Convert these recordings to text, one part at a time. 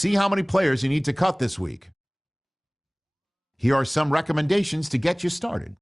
See how many players you need to cut this week. Here are some recommendations to get you started.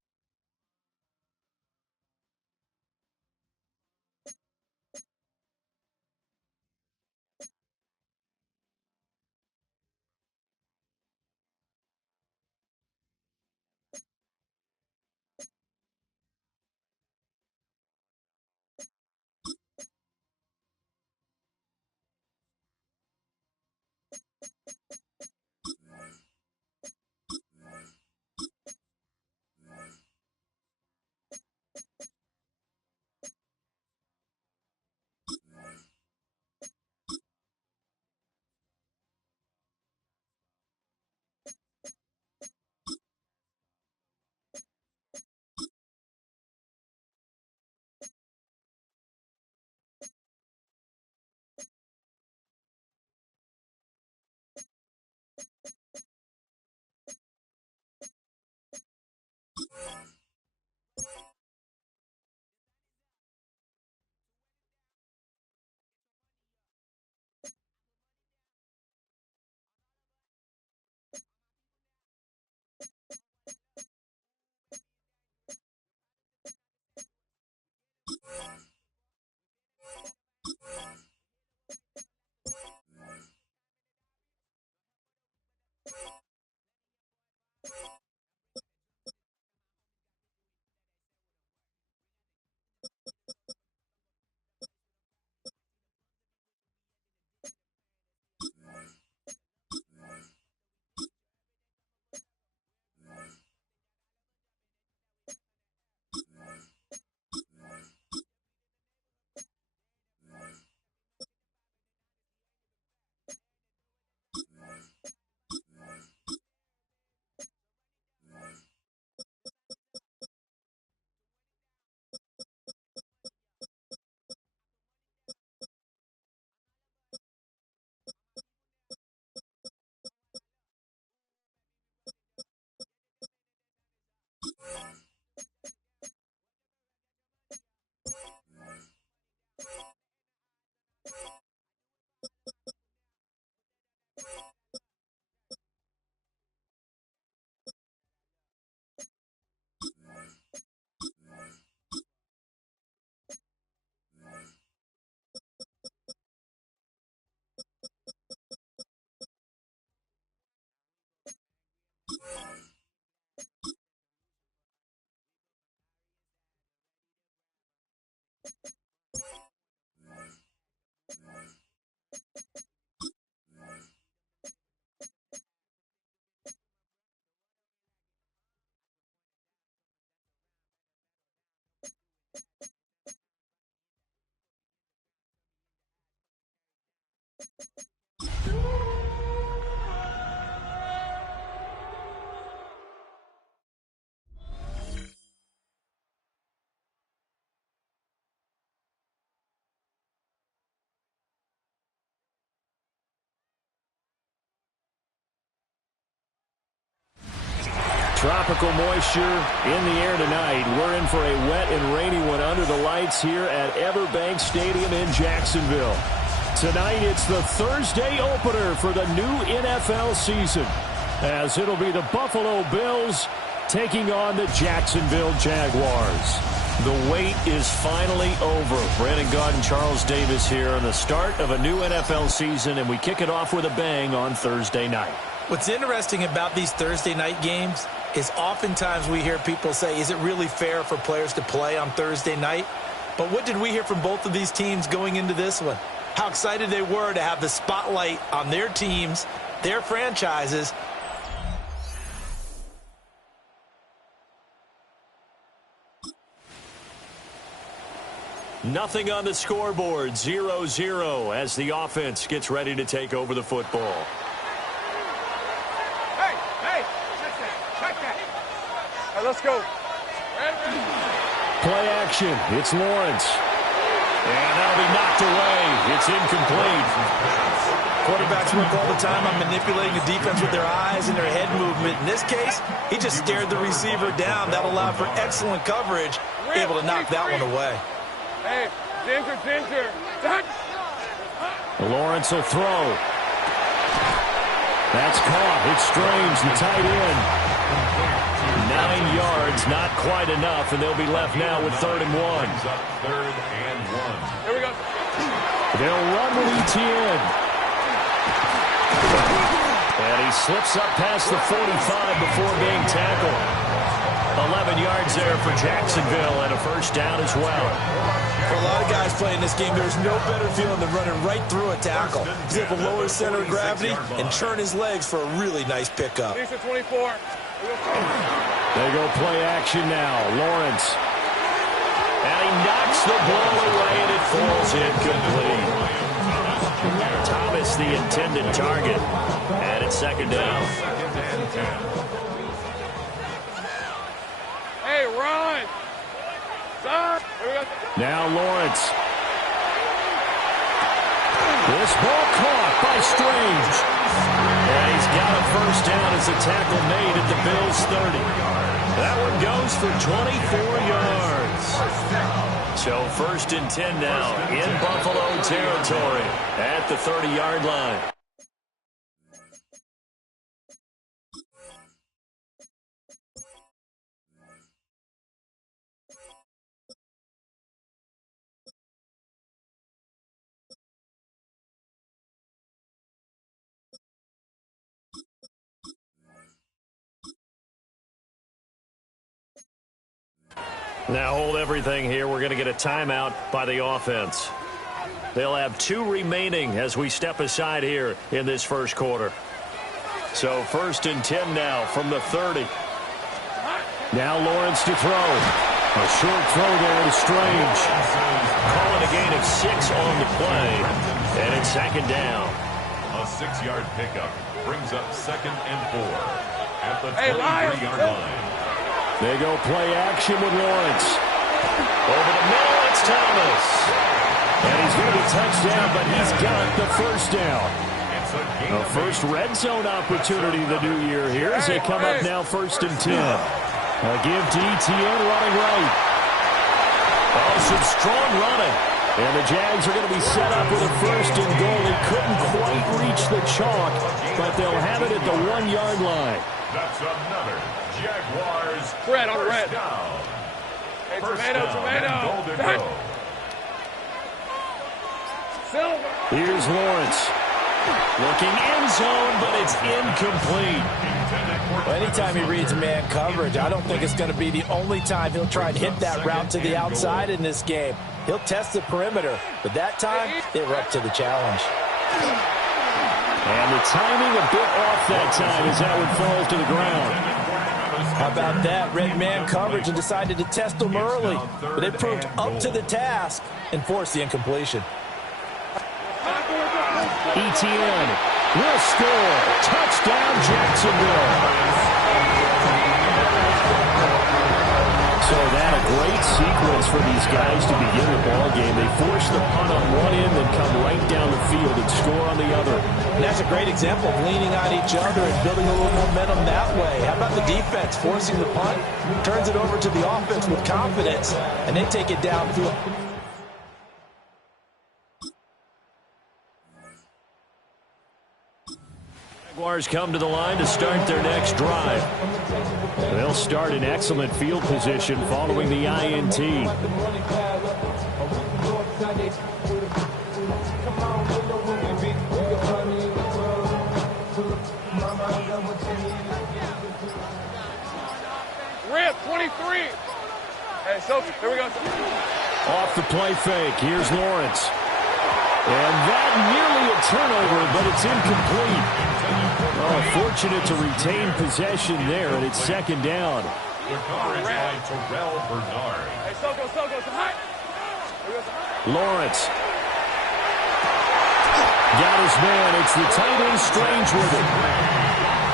Tropical moisture in the air tonight. We're in for a wet and rainy one under the lights here at Everbank Stadium in Jacksonville. Tonight, it's the Thursday opener for the new NFL season, as it'll be the Buffalo Bills taking on the Jacksonville Jaguars. The wait is finally over. Brandon Gaud and Charles Davis here on the start of a new NFL season, and we kick it off with a bang on Thursday night. What's interesting about these Thursday night games is oftentimes we hear people say, is it really fair for players to play on Thursday night? But what did we hear from both of these teams going into this one? How excited they were to have the spotlight on their teams, their franchises. Nothing on the scoreboard, 0-0 as the offense gets ready to take over the football. Let's go. Play action. It's Lawrence. And that'll be knocked away. It's incomplete. Quarterbacks work all the time on manipulating the defense with their eyes and their head movement. In this case, he just stared the receiver down. That allowed for excellent coverage, able to knock that one away. Hey, Ginger. Lawrence will throw. That's caught. It's Strange, the tight end. 9 yards, not quite enough, and they'll be left now with 3rd and 1. Here we go. They'll run with Etienne. And he slips up past the 45 before being tackled. 11 yards there for Jacksonville and a first down as well. For a lot of guys playing this game, there's no better feeling than running right through a tackle. He's able to lower his center of gravity and turn his legs for a really nice pickup. 24. They go play action now. Lawrence. And he knocks the ball away, and it falls incomplete. Thomas, the intended target. And it's 2nd down. Hey, run! Now Lawrence. This ball caught by Strange. And he's got a first down as a tackle made at the Bills' 30. That one goes for 24 yards. So 1st and 10 now in Buffalo territory at the 30-yard line. Now hold everything here. We're going to get a timeout by the offense. They'll have 2 remaining as we step aside here in this first quarter. So 1st and 10 now from the 30. Now Lawrence to throw. A short throw there to Strange. Calling a gain of 6 on the play. And it's 2nd down. A 6-yard pickup brings up 2nd and 4 at the 23-yard line. They go play action with Lawrence. Over the middle, it's Thomas. And he's going to be touchdown, but he's got the first down. The first red zone opportunity of the new year here as they come up now 1st and 10. A give to Etienne running right. Oh, some strong running. And the Jags are going to be set up with a 1st and goal. They couldn't quite reach the chalk, but they'll have it at the 1-yard line. That's another Jaguars Red on red. down. Hey, First tomato. and goal to go. Silver. Here's Lawrence. Looking end zone, but it's incomplete. Well, anytime he reads man coverage, I don't think it's going to be the only time he'll try and hit that route to the outside in this game. He'll test the perimeter, but that time, they were up to the challenge. And the timing a bit off that time as that one falls to the ground. How about that? Red man coverage and decided to test them early. But they proved up to the task and forced the incompletion. Etienne will score. Touchdown, Jacksonville. So that a great sequence for these guys to begin the ball game. They force the punt on one end and come right down the field and score on the other. And that's a great example of leaning on each other and building a little momentum that way. How about the defense forcing the punt, turns it over to the offense with confidence, and they take it downfield. Jaguars come to the line to start their next drive. They'll start in excellent field position following the INT. Rip, 23. Hey, so here we go. Off the play fake, here's Lawrence. And that nearly a turnover, but it's incomplete. Oh, fortunate to retain possession there, and it's second down. The coverage by Terrell Bernard. Hey, so go. High. Lawrence. Got his man. It's the tight end Strange with it.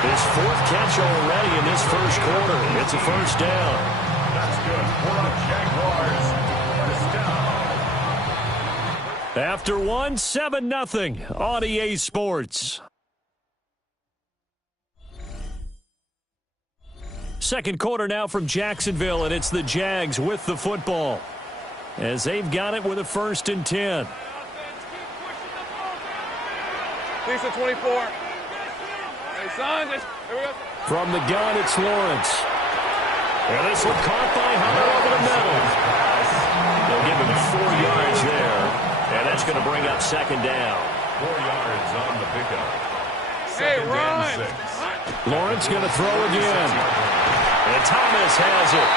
His fourth catch already in this first quarter. It's a first down. That's good for the Jaguars. First down. After 7-0 on EA Sports. Second quarter now from Jacksonville, and it's the Jags with the football as they've got it with a 1st and 10. Lisa, 24. Hey, son, here we go. From the gun, it's Lawrence. And this one caught by Hunter over the middle. They'll give him 4 yards there, and that's going to bring up second down. 4 yards on the pickup. Hey, Second run. and 6. Lawrence going to throw again. And Thomas has it.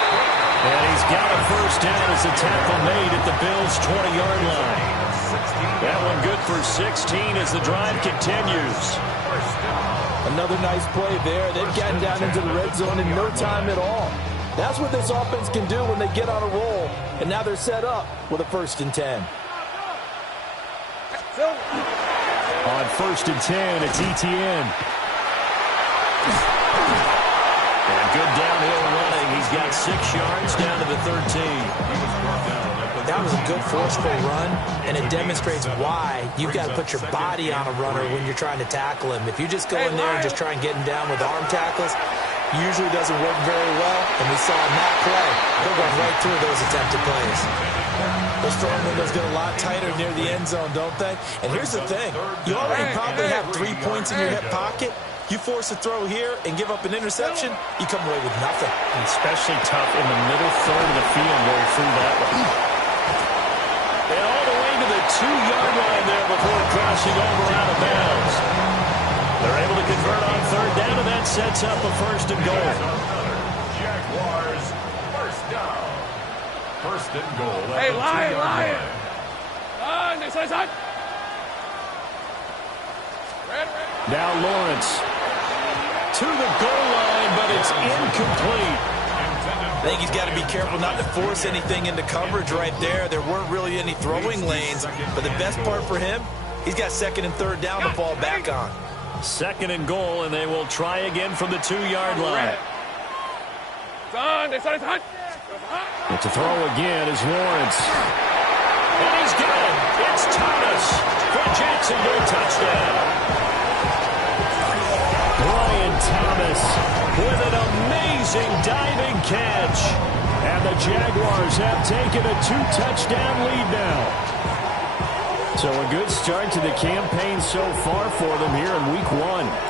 And he's got a first down as a tackle made at the Bills' 20-yard line. That one good for 16 as the drive continues. Another nice play there. They've gotten down into the red zone in no time at all. That's what this offense can do when they get on a roll. And now they're set up with a 1st and 10. On 1st and 10, it's ETN. And good downhill running. He's got 6 yards down to the 13. That was a good forceful run, and it demonstrates why you've got to put your body on a runner when you're trying to tackle him. If you just go in there and just try and get him down with arm tackles, usually doesn't work very well, and we saw in that play, they're going right through those attempted plays. Those throwing windows get a lot tighter near the end zone, don't they? And here's the thing. You already probably have 3 points in your hip pocket. You force a throw here and give up an interception, you come away with nothing. And especially tough in the middle third of the field going through that one. And all the way to the 2-yard line there before crossing over out of bounds. They're able to convert on 3rd down, and that sets up a 1st and goal. Jaguars, first down. 1st and goal. Hey, line. This side. Red. Now Lawrence to the goal line, but it's incomplete. I think he's got to be careful not to force anything into coverage right there. There weren't really any throwing lanes, but the best part for him, he's got 2nd and 3rd down to fall back on. 2nd and goal, and they will try again from the 2-yard line. And to throw again is Lawrence. And he's got it. It's Thomas for Jacksonville touchdown. Brian Thomas with an amazing diving catch. And the Jaguars have taken a 2-touchdown lead now. So a good start to the campaign so far for them here in week 1.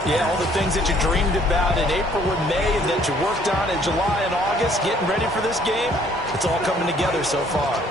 Yeah, all the things that you dreamed about in April and May and that you worked on in July and August, getting ready for this game, it's all coming together so far.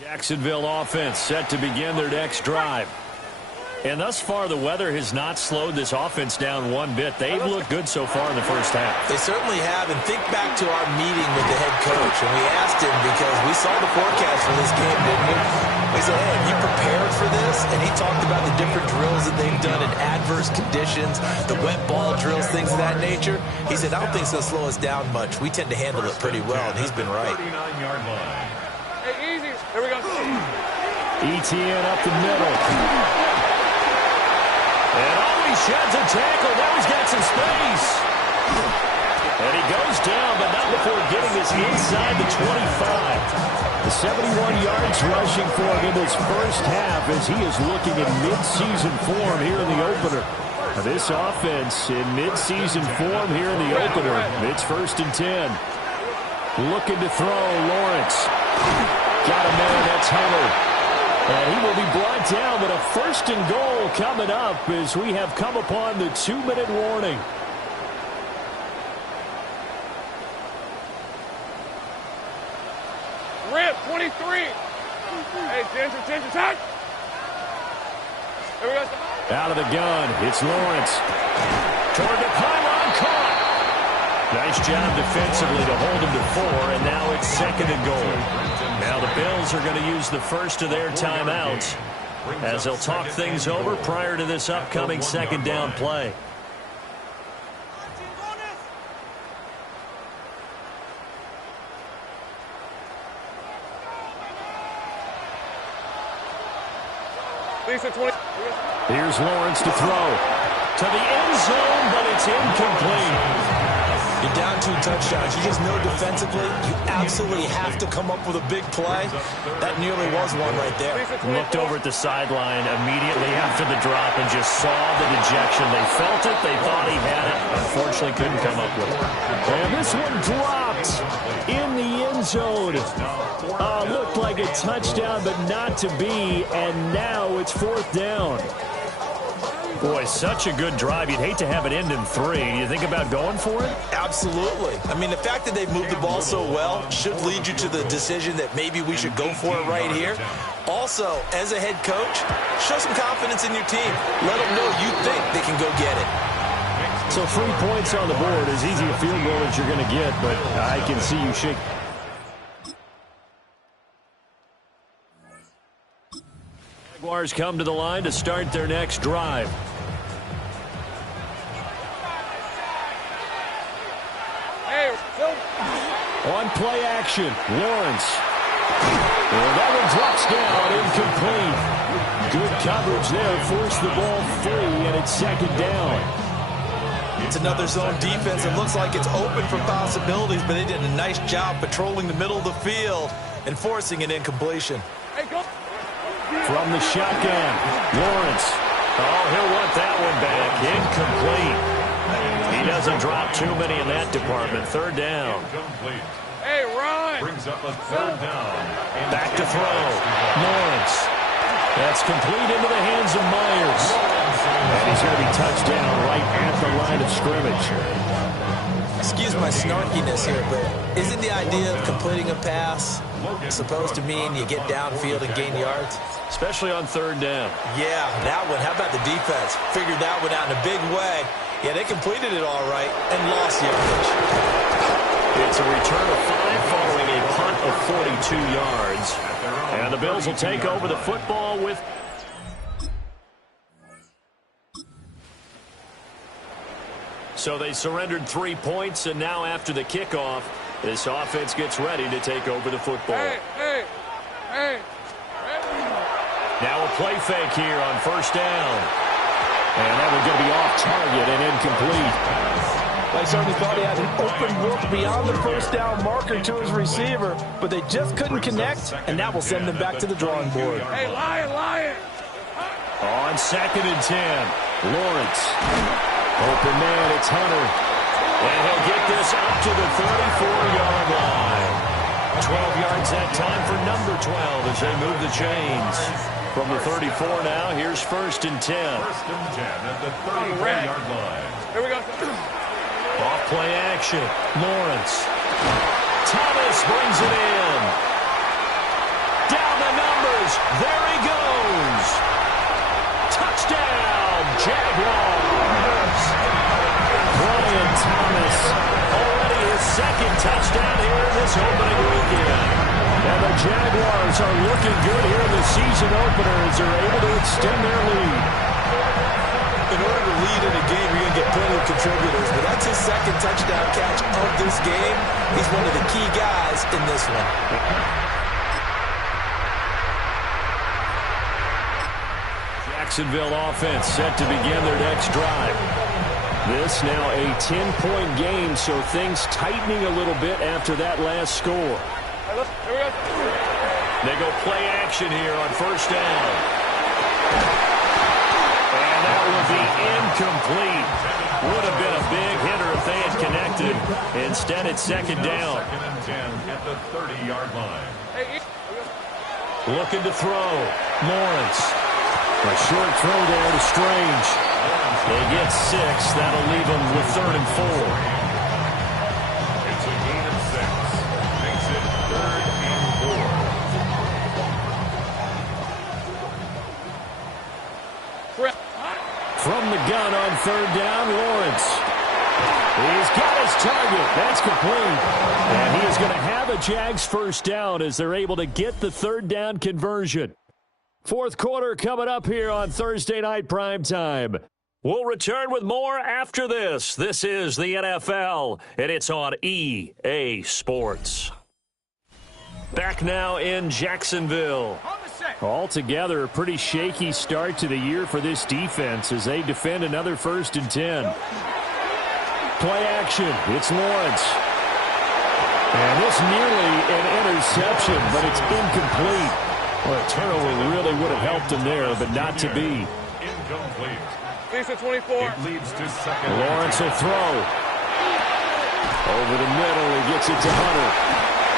Jacksonville offense set to begin their next drive. And thus far, the weather has not slowed this offense down one bit. They've looked good so far in the first half. They certainly have. And think back to our meeting with the head coach. And we asked him, because we saw the forecast for this game, didn't we? We said, hey, have you prepared for this? And he talked about the different drills that they've done in adverse conditions, the wet ball drills, things of that nature. He said, I don't think it's going to slow us down much. We tend to handle it pretty well, and he's been right. 39-yard line. Hey, easy. Here we go. ETN up the middle. And always sheds a tackle. Now he's got some space. And he goes down, but not before getting this inside the 25. The 71 yards rushing for him in his first half as he is looking in mid-season form here in the opener. Now this offense in mid-season form here in the opener. It's 1st and 10. Looking to throw, Lawrence. Got a man, that's Hunter. And he will be brought down, but a 1st and goal coming up as we have come upon the 2-minute warning. Rip, 23. Hey, attention, touch. Here we go. Out of the gun, it's Lawrence. Toward the pylon, caught. Nice job defensively to hold him to 4, and now it's 2nd and goal. Now the Bills are going to use the first of their timeouts as they'll talk things over prior to this upcoming 2nd down play. Here's Lawrence to throw. To the end zone, but it's incomplete. You're down 2 touchdowns. You just know defensively you absolutely have to come up with a big play. That nearly was one right there. Looked over at the sideline immediately after the drop and just saw the dejection. They felt it. They thought he had it. Unfortunately, couldn't come up with it. And this one dropped in the end zone. Looked like a touchdown, but not to be. And now it's 4th down. Boy, such a good drive. You'd hate to have it end in 3. You think about going for it? Absolutely. I mean, the fact that they've moved the ball so well should lead you to the decision that maybe we should go for it right here. Also, as a head coach, show some confidence in your team. Let them know you think they can go get it. So 3 points on the board, as easy a field goal as you're going to get, but I can see you shake. Jaguars come to the line to start their next drive. On play action, Lawrence. And that one drops down, incomplete. Good coverage there, forced the ball free, and it's 2nd down. It's another zone defense. It looks like it's open for possibilities, but they did a nice job patrolling the middle of the field and forcing an incompletion. From the shotgun, Lawrence. Oh, he'll want that one back. Incomplete. He doesn't drop too many in that department. 3rd down. Hey, run! Brings up a 3rd down. Back to throw. Lawrence. That's complete into the hands of Myers. And he's going to be touched down right at the line of scrimmage. Excuse my snarkiness here, but isn't the idea of completing a pass supposed to mean you get downfield and gain yards? Especially on 3rd down. Yeah, that one. How about the defense? Figured that one out in a big way. Yeah, they completed it all right and lost yardage. It's a return of 5 following a punt of 42 yards. And the Bills will take over the football with... So they surrendered 3 points, and now after the kickoff, this offense gets ready to take over the football. Hey. Now a play fake here on 1st down. And that one's going to be off target and incomplete. They certainly thought he had an open look beyond the 1st down marker to his receiver, but they just couldn't connect, and that will send them back to the drawing board. Hey, Lion! On 2nd and 10, Lawrence. Open man, it's Hunter. And he'll get this up to the 34-yard line. 12 yards that time for number 12 as they move the chains. From the 34 now, here's 1st and 10. 1st and 10 at the 34-yard line. Here we go. Off play action. Lawrence. Thomas brings it in. Down the numbers. There he goes. Touchdown. Jaguars. Brian Thomas, already his second touchdown here in this opening weekend. And the Jaguars are looking good here in the season opener as they're able to extend their lead. In order to lead in a game, you're going to get plenty of contributors, but that's his second touchdown catch of this game. He's one of the key guys in this one. Jacksonville offense set to begin their next drive. This now a 10-point game, so things tightening a little bit after that last score. Hey, look, here we go. They go play action here on first down. And that will be incomplete. Would have been a big hitter if they had connected. Instead, it's second down. Second and 10 at the 30-yard line. Looking to throw. Lawrence. A short throw there to Strange. They get 6. That'll leave them with 3rd and 4. It's a gain of 6. Makes it 3rd and 4. From the gun on 3rd down, Lawrence. He's got his target. That's complete. And he is going to have a Jags first down as they're able to get the 3rd down conversion. Fourth quarter coming up here on Thursday Night Primetime. We'll return with more after this. This is the NFL, and it's on EA Sports. Back now in Jacksonville. Altogether, a pretty shaky start to the year for this defense as they defend another 1st and 10. Play action. It's Lawrence. And this nearly an interception, but it's incomplete. Well, a turnover really would have helped him there, but not to be. Incomplete. Leads to 24. It leads to second. Lawrence will throw. Over the middle, he gets it to Hunter.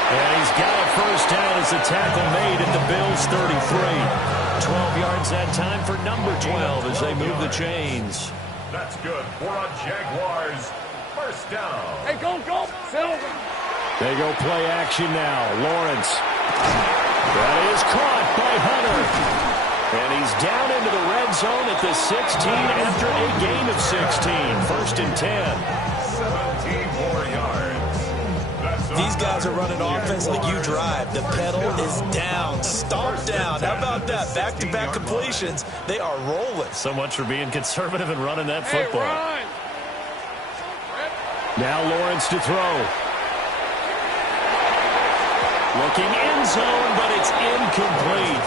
And he's got a first down as the tackle made at the Bills' 33. 12 yards that time for number 12 as they move the chains. That's good for a Jaguars first down. Hey, go, Silver. They go play action now. Lawrence. That is caught by Hunter. And he's down into the red zone at the 16 after a gain of 16. 1st and 10. 17 more yards. These guys are running offense like you drive. The pedal is down, stomped down. How about that? Back-to-back completions. They are rolling. So much for being conservative and running that football. Hey, Now Lawrence to throw. Looking end zone, but it's incomplete.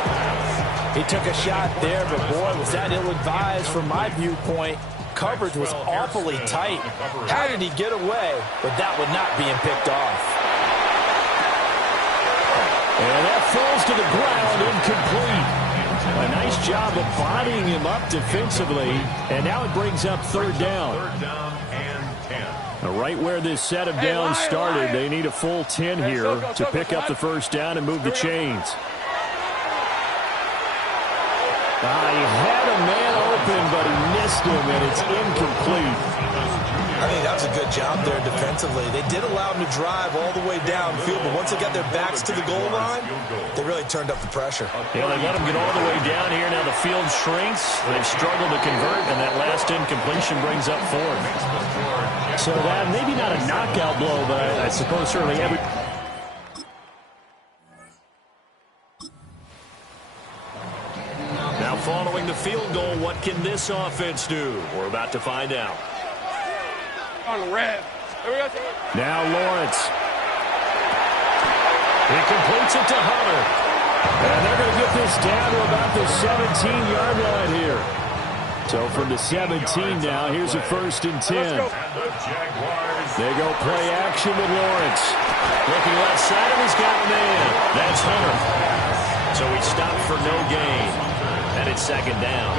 He took a shot there, but boy, was that ill-advised from my viewpoint. Coverage was awfully tight. How did he get away? But that would not being picked off. And that falls to the ground, incomplete. A nice job of bodying him up defensively. And now it brings up 3rd down. 3rd down and 10. Right where this set of downs started, they need a full 10 here to pick up the first down and move the chains. He had a man open, but he missed him, and it's incomplete. I think that was a good job there defensively. They did allow him to drive all the way downfield, but once they got their backs to the goal line, they really turned up the pressure. Yeah, they let him get all the way down here. Now the field shrinks. They've struggled to convert, and that last incompletion brings up 4th. So that maybe not a knockout blow, but I suppose certainly every... Now following the field goal, what can this offense do? We're about to find out. On the red. Here we go. Now Lawrence. He completes it to Hunter. And they're going to get this down to about the 17-yard line here. So from the 17 now, here's a 1st and 10. They go play action with Lawrence. Looking left side, and he's got a man. That's Hunter. So he stopped for no gain. And it's 2nd down.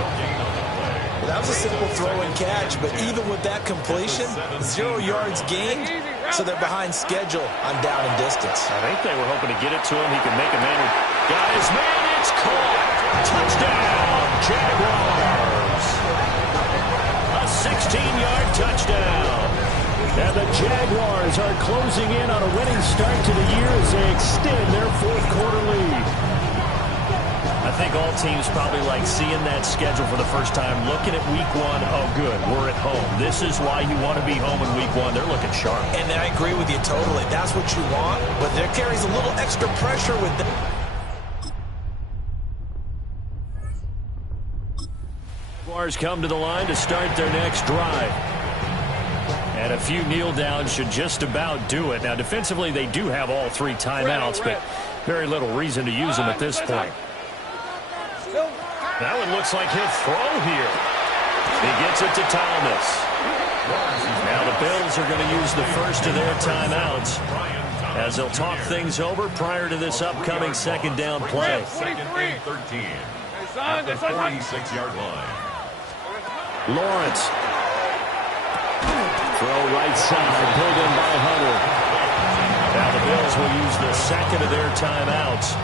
That was a simple throw and catch, but even with that completion, 0 yards gained, so they're behind schedule on down and distance. I think they were hoping to get it to him. He can make a man. Got his man. It's caught. Touchdown, Jaguars. A 16-yard touchdown. And the Jaguars are closing in on a winning start to the year as they extend their 4th quarter lead. I think all teams probably like seeing that schedule for the first time, looking at week one. Oh, good, we're at home. This is why you want to be home in week one. They're looking sharp. And I agree with you totally. That's what you want, but there carries a little extra pressure with them. Jaguars come to the line to start their next drive. And a few kneel downs should just about do it. Now, defensively, they do have all 3 timeouts, but very little reason to use them at this point. That one looks like he'll throw here. He gets it to Thomas. Now the Bills are going to use the first of their timeouts as they'll talk things over prior to this upcoming second down play. Second and 13 at the 46-yard line. Lawrence. Throw right side, pulled in by Hunter. Now the Bills will use the second of their timeouts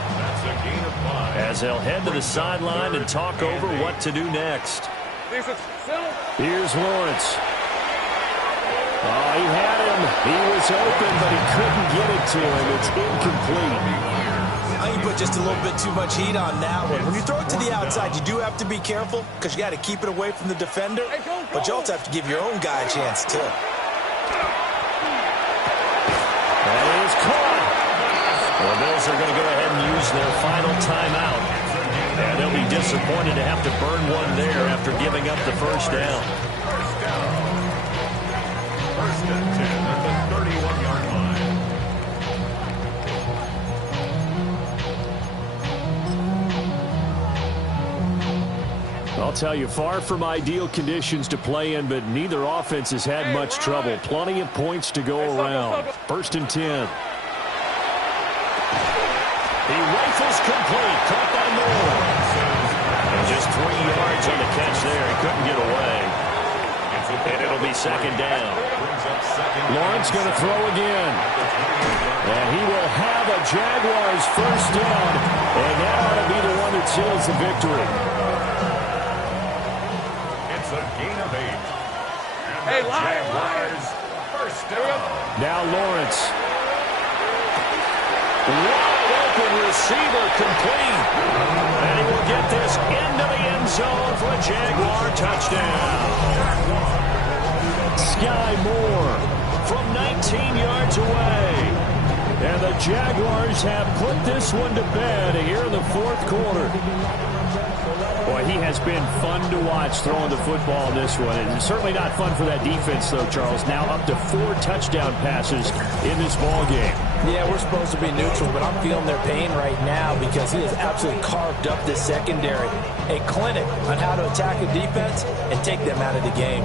as they'll head to the sideline and talk over what to do next. Here's Lawrence. Oh, he had him. He was open, but he couldn't get it to him. It's incomplete. I think you put just a little bit too much heat on that one. When you throw it to the outside, you do have to be careful because you got to keep it away from the defender, but you also have to give your own guy a chance, too. That is caught. The Bills are going to go ahead and use their final timeout. And they'll be disappointed to have to burn one there after giving up the first down. First and 10 at the 31-yard line. I'll tell you, far from ideal conditions to play in, but neither offense has had much trouble. Plenty of points to go around. First and 10. He rifles complete, caught by Moore. And just 3 yards on the catch there. He couldn't get away. And it'll be second down. Lawrence going to throw again. And he will have a Jaguars first down. And that ought to be the one that seals the victory. It's a gain of 8. Hey, Jaguars, first down. Now Lawrence. Wide open receiver complete. And he will get this into the end zone for a Jaguar touchdown. Sky Moore from 19 yards away. And the Jaguars have put this one to bed here in the fourth quarter. Boy, he has been fun to watch throwing the football in this one. And certainly not fun for that defense, though, Charles. Now up to 4 touchdown passes in this ball game. Yeah, we're supposed to be neutral, but I'm feeling their pain right now because he has absolutely carved up this secondary. A clinic on how to attack a defense and take them out of the game.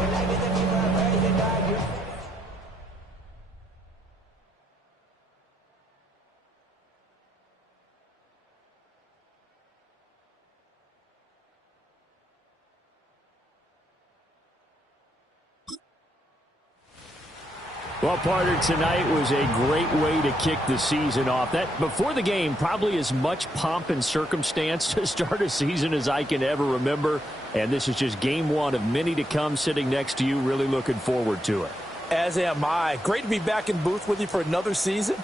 Well, partner, tonight was a great way to kick the season off. That before the game, probably as much pomp and circumstance to start a season as I can ever remember. And this is just game 1 of many to come sitting next to you. Really looking forward to it. As am I. Great to be back in booth with you for another season.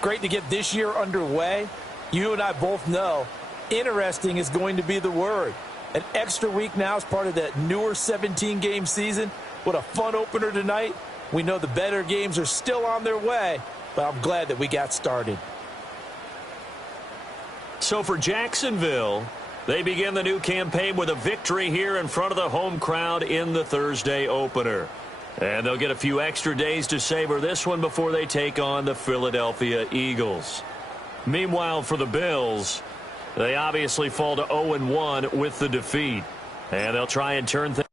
Great to get this year underway. You and I both know interesting is going to be the word. An extra week now as part of that newer 17-game season. What a fun opener tonight. We know the better games are still on their way, but I'm glad that we got started. So for Jacksonville, they begin the new campaign with a victory here in front of the home crowd in the Thursday opener. And they'll get a few extra days to savor this one before they take on the Philadelphia Eagles. Meanwhile, for the Bills, they obviously fall to 0-1 with the defeat. And they'll try and turn things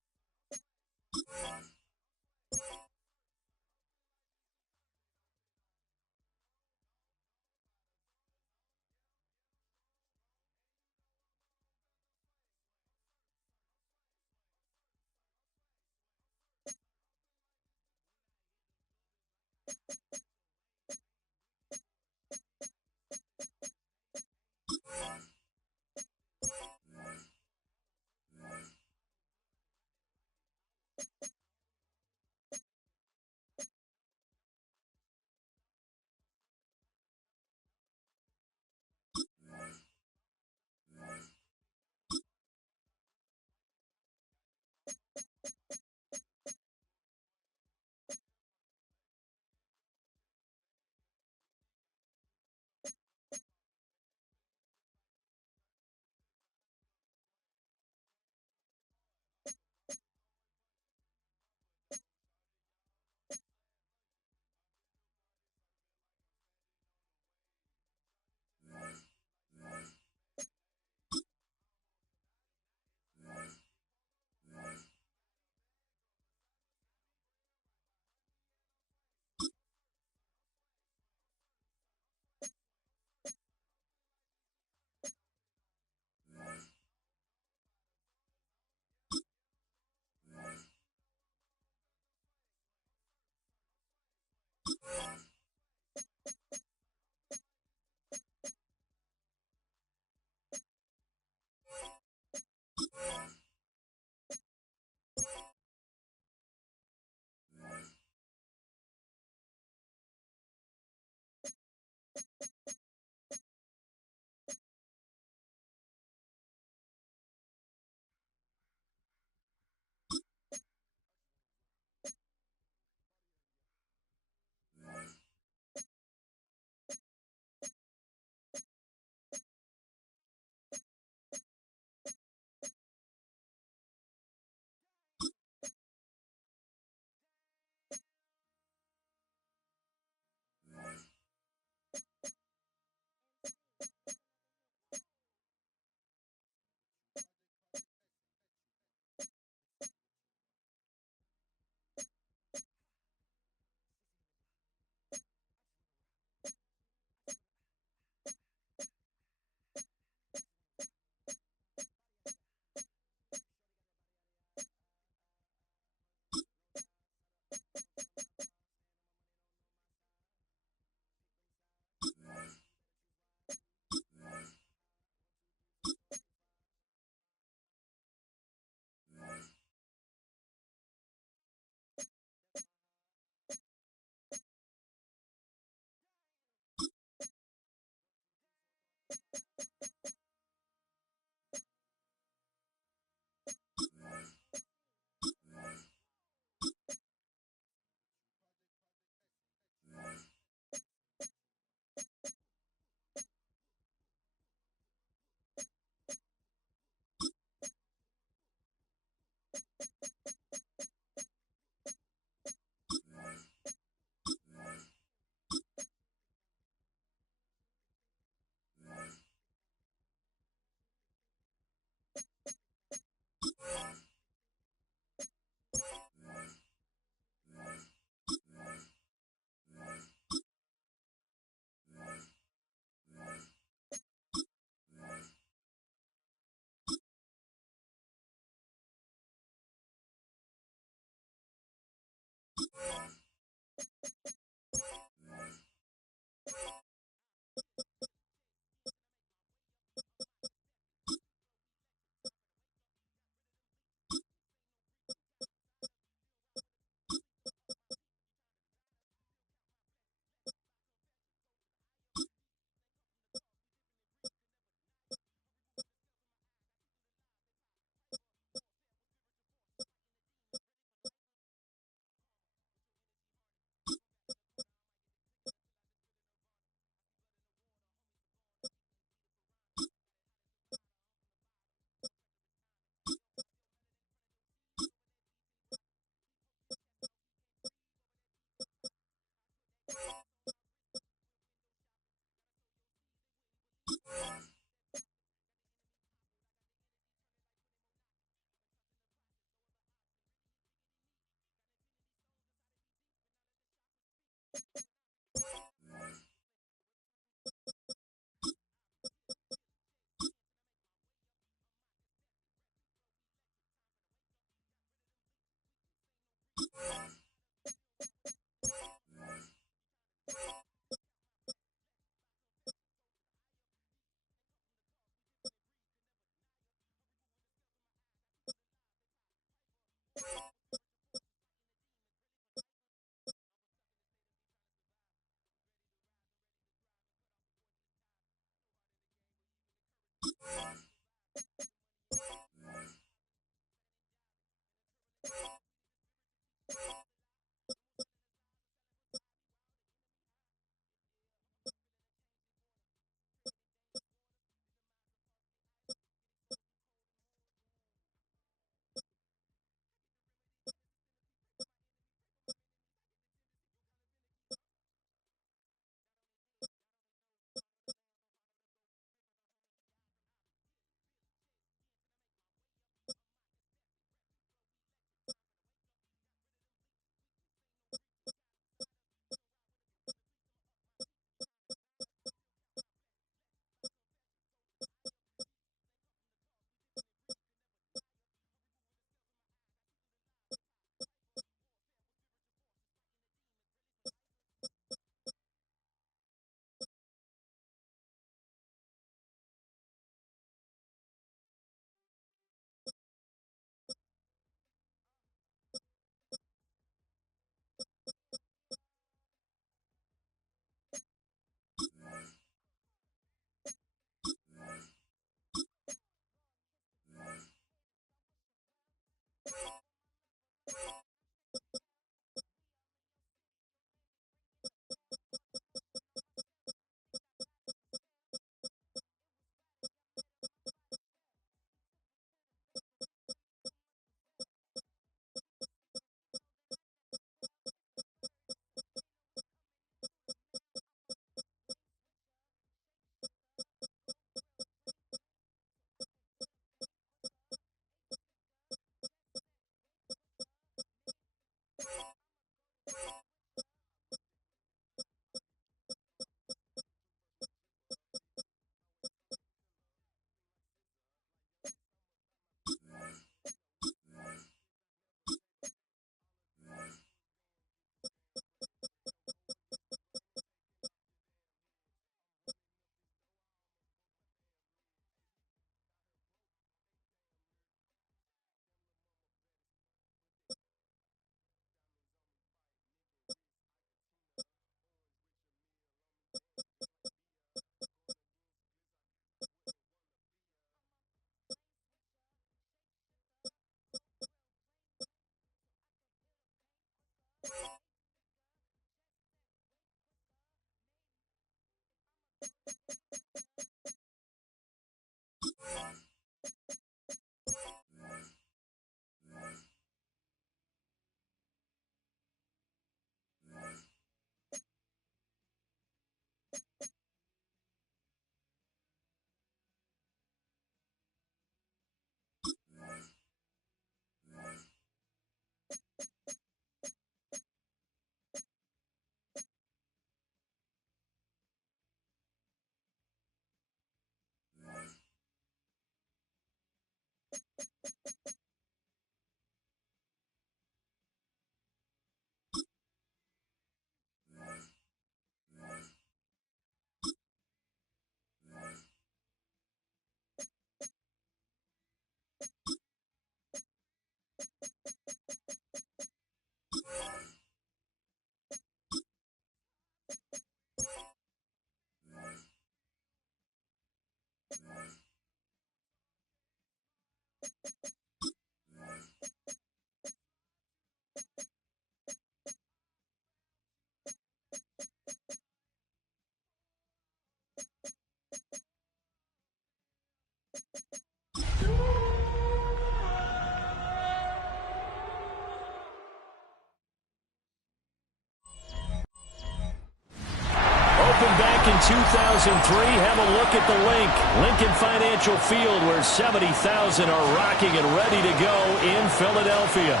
Back in 2003, have a look at the link. Lincoln Financial Field, where 70,000 are rocking and ready to go in Philadelphia.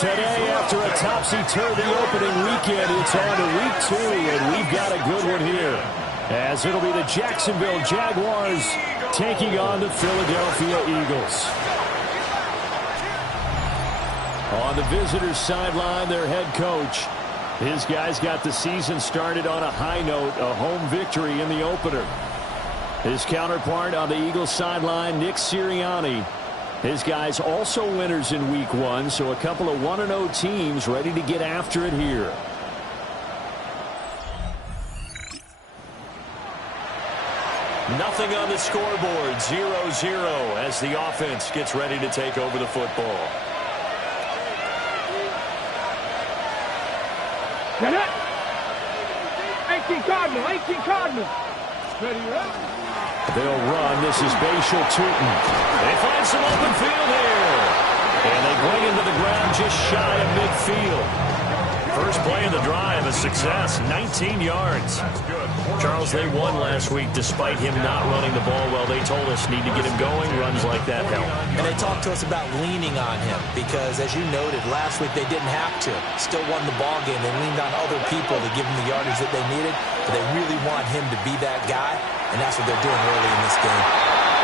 Today, after a topsy-turvy opening weekend, it's on to week 2, and we've got a good one here, as it'll be the Jacksonville Jaguars taking on the Philadelphia Eagles. On the visitors' sideline, their head coach. His guys got the season started on a high note, a home victory in the opener. His counterpart on the Eagles sideline, Nick Sirianni. His guys also winners in week 1, so a couple of 1-0 teams ready to get after it here. Nothing on the scoreboard, 0-0 as the offense gets ready to take over the football. Get it! 18 Cardinal, 18 Cardinal. Ready, ready. They'll run. This is Bashal Tootin. They find some open field here. And they bring him to the ground just shy of midfield. First play of the drive, a success, 19 yards. Charles, they won last week despite him not running the ball well. They told us need to get him going. Runs like that help. And they talked to us about leaning on him because, as you noted, last week they didn't have to. Still won the ball game. They leaned on other people to give them the yardage that they needed, but they really want him to be that guy, and that's what they're doing early in this game.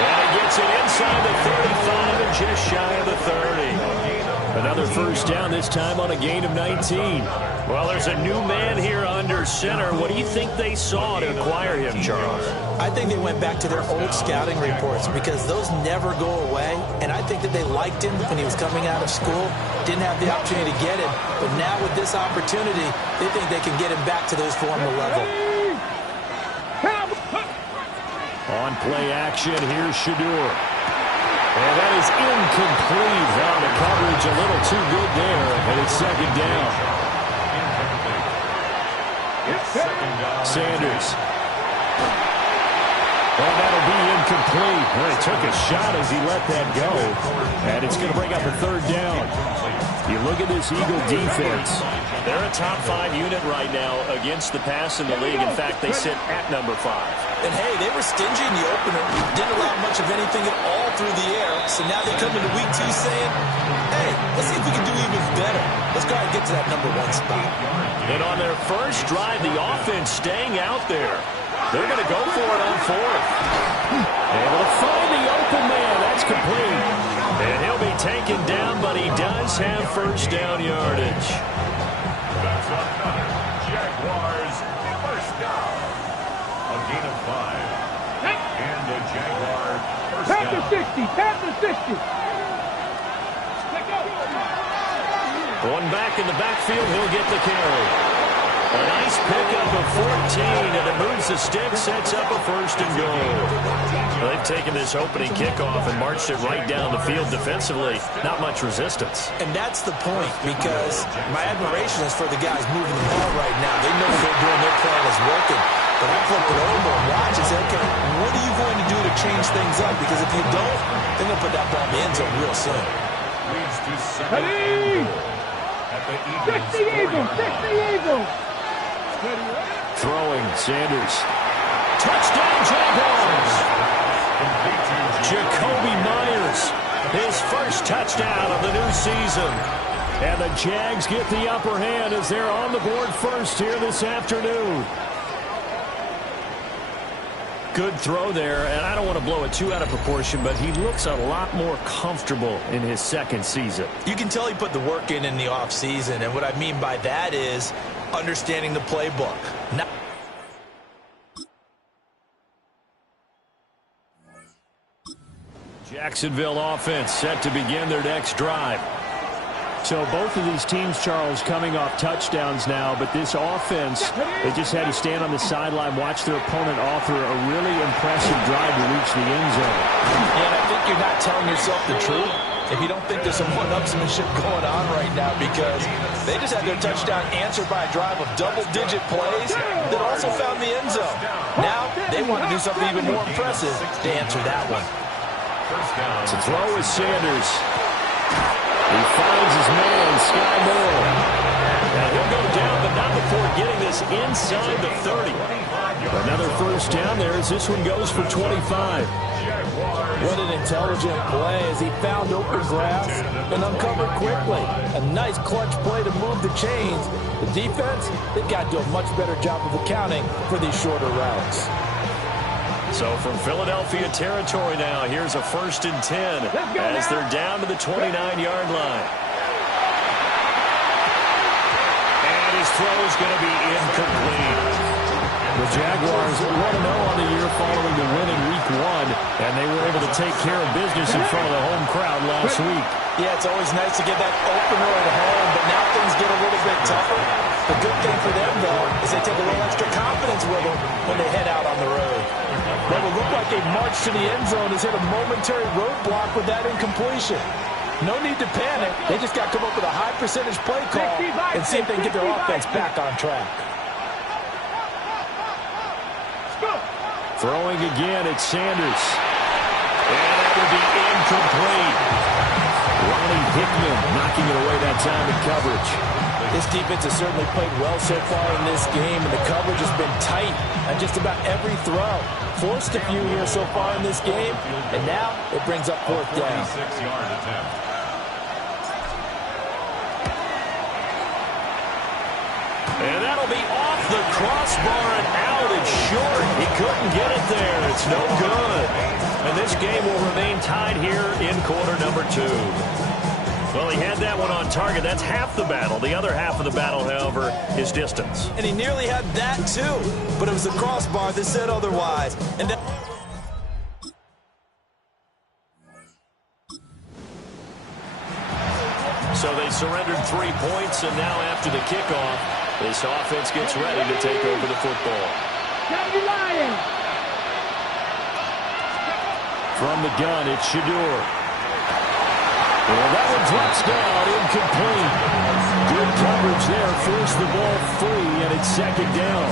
And he gets it inside the 35 and just shy of the 30. Another first down, this time on a gain of 19. Well, there's a new man here under center. What do you think they saw to acquire him, Charles? I think they went back to their old scouting reports because those never go away. And I think that they liked him when he was coming out of school. Didn't have the opportunity to get him. But now with this opportunity, they think they can get him back to those former level. On play action, here's Shadur. And that is incomplete. Now the coverage a little too good there, and it's second down. Sanders. And that'll be incomplete. Well, he took a shot as he let that go, and it's going to bring up a third down. You look at this Eagle defense. They're a top 5 unit right now against the pass in the league. In fact, they sit at number 5. And, hey, they were stingy in the opener. Didn't allow much of anything at all through the air. So now they come into week 2 saying, hey, let's see if we can do even better. Let's go ahead and get to that number 1 spot. And on their first drive, the offense staying out there. They're going to go for it on 4th. Able to find the open man. That's complete. And he'll be taken down, but he does have first down yardage. That's another Jaguars first down. A gain of 5. And the Jaguars first down. Panther 60, Panther 60. One back in the backfield, he'll get the carry. A nice pickup of 14, and it moves the stick, sets up a first and goal. Well, they've taken this opening kickoff and marched it right down the field defensively. Not much resistance. And that's the point, because my admiration is for the guys moving the ball right now. They know what they're doing. Their plan is working. But I flip it over and watch and say, okay, what are you going to do to change things up? Because if you don't, they're going to put that ball in the end zone real soon. Leads to second and goal at the Eagles. 60 Eagles. Throwing, Sanders. Touchdown, Jaguars! Jacoby Myers, his first touchdown of the new season. And the Jags get the upper hand as they're on the board first here this afternoon. Good throw there, and I don't want to blow it too out of proportion, but he looks a lot more comfortable in his second season. You can tell he put the work in the offseason, and what I mean by that is understanding the playbook. Now Jacksonville offense set to begin their next drive. So both of these teams, Charles, coming off touchdowns now, but this offense, they just had to stand on the sideline, watch their opponent offer a really impressive drive to reach the end zone. Yeah, and I think you're not telling yourself the truth if you don't think there's some one-upsmanship going on right now, because they just had their touchdown answered by a drive of double-digit plays that also found the end zone. Now they want to do something even more impressive to answer that one. To throw is Sanders. He finds his man, Sky Moore. And he'll go down, but not before getting this inside the 30. Another first down there as this one goes for 25. What an intelligent play as he found open grass and uncovered quickly. A nice clutch play to move the chains. The defense, they've got to do a much better job of accounting for these shorter routes. So from Philadelphia territory now, here's a 1st and 10 as they're down to the 29-yard line. And his throw is going to be incomplete. The Jaguars 1-0 on the year following the win in Week 1, and they were able to take care of business in front of the home crowd last week. Yeah, it's always nice to get that opener at home, but now things get a little bit tougher. The good thing for them, though, is they take a little extra confidence with them when they head out on the road. What will look like a march to the end zone has hit a momentary roadblock with that incompletion. No need to panic. They just got to come up with a high percentage play call and see if they can get their offense back on track. Throwing again, it's Sanders. And that will be incomplete. Ronnie Hickman knocking it away that time in coverage. This defense has certainly played well so far in this game, and the coverage has been tight on just about every throw. Forced a few here so far in this game, and now it brings up 4th down. 46-yard attempt. And that'll be off the crossbar and out and short. He couldn't get it there. It's no good. And this game will remain tied here in quarter number 2. Well, he had that one on target. That's half the battle. The other half of the battle, however, is distance. And he nearly had that, too. But it was the crossbar that said otherwise. And that so they surrendered 3 points, and now after the kickoff, this offense gets ready to take over the football. From the gun, it's Shador. Well, that one drops down, incomplete. Good coverage there, forced the ball free, and it's 2nd down.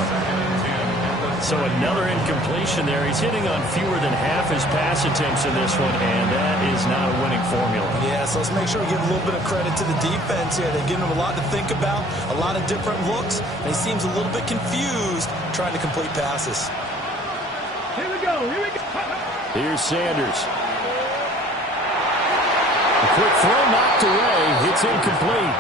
So another incompletion there. He's hitting on fewer than half his pass attempts in this one, and that is not a winning formula. Yeah, so let's make sure we give a little bit of credit to the defense here. They've given him a lot to think about, a lot of different looks, and he seems a little bit confused trying to complete passes. Here we go. Here's Sanders. A quick throw knocked away. It's incomplete.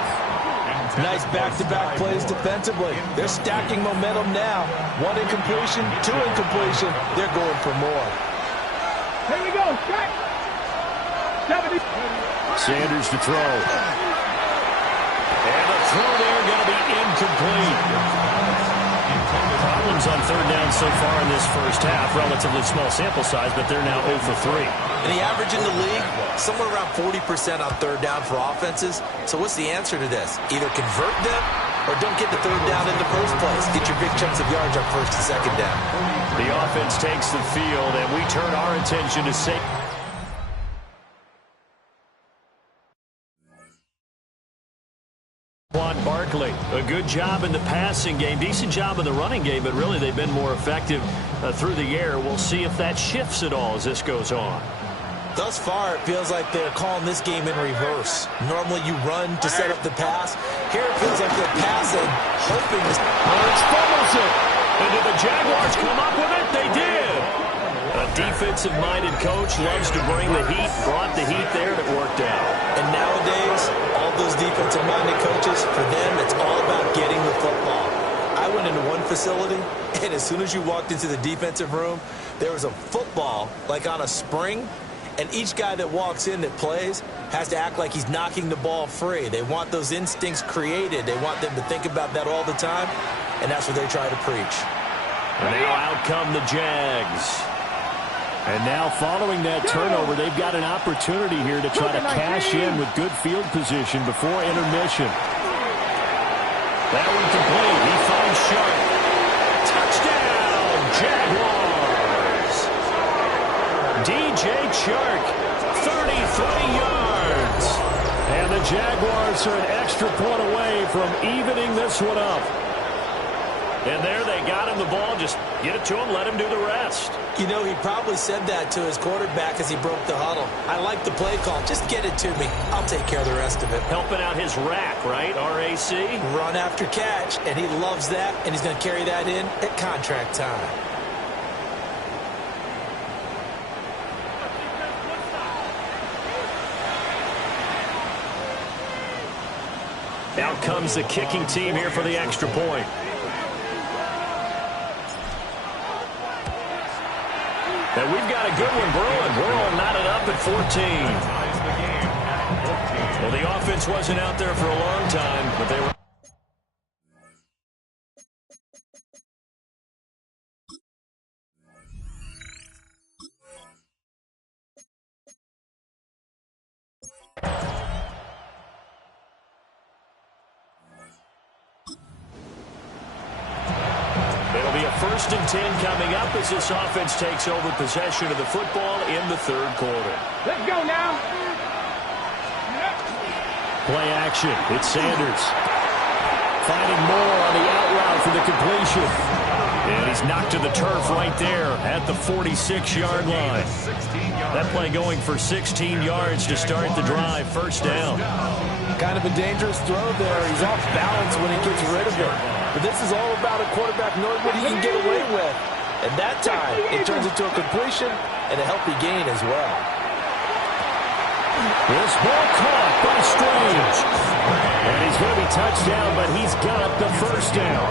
Nice back-to-back plays defensively. They're stacking momentum now. 1 incompletion, 2 incompletion. They're going for more. Here we go. Strike. 70. Sanders to throw. And the throw there going to be incomplete. Problems on 3rd down so far in this first half. Relatively small sample size, but they're now 0 for 3. And the average in the league, somewhere around 40% on 3rd down for offenses. So what's the answer to this? Either convert them or don't get the 3rd down in the first place. Get your big chunks of yards on 1st and 2nd down. The offense takes the field, and we turn our attention to safety. Saquon Barkley. A good job in the passing game, decent job in the running game, but really they've been more effective through the air. We'll see if that shifts at all as this goes on. Thus far, it feels like they're calling this game in reverse. Normally you run to set up the pass. Here it feels like they're passing, hoping this... Lawrence fumbles it. And did the Jaguars come up with it? They did. A defensive-minded coach loves to bring the heat, brought the heat there, and it worked out. And nowadays, all those defensive-minded coaches, for them, it's all about getting the football. I went into one facility, and as soon as you walked into the defensive room, there was a football, like on a spring, and each guy that walks in that plays has to act like he's knocking the ball free. They want those instincts created. They want them to think about that all the time, and that's what they try to preach. And now out come the Jags. And now following that turnover, they've got an opportunity here to try to cash in with good field position before intermission. That one complete. He finds Sharp. Touchdown, Jaguars. DJ Chark, 33 yards. And the Jaguars are an extra point away from evening this one up. And there they got him the ball. Just get it to him, let him do the rest. You know, he probably said that to his quarterback as he broke the huddle. I like the play call. Just get it to me. I'll take care of the rest of it. Helping out his rack, right? RAC? Run after catch, and he loves that, and he's going to carry that in at contract time. Out comes the kicking team here for the extra point. And we've got a good one brewing. We're all knotted up at 14. Well, the offense wasn't out there for a long time, but they were. It'll be a 1st and 10 coming up as this offense takes over possession of the football in the third quarter. Let's go now. Play action. It's Sanders. Finding more on the out route for the completion. And he's knocked to the turf right there at the 46-yard line. That play going for 16 yards to start the drive. First down. Kind of a dangerous throw there. He's off balance when he gets rid of it. But this is all about a quarterback knowing what he can get away with. And that time, it turns into a completion and a healthy gain as well. This ball caught by Strange. And he's going to be touched down, but he's got the first down.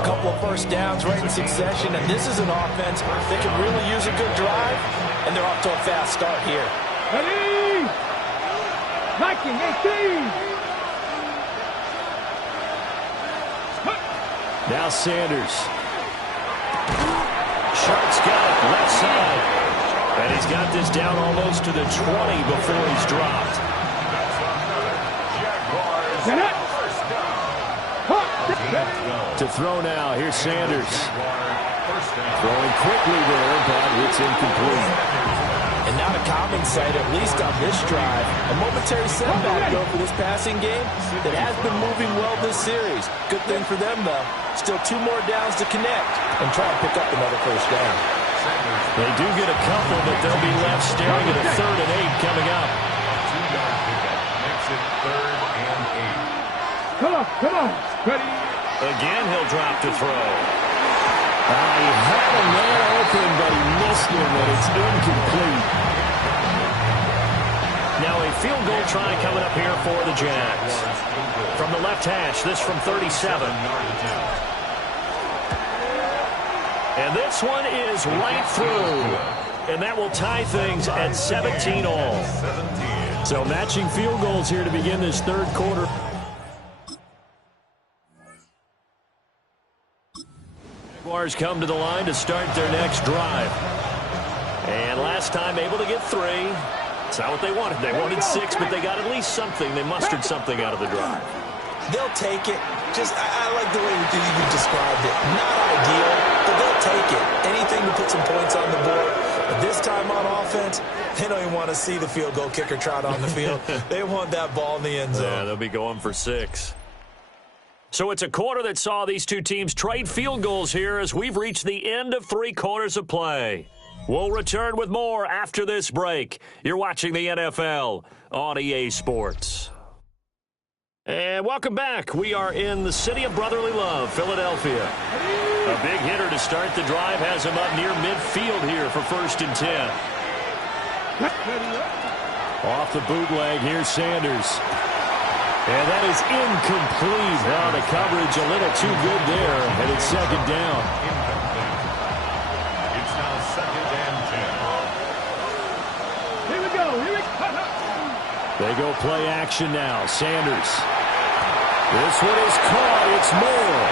A couple of first downs right in succession, and this is an offense that can really use a good drive, and they're off to a fast start here. Ready? Knocking 18. Now Sanders. Sharp's got it left side. And he's got this down almost to the 20 before he's dropped. To throw now, here's Sanders. Throwing quickly there, but it's incomplete. And not a common sight, at least on this drive. A momentary setback, though, for this passing game that has been moving well this series. Good thing for them, though. Still 2 more downs to connect and try and pick up another first down. They do get a couple, but they'll be left staring at a 3rd and 8 coming up. 2-yard pickup makes it 3rd and 8. Come on. Ready? Again, he'll drop to throw. He had a man open, but he missed him, and it's incomplete. Now a field goal try coming up here for the Jags. From the left hash, this from 37. And this one is right through. And that will tie things at 17 all. So matching field goals here to begin this third quarter. Jaguars come to the line to start their next drive. And last time able to get 3. It's not what they wanted. They wanted 6, but they got at least something. They mustered something out of the drive. They'll take it. I like the way you described it. Not ideal, but they'll take it. Anything to put some points on the board. But this time on offense, they don't even want to see the field goal kicker trot on the field. They want that ball in the end zone. Yeah, they'll be going for 6. So it's a quarter that saw these two teams trade field goals here as we've reached the end of 3 quarters of play. We'll return with more after this break. You're watching the NFL on EA Sports. And welcome back. We are in the city of brotherly love, Philadelphia. A big hitter to start the drive has him up near midfield here for 1st and 10. Off the bootleg, here's Sanders. And that is incomplete. Now the coverage a little too good there, and it's 2nd down. It's now 2nd and 10. Here we go. They go play action now. Sanders. This one is caught. It's Moore.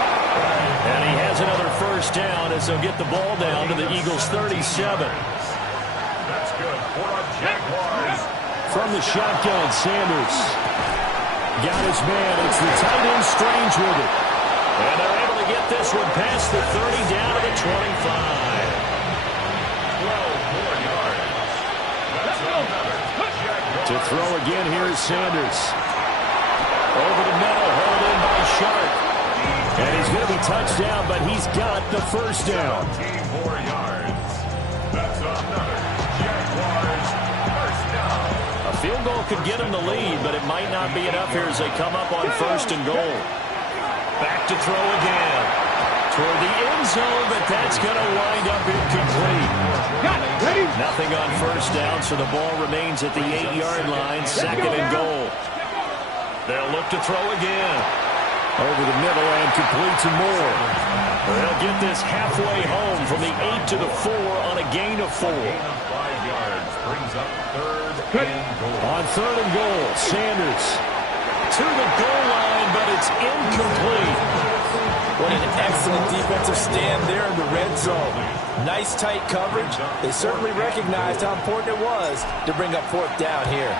And he has another 1st down as they'll get the ball down to the Eagles' 37. That's good for the Jaguars. From the shotgun, Sanders. Got his man. It's the tight end Strange with it. And they're able to get this one past the 30 down to the 25. 12 more yards. That's another Jaguars. To throw again, here's Sanders. Over the middle, hauled in by Sharp. And he's going to be touched down, but he's got the 1st down. 17 more yards. That's another Jaguars 1st down. A field goal could get him the lead, but it might not be enough here as they come up on 1st and goal. Back to throw again. Toward the end zone, but that's going to wind up incomplete. Nothing on 1st down, so the ball remains at the 8-yard line, 2nd and goal. They'll look to throw again. Over the middle and complete to Moore. They'll get this halfway home from the 8 to the 4 on a gain of 4. Gain of 5 yards brings up 3rd and goal. On 3rd and goal, Sanders to the goal line, but it's incomplete. What an excellent defensive stand there in the red zone. Nice tight coverage. They certainly recognized how important it was to bring up 4th down here.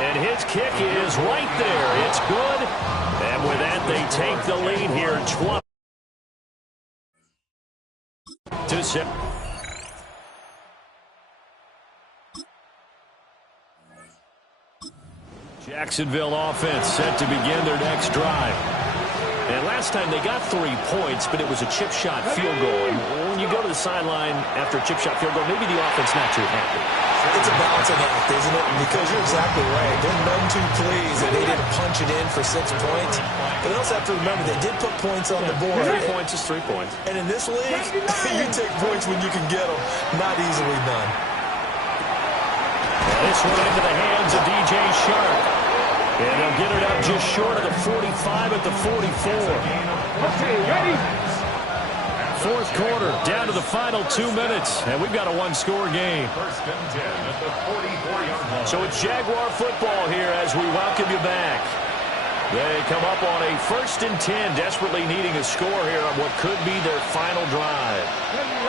And his kick is right there. It's good. And with that, they take the lead here, 20-7. Jacksonville offense set to begin their next drive. And last time they got 3 points, but it was a chip shot field goal. And when you go to the sideline after a chip shot field goal, maybe the offense not too happy. It's a balancing act, isn't it? Because you're exactly right. They're none too pleased that they didn't punch it in for 6 points. But they also have to remember they did put points on the board. 3 points is 3 points. And in this league, you take points when you can get them. Not easily done. This one into the hands of DJ Sharp. And they'll get it up just short of the 45 at the 44. Okay, ready? 4th quarter, down to the final 2 minutes, and we've got a 1-score game. 1st and 10 at the 44-yard line. So it's Jaguar football here as we welcome you back. They come up on a 1st and 10, desperately needing a score here on what could be their final drive.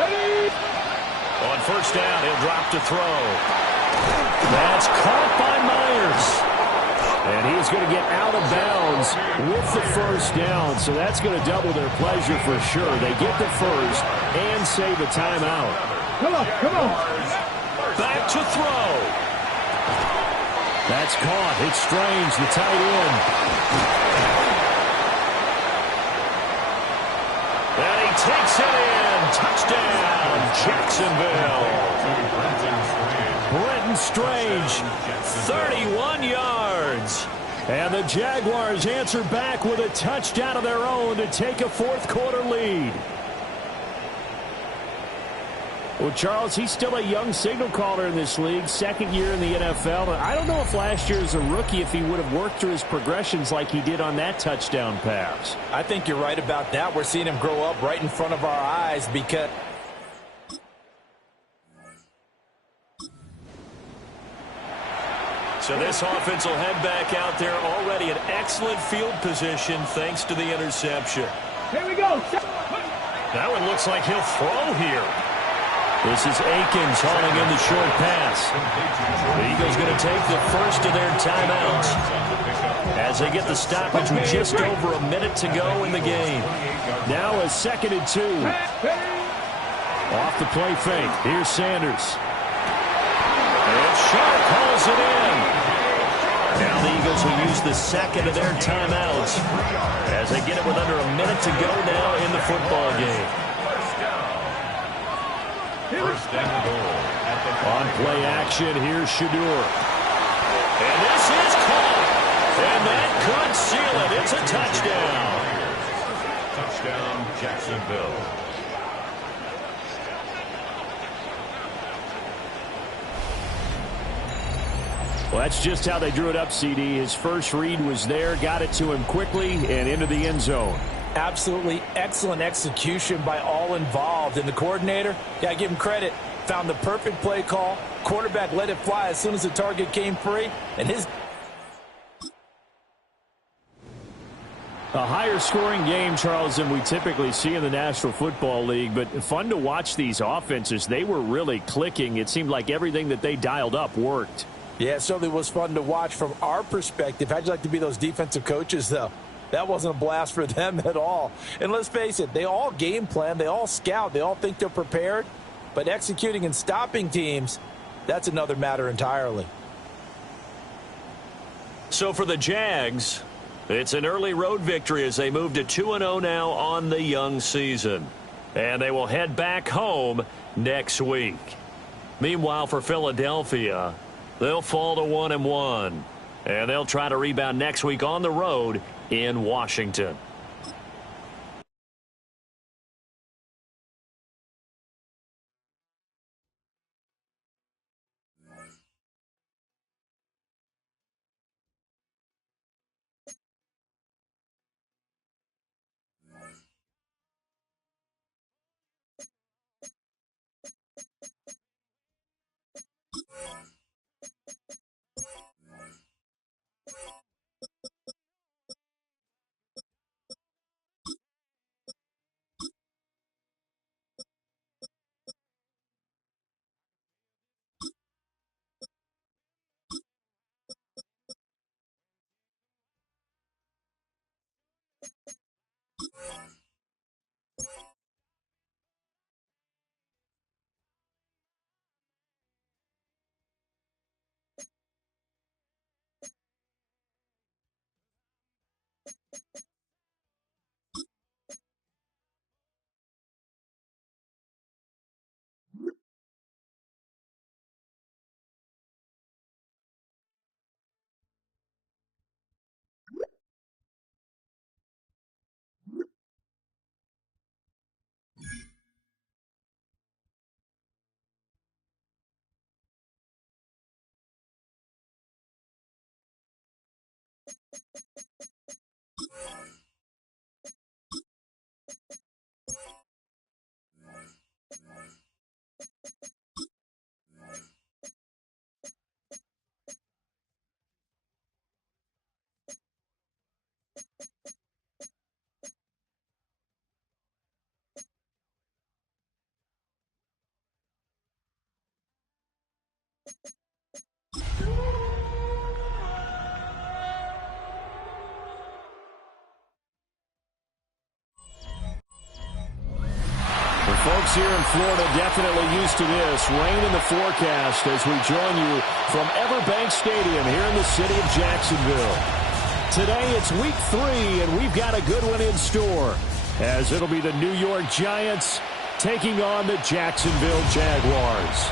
Ready? On 1st down, he'll drop to throw. That's caught by Myers. And he's going to get out of bounds with the 1st down, so that's going to double their pleasure for sure. They get the 1st and save a timeout. Come on. Back to throw. That's caught. It's Strange, the tight end. And he takes it in. Touchdown, Jacksonville. Brenton Strange, 31 yards. And the Jaguars answer back with a touchdown of their own to take a 4th quarter lead. Well, Charles, he's still a young signal caller in this league, 2nd year in the NFL. I don't know if last year as a rookie, if he would have worked through his progressions like he did on that touchdown pass. I think you're right about that. We're seeing him grow up right in front of our eyes because... So this offense will head back out there, already in excellent field position thanks to the interception. Here we go. That one looks like he'll throw here. This is Akins hauling in the short pass. The Eagles going to take the first of their timeouts as they get the stoppage with just over a minute to go in the game. Now a 2nd and 2. Off the play fake. Here's Sanders. Sharp calls it in. Now the Eagles will use the second of their timeouts as they get it with under a minute to go now in the football game. First down and goal. On play action, here's Shadur. And this is caught. And that could seal it. It's a touchdown. Touchdown, Jacksonville. Well, that's just how they drew it up, CD. His first read was there, got it to him quickly, and into the end zone. Absolutely excellent execution by all involved. And the coordinator, got to give him credit, found the perfect play call. Quarterback let it fly as soon as the target came free. And his... A higher scoring game, Charles, than we typically see in the National Football League, but fun to watch these offenses. They were really clicking. It seemed like everything that they dialed up worked. Yeah, it certainly was fun to watch from our perspective. How'd you like to be those defensive coaches, though? That wasn't a blast for them at all. And let's face it, they all game plan, they all scout, they all think they're prepared. But executing and stopping teams, that's another matter entirely. So for the Jags, it's an early road victory as they move to 2-0 now on the young season. And they will head back home next week. Meanwhile, for Philadelphia, they'll fall to 1-1. And they'll try to rebound next week on the road in Washington. Folks here in Florida definitely used to this. Rain in the forecast as we join you from Everbank Stadium here in the city of Jacksonville. Today it's week 3, and we've got a good one in store, as it'll be the New York Giants taking on the Jacksonville Jaguars.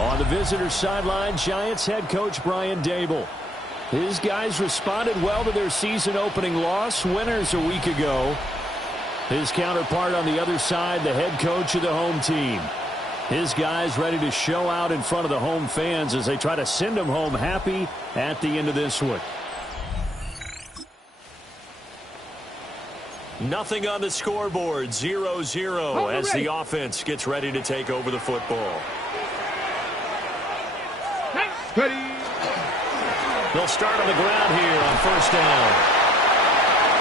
On the visitor sideline, Giants head coach Brian Dable. His guys responded well to their season-opening loss, winners a week ago. His counterpart on the other side, the head coach of the home team. His guys ready to show out in front of the home fans as they try to send them home happy at the end of this one. Nothing on the scoreboard, 0-0 as the offense gets ready to take over the football. Ready. They'll start on the ground here on first down.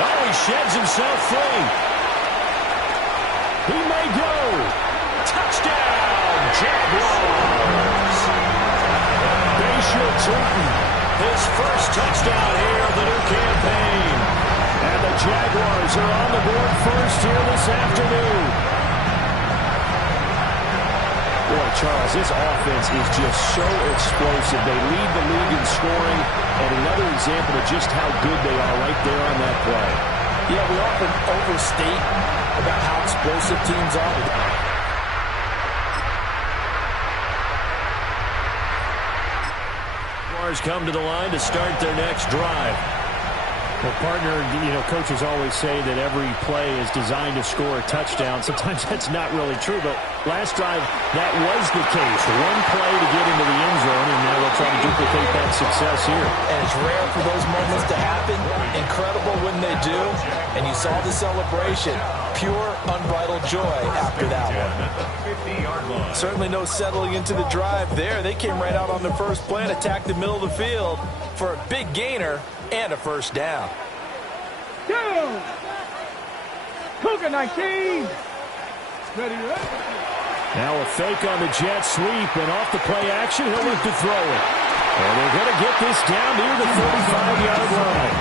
Oh, he sheds himself free. He may go. Touchdown, Jaguars. Bayshore Turton, his first touchdown here of the new campaign. And the Jaguars are on the board first here this afternoon. Boy, Charles, this offense is just so explosive. They lead the league in scoring, and another example of just how good they are right there on that play. Yeah, we often overstate about how explosive teams are. Jaguars come to the line to start their next drive. Well, partner, coaches always say that every play is designed to score a touchdown. Sometimes that's not really true, but last drive, that was the case. One play to get into the end zone, and now they'll try to duplicate that success here. And it's rare for those moments to happen. Incredible when they do. And you saw the celebration. Pure, unbridled joy after that one. Certainly no settling into the drive there. They came right out on the first play and attacked the middle of the field for a big gainer and a first down. Go! Cougar 19. Ready, ready. Now a fake on the jet sweep, and off the play action, he'll look to throw it. And they're going to get this down near the 35-yard line.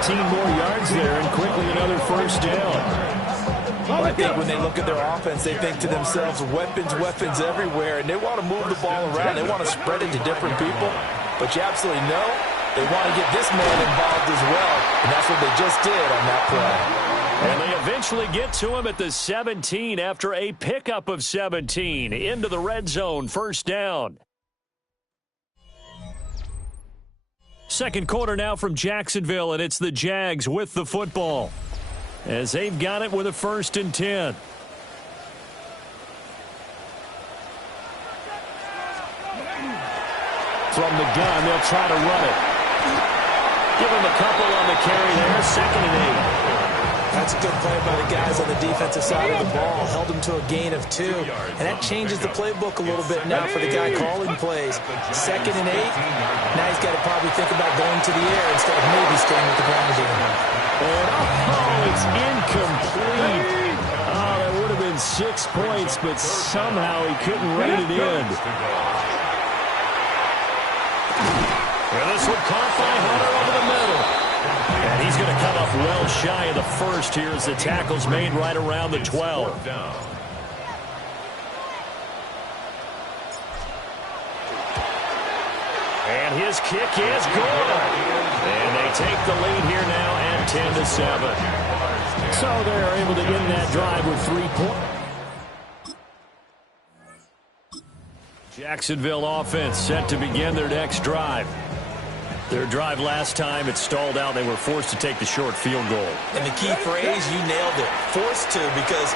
15 more yards there, and quickly another first down. Well, I think when they look at their offense, they think to themselves, weapons, weapons everywhere, and they want to move the ball around. They want to spread it to different people, but you absolutely know they want to get this man involved as well, and that's what they just did on that play. And they eventually get to him at the 17 after a pickup of 17 into the red zone, first down. Second quarter now from Jacksonville, and it's the Jags with the football as they've got it with a 1st and 10. From the gun, they'll try to run it. Give him a couple on the carry there, 2nd and 8. That's a good play by the guys on the defensive side of the ball. Held him to a gain of 2. And that changes the playbook a little bit now for the guy calling plays. 2nd and 8. Now he's got to probably think about going to the air instead of maybe staying with the ground game. And it's incomplete. Oh, that would have been 6 points, but somehow he couldn't rein it in. And this one caught by Hunter over the middle. And he's going to come up well shy of the first here as the tackle's made right around the 12. And his kick is good. And they take the lead here now at 10-7. So they're able to end that drive with 3 points. Jacksonville offense set to begin their next drive. Their drive last time, it stalled out. They were forced to take the short field goal. And the key phrase, you nailed it. Forced to, because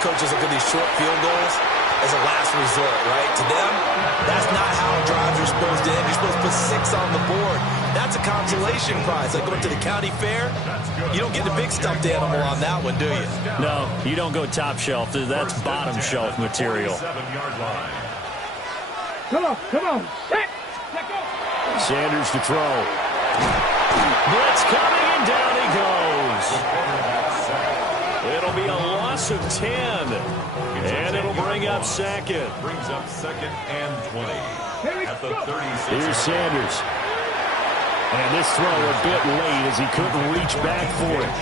coaches look at these short field goals as a last resort, right? To them, that's not how drives are supposed to end. You're supposed to put 6 on the board. That's a consolation prize. Like going to the county fair, you don't get the big stuffed animal on that one, do you? No, you don't go top shelf. That's bottom shelf material. Come on, come on. Set. Sanders to throw. Blitz coming, and down he goes. It'll be a loss of 10. And it'll bring up 2nd. Brings up 2nd and 20. At the 36. Here's Sanders. And this throw a bit late as he couldn't reach back for it.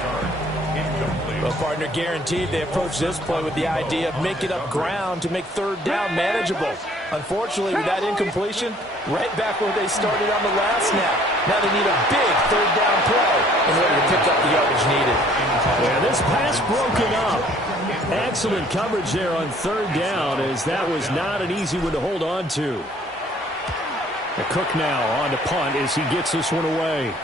Well, partner, guaranteed they approach this play with the idea of making up ground to make 3rd down manageable. Unfortunately, with that incompletion, right back where they started on the last snap. Now they need a big 3rd down play in order to pick up the yardage needed. Yeah, this pass broken up. Excellent coverage there on 3rd down, as that was not an easy one to hold on to. The Cook now on to punt as he gets this one away.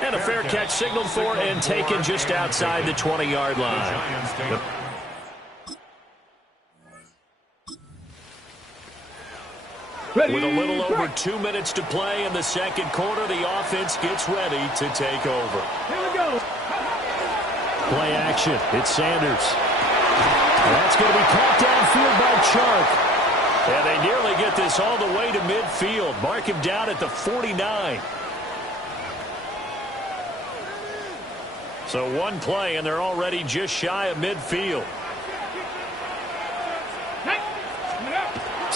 And a fair catch signaled for and taken just outside the 20-yard line. With a little over 2 minutes to play in the second quarter, the offense gets ready to take over. Here we go. Play action. It's Sanders. That's going to be caught downfield by Chark. And they nearly get this all the way to midfield. Mark him down at the 49. So one play, and they're already just shy of midfield.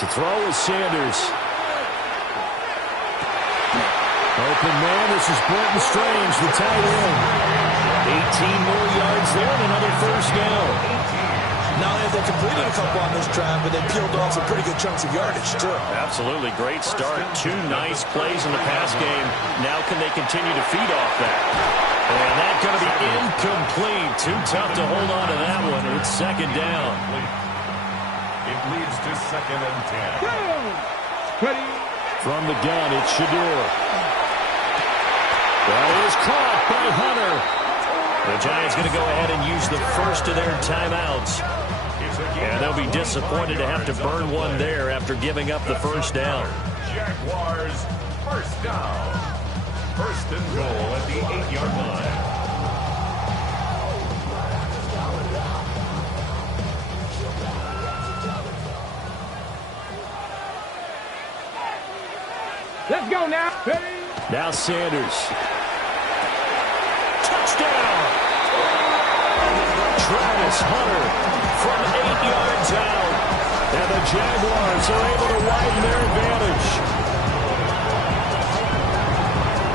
To throw is Sanders. Open man, this is Brenton Strange, the tight end. 18 more yards there and another first down. Now, as they completed a couple on this drive, but they peeled off some pretty good chunks of yardage, too. Absolutely. Great start. 2 nice plays in the pass game. Now can they continue to feed off that? And that's going to be incomplete. Too tough to hold on to that one. It's second down. It leads to 2nd and 10. Ready. From the gun, it's Shador. That is caught by Hunter. The Giants going to go ahead and use the first of their timeouts. And they'll be disappointed to have to burn one there after giving up the first down. Jaguars, first down. 1st and goal at the 8-yard line. Let's go now. Ready. Now Sanders. Touchdown! Travis Hunter from 8 yards out. And the Jaguars are able to widen their advantage.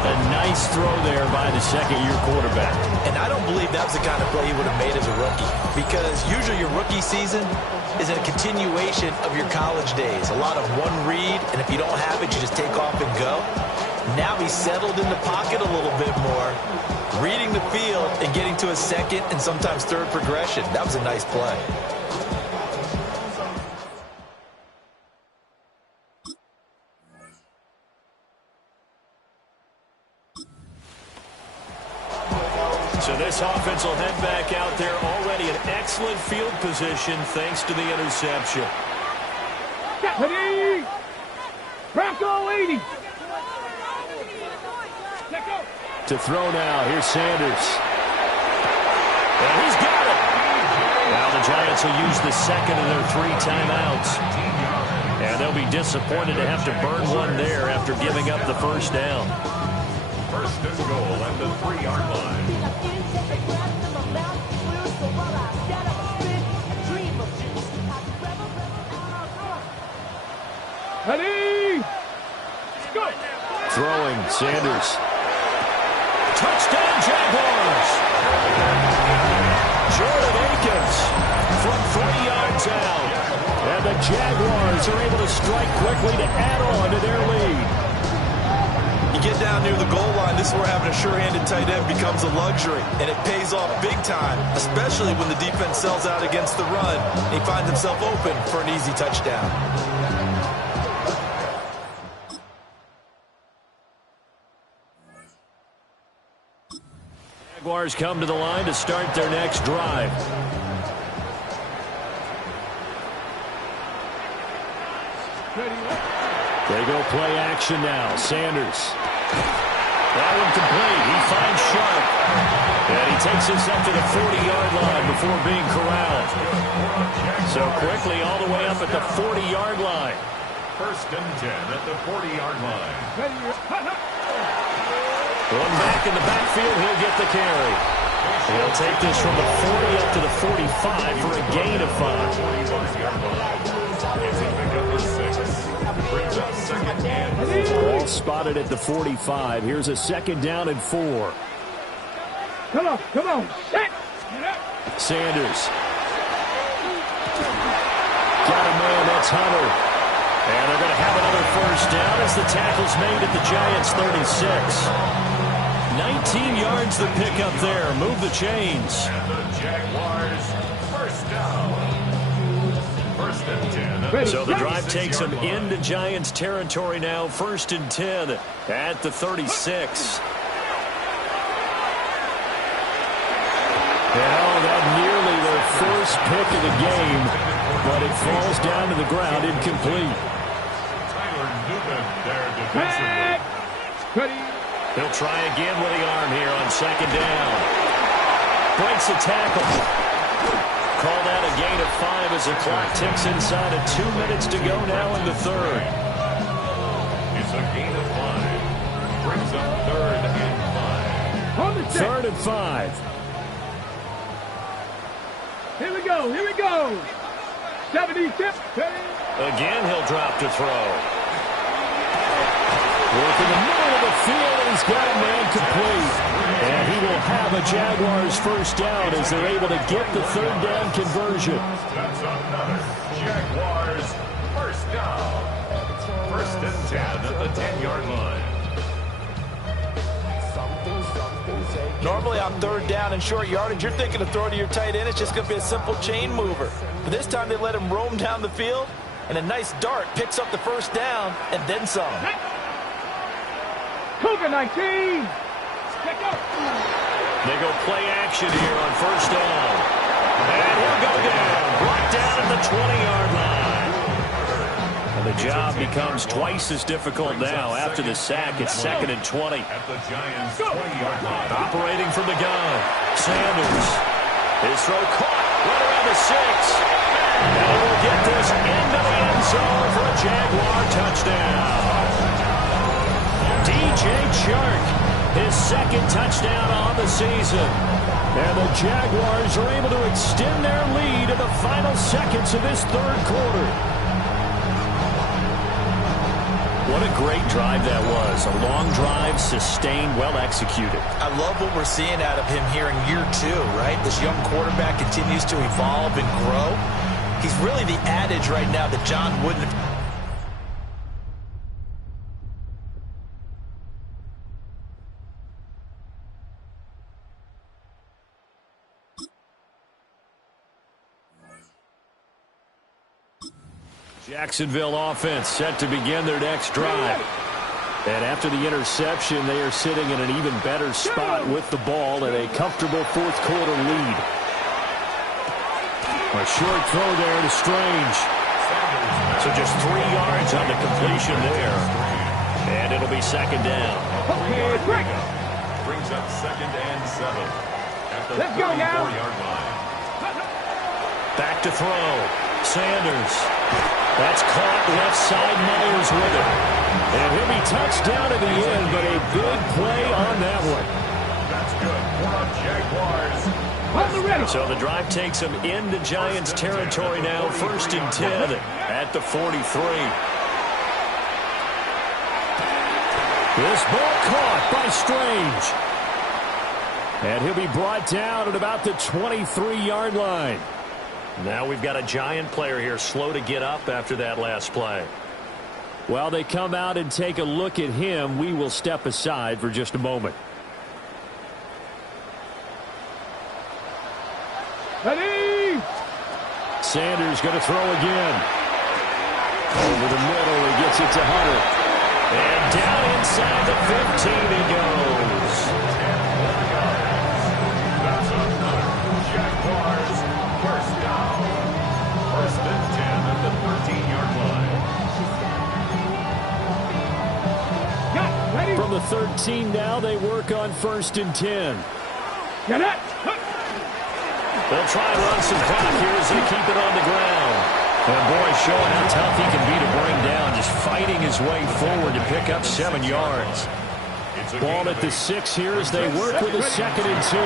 A nice throw there by the second-year quarterback. And I don't believe that was the kind of play he would have made as a rookie, because usually your rookie season is a continuation of your college days. A lot of one read, and if you don't have it, you just take off and go. Now he's settled in the pocket a little bit more, reading the field and getting to a second and sometimes third progression. That was a nice play. So this offense will head back out there, already in excellent field position thanks to the interception. Ready. Bronco 80. Let go. To throw now, here's Sanders. And he's got it. Now the Giants will use the second of their 3 timeouts. And they'll be disappointed to have to burn one there after giving up the first down. 1st and goal at the 3-yard line. Ready. Go. Throwing, Sanders. Touchdown, Jaguars! Jordan Akins from 3 yards out. And the Jaguars are able to strike quickly to add on to their lead. You get down near the goal line, this is where having a sure-handed tight end becomes a luxury, and it pays off big time, especially when the defense sells out against the run, and he finds himself open for an easy touchdown. Jaguars come to the line to start their next drive. They go play action now. Sanders. That one complete. He finds Sharp. And he takes this up to the 40-yard line before being corralled. So quickly all the way up at the 40-yard line. 1st and 10 at the 40-yard line. One back in the backfield, he'll get the carry. He'll take this from the 40 up to the 45 for a gain of 5. Ball spotted at the 45. Here's a 2nd down and 4. Come on. Set. Sanders. Got a man, that's Hunter. And they're going to have another first down as the tackle's made at the Giants' 36. 19 yards the pick up there. Move the chains. And the Jaguars, first down. 1st and 10. So the drive takes them into Giants territory now. 1st and 10 at the 36. Well, that nearly their first pick of the game, but it falls down to the ground incomplete. Tyler Newman there defensively. Ready. He'll try again with the arm here on 2nd down. Breaks the tackle. Call that a gain of 5 as the clock ticks inside of 2 minutes to go now in the 3rd. It's a gain of 5. Brings up 3rd and 5. 3rd and 5. Here we go. 76. Again, he'll drop to throw. Work in the middle of the field, and he's got a man complete. And he will have a Jaguars first down as they're able to get the third down conversion. That's another Jaguars first down. First and 10 at the 10-yard line. Normally on third down and short yardage, you're thinking of throwing to your tight end. It's just going to be a simple chain mover. But this time they let him roam down the field, and a nice dart picks up the first down and then some. Cougar 19. They go play action here on first down. And he'll go down. Brought down at the 20-yard line. And the job becomes twice as difficult now after the sack. It's 2nd and 20. At the Giants' 20-yard line. Operating from the gun. Sanders. His throw caught right around the 6. And he will get this into the end zone for a Jaguar touchdown. DJ Chark, his second touchdown on the season. And the Jaguars are able to extend their lead in the final seconds of this third quarter. What a great drive that was. A long drive, sustained, well executed. I love what we're seeing out of him here in year 2, right? This young quarterback continues to evolve and grow. He's really the adage right now that John wouldn't have. Jacksonville offense set to begin their next drive. And after the interception, they are sitting in an even better spot with the ball and a comfortable fourth quarter lead. A short throw there to Strange. So just 3 yards on the completion there. And it'll be second down. Brings up 2nd and 7 at the 34-yard line. Back to throw. Sanders. That's caught left side. Myers with it. And he'll be touched down at the end, but a big play on that one. That's good for the Jaguars. So the drive takes them into Giants territory now. 1st and 10 at the 43. This ball caught by Strange. And he'll be brought down at about the 23-yard line. Now we've got a Giant player here slow to get up after that last play. While they come out and take a look at him, we will step aside for just a moment. Ready? Sanders going to throw again. Over the middle, he gets it to Hunter. And down inside the 15 he goes. That's another Jaguars first down. 1st and 10 at the 13-yard line. Ready? From the 13 now, they work on 1st and 10. Get it. They'll try and run some clock here as they keep it on the ground. And boy, showing how tough he can be to bring down, just fighting his way forward to pick up 7 yards. Ball at the 6 here as they work with a 2nd and 2.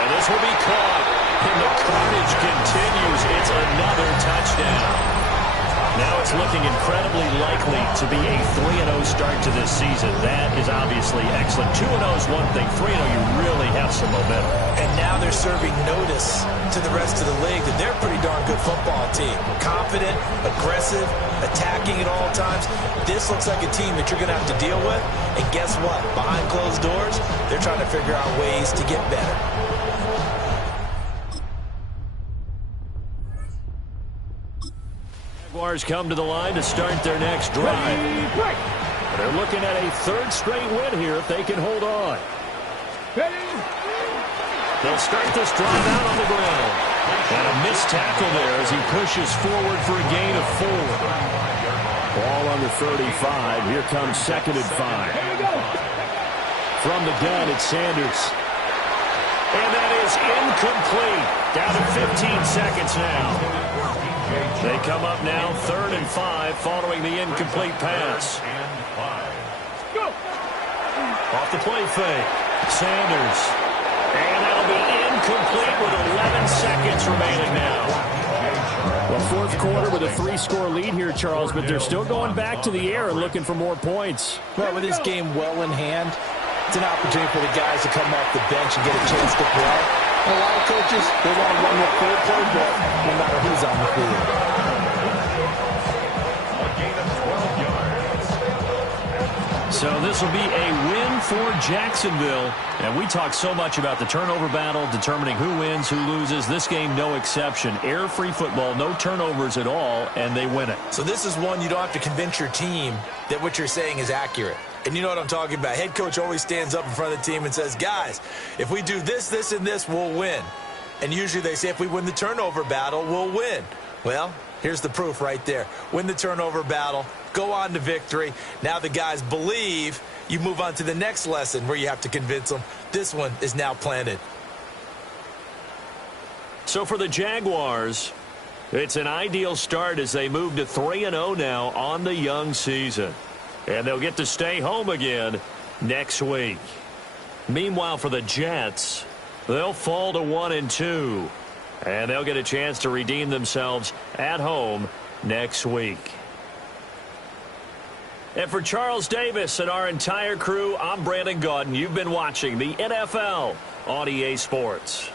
And this will be caught. And the carnage continues. It's another touchdown. Now it's looking incredibly likely to be a 3-0 start to this season. That is obviously excellent. 2-0 is one thing. 3-0, you really have some momentum. And now they're serving notice to the rest of the league that they're a pretty darn good football team. Confident, aggressive, attacking at all times. This looks like a team that you're going to have to deal with. And guess what? Behind closed doors, they're trying to figure out ways to get better. Jaguars come to the line to start their next drive. They're looking at a 3rd straight win here if they can hold on. They'll start this drive out on the ground. And a missed tackle there as he pushes forward for a gain of 4. Ball on the 35. Here comes 2nd and 5. From the gun, it's Sanders. And that is incomplete. Down to 15 seconds now. They come up now 3rd and 5 following the incomplete pass. Off the play fake. Sanders. And that'll be incomplete with 11 seconds remaining now. Well, fourth quarter with a 3-score lead here, Charles, but they're still going back to the air and looking for more points. Well, with this game well in hand, it's an opportunity for the guys to come off the bench and get a chance to play. And a lot of coaches, they want to run the full playbook no matter who's on the field. A gain of 12 yards. So this will be a win for Jacksonville. And we talk so much about the turnover battle, determining who wins, who loses. This game, no exception. Air-free football, no turnovers at all, and they win it. So this is one you don't have to convince your team that what you're saying is accurate. And you know what I'm talking about. Head coach always stands up in front of the team and says, guys, if we do this, this, and this, we'll win. And usually they say if we win the turnover battle, we'll win. Well, here's the proof right there. Win the turnover battle, go on to victory. Now the guys believe. You move on to the next lesson where you have to convince them. This one is now planted. So for the Jaguars, it's an ideal start as they move to 3-0 now on the young season. And they'll get to stay home again next week. Meanwhile, for the Jets, they'll fall to 1-2. And they'll get a chance to redeem themselves at home next week. And for Charles Davis and our entire crew, I'm Brandon Gaudin. You've been watching the NFL on EA Sports.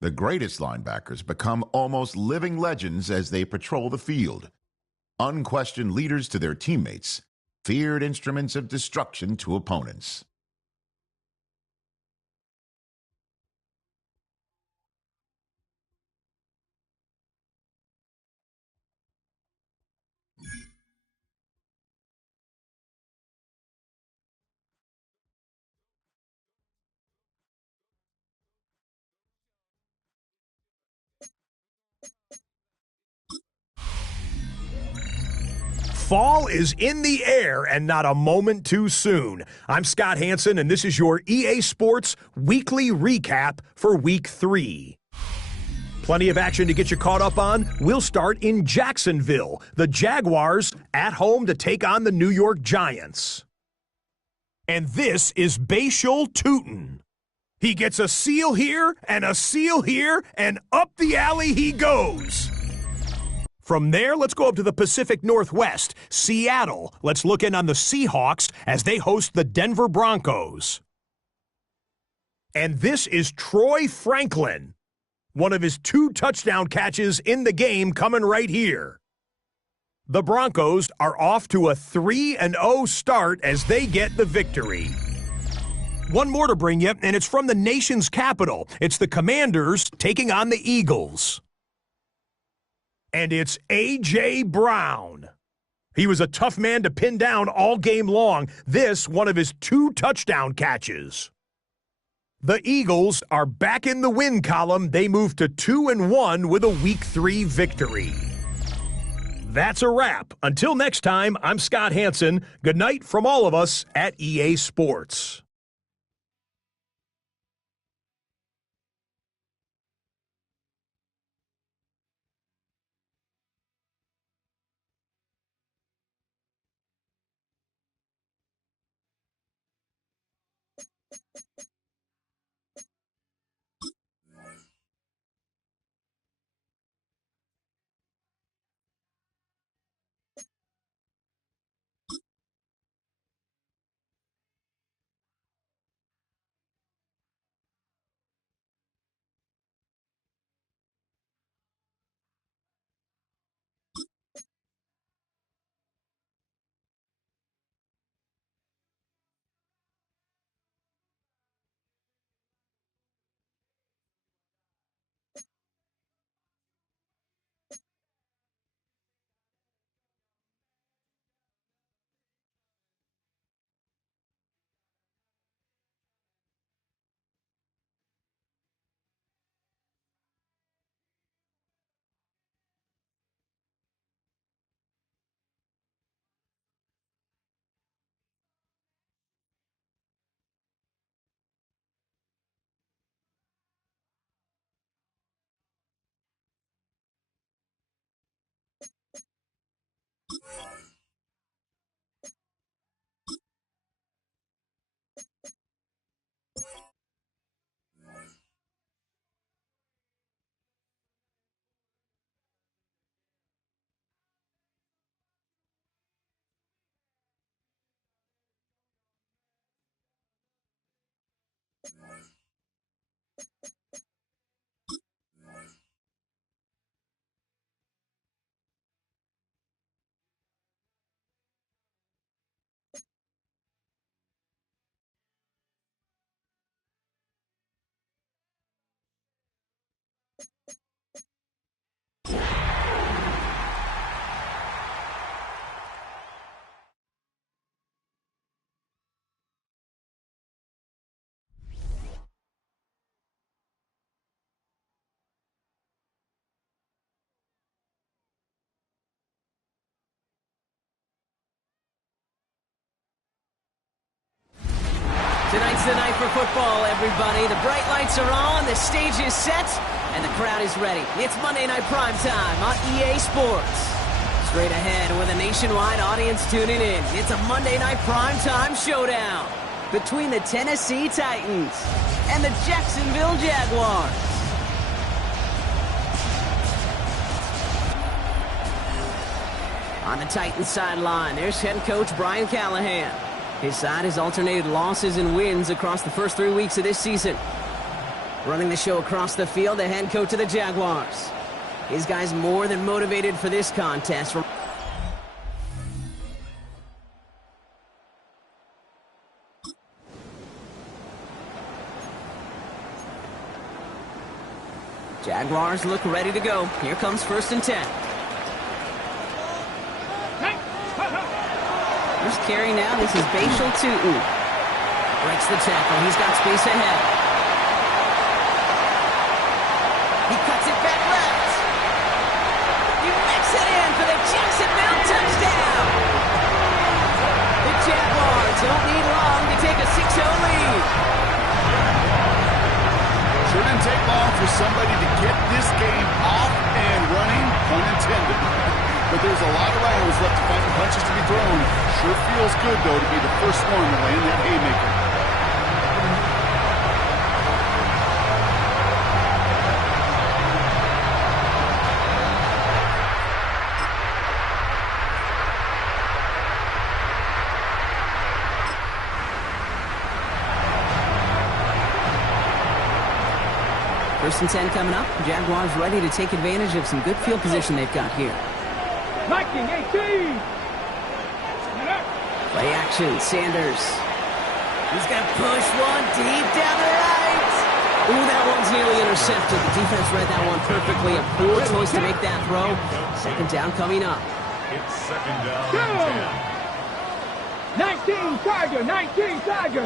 The greatest linebackers become almost living legends as they patrol the field. Unquestioned leaders to their teammates, feared instruments of destruction to opponents. Fall is in the air and not a moment too soon. I'm Scott Hansen, and this is your EA Sports Weekly Recap for Week 3. Plenty of action to get you caught up on. We'll start in Jacksonville. The Jaguars at home to take on the New York Giants. And this is Bashal Tootin. He gets a seal here and a seal here, and up the alley he goes. From there, let's go up to the Pacific Northwest, Seattle. Let's look in on the Seahawks as they host the Denver Broncos. And this is Troy Franklin. One of his 2 touchdown catches in the game coming right here. The Broncos are off to a 3-0 start as they get the victory. One more to bring you, and it's from the nation's capital. It's the Commanders taking on the Eagles. And it's A.J. Brown. He was a tough man to pin down all game long. This, one of his 2 touchdown catches. The Eagles are back in the win column. They move to 2-1 with a Week 3 victory. That's a wrap. Until next time, I'm Scott Hansen. Good night from all of us at EA Sports. Tonight's the night for football, everybody. The bright lights are on, the stage is set, and the crowd is ready. It's Monday Night Primetime on EA Sports. Straight ahead with a nationwide audience tuning in. It's a Monday Night Primetime showdown between the Tennessee Titans and the Jacksonville Jaguars. On the Titans sideline, there's head coach Brian Callahan. His side has alternated losses and wins across the first 3 weeks of this season. Running the show across the field, the head coach of the Jaguars. His guys more than motivated for this contest. Jaguars look ready to go. Here comes 1st and 10. First carry now, this is Bashal Tutin. Breaks the tackle, he's got space ahead. He cuts it back left. He makes it in for the Jacksonville touchdown. The Jaguars don't need long to take a 6-0 lead. Shouldn't take long for somebody to get this game off and running, pun intended. But there's a lot of rounds left to find the punches to be thrown. Sure feels good, though, to be the first one to land that haymaker. First and 10 coming up. Jaguars ready to take advantage of some good field position they've got here. 19-18. Play action, Sanders. He's going to push one deep down the right. Ooh, that one's nearly intercepted. The defense read that one perfectly. A poor choice to make that throw. Second down coming up. It's second down and 10. 19 Tiger, 19 Tiger.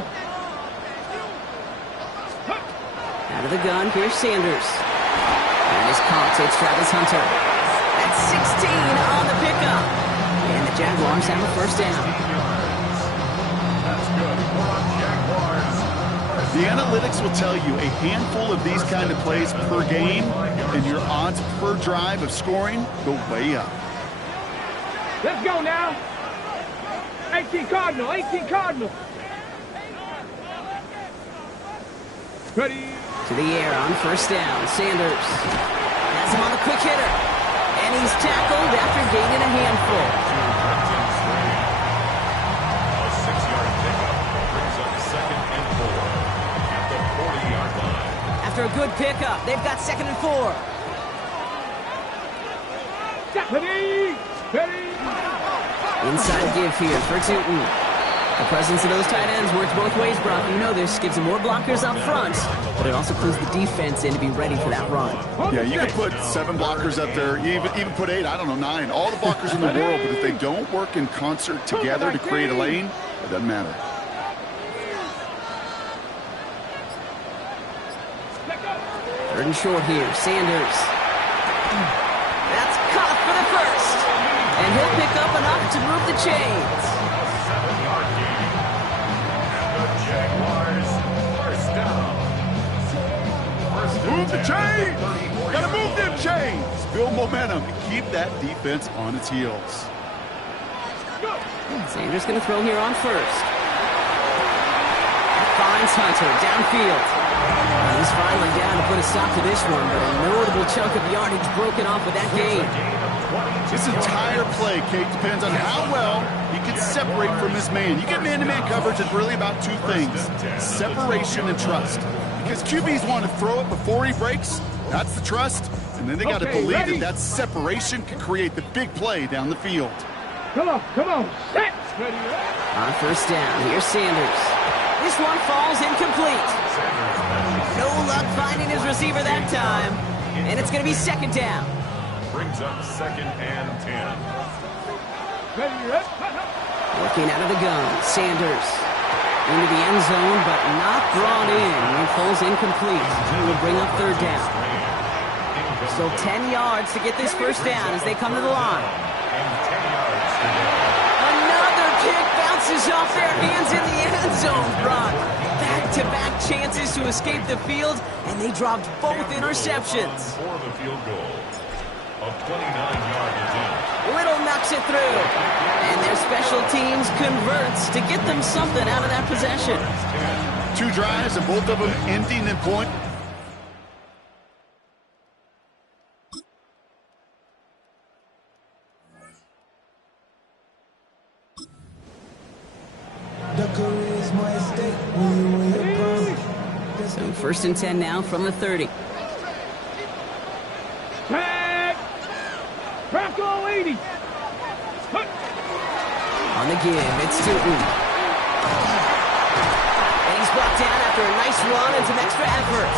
Out of the gun, here's Sanders. And it's caught, it's Travis Hunter. That's 16 on the pickup. And the Jaguars have a first down. That's good for Jaguars. The analytics will tell you a handful of these kind of plays per game, and your odds per drive of scoring go way up. Let's go now. 18 Cardinal, 18 Cardinal. Ready. To the air on first down. Sanders has him on the quick hitter. And he's tackled after gaining a handful. A 6-yard pickup brings up second and 4 at the 40-yard line. After a good pickup, they've got second and 4. Ready. Ready. Inside give here for Tutin. The presence of those tight ends works both ways, Brock. You know this. Gives them more blockers up front, but it also clues the defense in to be ready for that run. Yeah, you can put 7 blockers up there, even put 8, I don't know, 9. All the blockers in the world, but if they don't work in concert together to create a lane, it doesn't matter. Third and short here. Sanders. That's caught for the first. And he'll pick up enough to move the chains. 7-yard gain. And the Jaguars first down. Move the chains! Gotta move them chains! Build momentum and keep that defense on its heels. Sanders going to throw here on first. Finds Hunter downfield. He's finally down to put a stop to this one, but a notable chunk of yardage broken off with that gain. This entire play, Kate, depends on how well he can separate from his man. You get man-to-man coverage, it's really about two things, separation and trust. Because QBs want to throw it before he breaks, that's the trust, and then they got to believe that separation can create the big play down the field. Come on, set! On first down, here's Sanders. This one falls incomplete. No luck finding his receiver that time, and it's going to be second down. Brings up 2nd and 10. Working out of the gun, Sanders into the end zone, but not brought in. It falls incomplete. He will bring up third down. So 10 yards to get this first down as they come to the line. Another kick bounces off their hands in the end zone, Brock. Back-to-back chances to escape the field, and they dropped both interceptions. For the field goal of 29-yard attempt. Little knocks it through, and their special teams converts to get them something out of that possession. 2 drives, and both of them ending in point. So first and 10 now from the 30. Tag! Bronco 80! On the give, it's Tootin. And he's brought down after a nice run and some extra effort.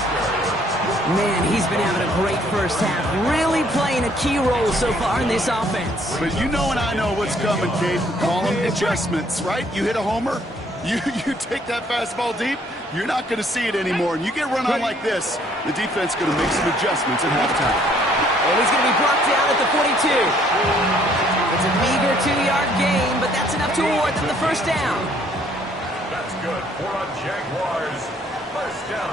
Man, he's been having a great first half, really playing a key role so far in this offense. But you know and I know what's coming, Kate. We call them adjustments, right? You hit a homer, you take that fastball deep, you're not going to see it anymore. And you get run on like this, the defense is going to make some adjustments at halftime. And he's going to be brought down at the 42. It's a meager 2-yard gain, but that's enough to award them the first down. That's good for a Jaguars first down.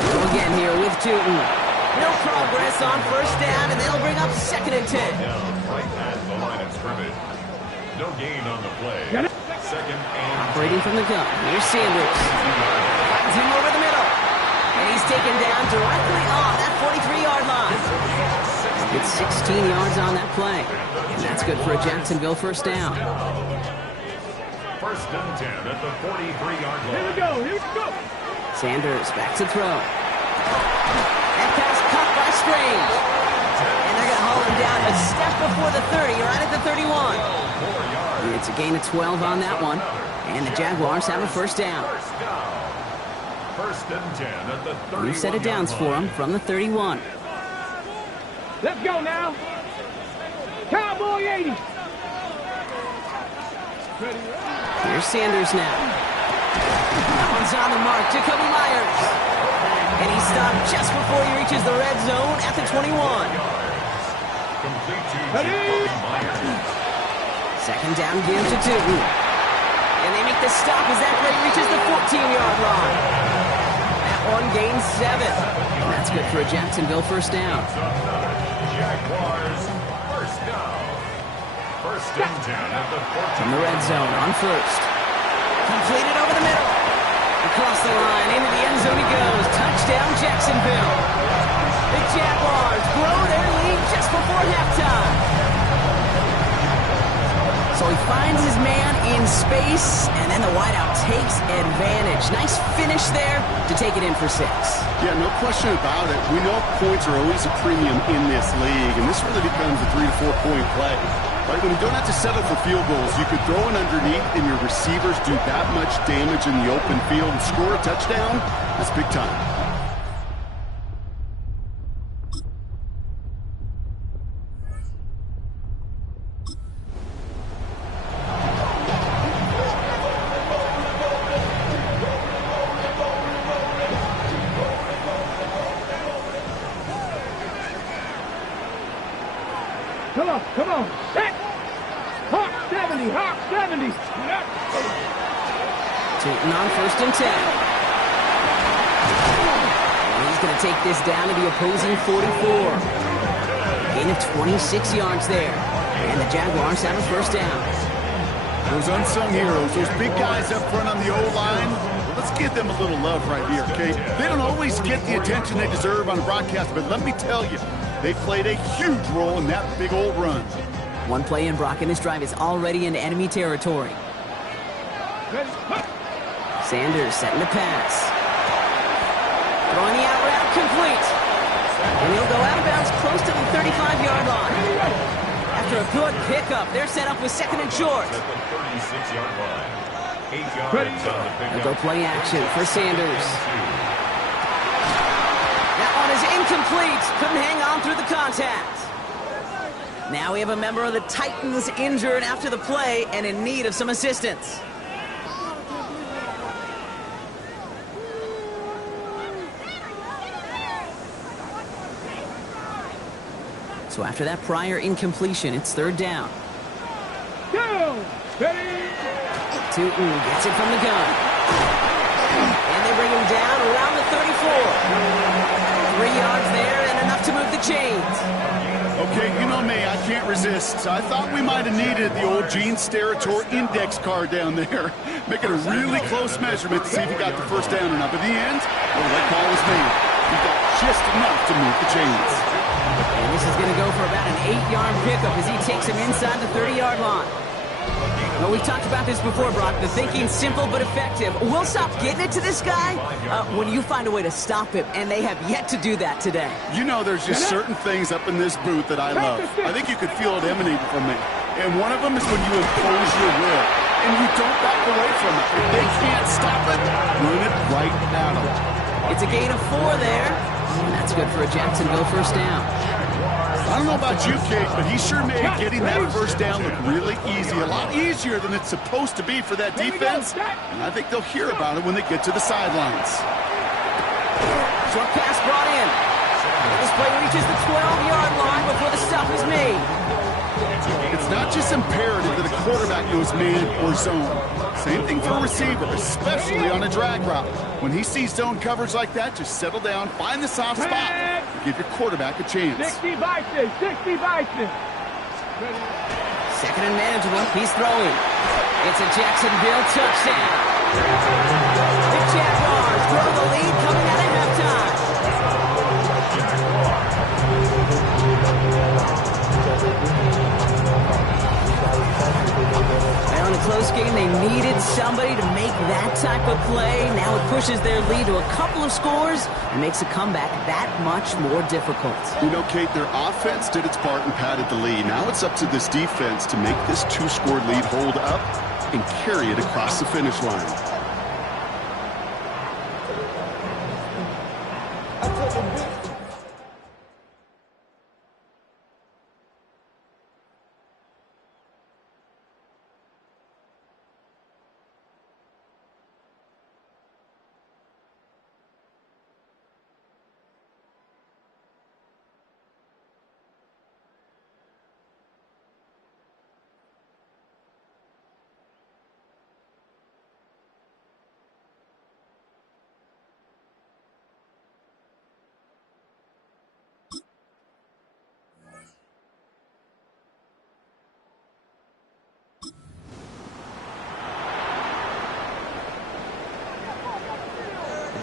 Go again here with Tootin. No progress on first down, and they'll bring up 2nd and 10. Right at the line of scrimmage. No gain on the play. 2nd and operating from the gun. Here's Sanders. Finds him over the middle. And he's taken down directly on that 43-yard line. Gets 16 yards on that play. And that's good for a Jacksonville first down. First and 10 at the 43-yard line. Here we go. Sanders back to throw. That pass caught by Strange. And they're going to haul him down a step before the 30, right at the 31. It's a gain of 12 on that one. And the Jaguars have a first down. First and 10 at the 31. New set of downs for them from the 31. Let's go now. Cowboy 80. Here's Sanders now. That one's on the mark. Jacoby Myers. And he stopped just before he reaches the red zone at the 21. Complete to Jacoby Myers. Second down give to Tootin. And they make the stop as that play reaches the 14-yard line. That one gains 7. And that's good for a Jacksonville first down. Jaguars first down. First and 10 at the 14. From the red zone on first. Completed over the middle. Across the line, into the end zone he goes. Touchdown Jacksonville. The Jaguars grow their lead just before halftime. So he finds his man in space, and then the wideout takes advantage. Nice finish there to take it in for 6. Yeah, no question about it. We know points are always a premium in this league, and this really becomes a 3 to 4 point play. Right? When you don't have to settle for field goals, you could throw it underneath, and your receivers do that much damage in the open field and score a touchdown. That's big time. Come on, set! Hawk 70, Hawk 70! Tootin on first and 10. And he's going to take this down to the opposing 44. Gain of 26 yards there. And the Jaguars have a first down. Those unsung heroes, those big guys up front on the O-line, let's give them a little love right here, okay? They don't always get the attention they deserve on the broadcast, but let me tell you, They played a huge role in that big old run. One play in, Brock, and this drive is already into enemy territory. Sanders setting the pass. Throwing the out route complete. And he'll go out of bounds close to the 35-yard line. After a good pickup, they're set up with second and short. At the 36-yard line. 8 yards on the pickup. They'll go play action for Sanders. That one is incomplete. Couldn't hang on through the contact. Now we have a member of the Titans injured after the play and in need of some assistance. So after that prior incompletion, it's third down. Tootin gets it from the gun. And they bring him down around the 34. 3 yards there and enough to move the chains. Okay, you know me, I can't resist. I thought we might have needed the old Gene Steratore index card down there. Make it a really close measurement to see if he got the first down or not. But in the end, well, that call was made. He got just enough to move the chains. And this is going to go for about an 8-yard pickup as he takes him inside the 30-yard line. Well, we've talked about this before, Brock. The thinking's simple but effective. We'll stop getting it to this guy when you find a way to stop him, and they have yet to do that today. You know, there's just certain things up in this booth that I love. I think you could feel it emanating from me. And one of them is when you impose your will, and you don't back away from it. If they can't stop it, run it right at them. It's a gain of 4 there, and that's good for a Jacksonville first down. I don't know about you, Kate, but he sure made getting that first down look really easy. A lot easier than it's supposed to be for that defense. And I think they'll hear about it when they get to the sidelines. Short pass brought in. This play reaches the 12-yard line before the stop is made. It's not just imperative that a quarterback knows man or zone. Same thing for a receiver, especially on a drag route. When he sees zone coverage like that, just settle down, find the soft spot, and give your quarterback a chance. 60 Bison, 60 Bison. Second and manageable, he's throwing. It's a Jacksonville touchdown. The Jaguars grow the lead coming out of halftime. Now in a close game, they needed somebody to make that type of play. Now it pushes their lead to a couple of scores and makes a comeback that much more difficult. You know, Kate, their offense did its part and padded the lead. Now it's up to this defense to make this 2-score lead hold up and carry it across the finish line.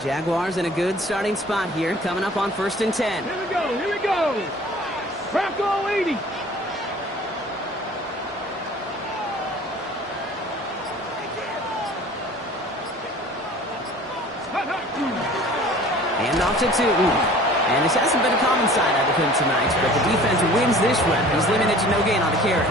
Jaguars in a good starting spot here, coming up on 1st and 10. Here we go, here we go. Bronco 80. Hand off to Tootin. And this hasn't been a common side out of him tonight, but the defense wins this rep. He's limited to no gain on the carry.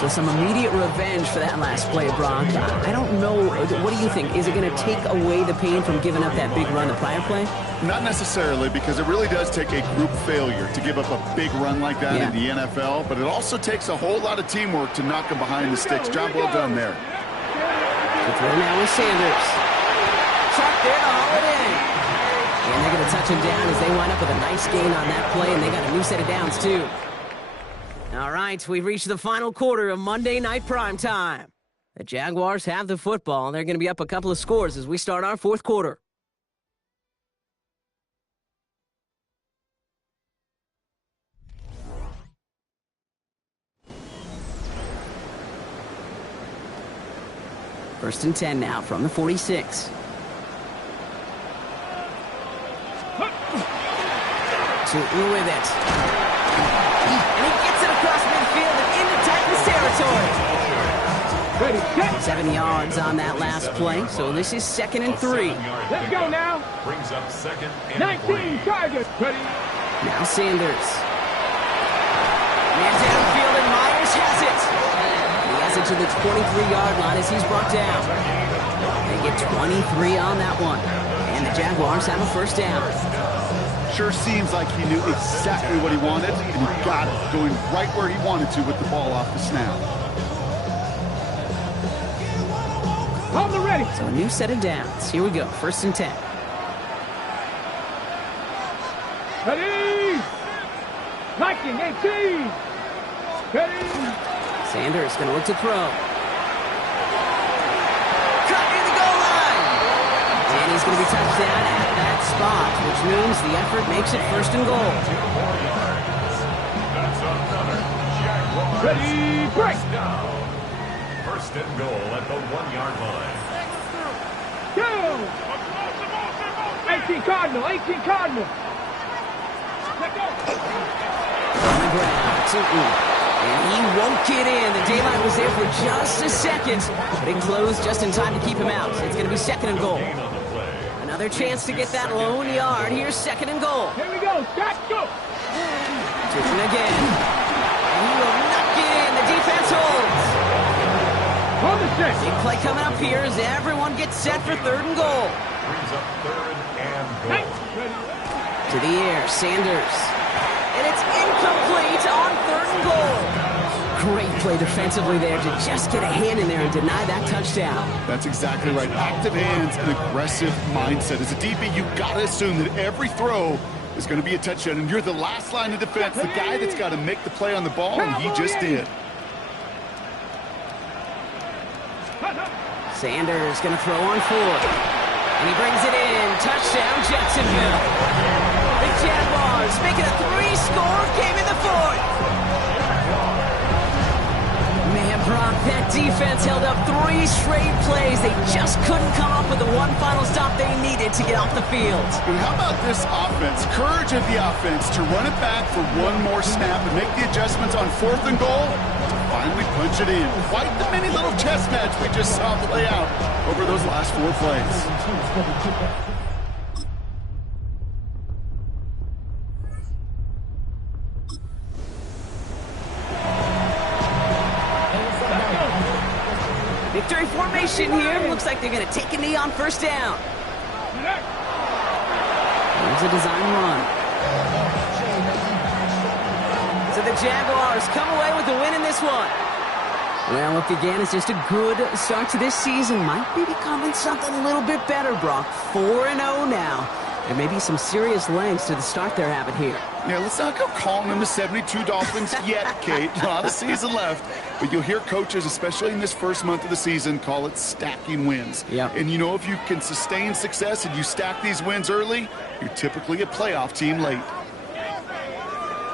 So some immediate revenge for that last play, Brock. I don't know. What do you think? Is it going to take away the pain from giving up that big run the prior play? Not necessarily, because it really does take a group failure to give up a big run like that in the NFL, but it also takes a whole lot of teamwork to knock them behind the sticks. Job well done there. The throw now with Sanders. Shot there to haul it in. And they're going to touch him down as they wind up with a nice gain on that play, and they got a new set of downs, too. All right, we've reached the final quarter of Monday Night Primetime. The Jaguars have the football, and they're going to be up a couple of scores as we start our fourth quarter. First and 10 now from the 46. Shooting with it. And he gets it across midfield and into Titans territory. 7 yards on that last play, so this is 2nd and 3. Let's go now. Brings up 2nd and 19 targets. Ready. Now Sanders. Man downfield, and Myers has it. He has it to the 23-yard line as he's brought down. They get 23 on that one. And the Jaguars have a first down. Sure seems like he knew exactly what he wanted, and he got it, going right where he wanted to with the ball off the snap. On the ready. So a new set of downs. Here we go. 1st and 10. Ready. Viking 18. Ready. Sanders going to look to throw. Cut near the goal line. And he's going to be touched down at that spot, which means the effort makes it 1st and goal. That's another Jaguars. Ready. Break. Down. 1st and goal at the 1-yard line. Go. 18 Cardinal. 18 Cardinal. Let go. On the ground. And he won't get in. The daylight was there for just a second, but it closed just in time to keep him out. It's going to be 2nd and goal. Another chance to get that lone yard. Here's 2nd and goal. Here we go. Scott, go. Switching again. And he will not get in. The defense holds. On the set. Big play coming up here as everyone gets set for 3rd and goal. Brings up 3rd and goal. To the air, Sanders. And it's incomplete on 3rd and goal. Great play defensively there to just get a hand in there and deny that touchdown. That's exactly right. Active hands and aggressive mindset. As a DB, you got to assume that every throw is going to be a touchdown, and you're the last line of defense, the guy that's got to make the play on the ball, and he just did. Sanders going to throw on 4th. And he brings it in. Touchdown, Jacksonville. The Jaguars making a 3-score game in the 4th. Man, Brock, that defense held up 3 straight plays. They just couldn't come up with the one final stop they needed to get off the field. And how about this offense? Courage of the offense to run it back for one more snap and make the adjustments on 4th and goal. Finally punch it in. Quite the mini little chess match we just saw play out over those last 4 plays. Victory formation here. Looks like they're going to take a knee on 1st down. Here's a design run. So the Jaguars come away with the win in this one. Well, look again, it's just a good start to this season. Might be becoming something a little bit better, Brock. 4-0 now. There may be some serious lengths to the start they're having here. Yeah, let's not go calling them the 72 Dolphins yet, Kate. A lot of season left. But you'll hear coaches, especially in this first month of the season, call it stacking wins. Yep. And you know, if you can sustain success and you stack these wins early, you're typically a playoff team late.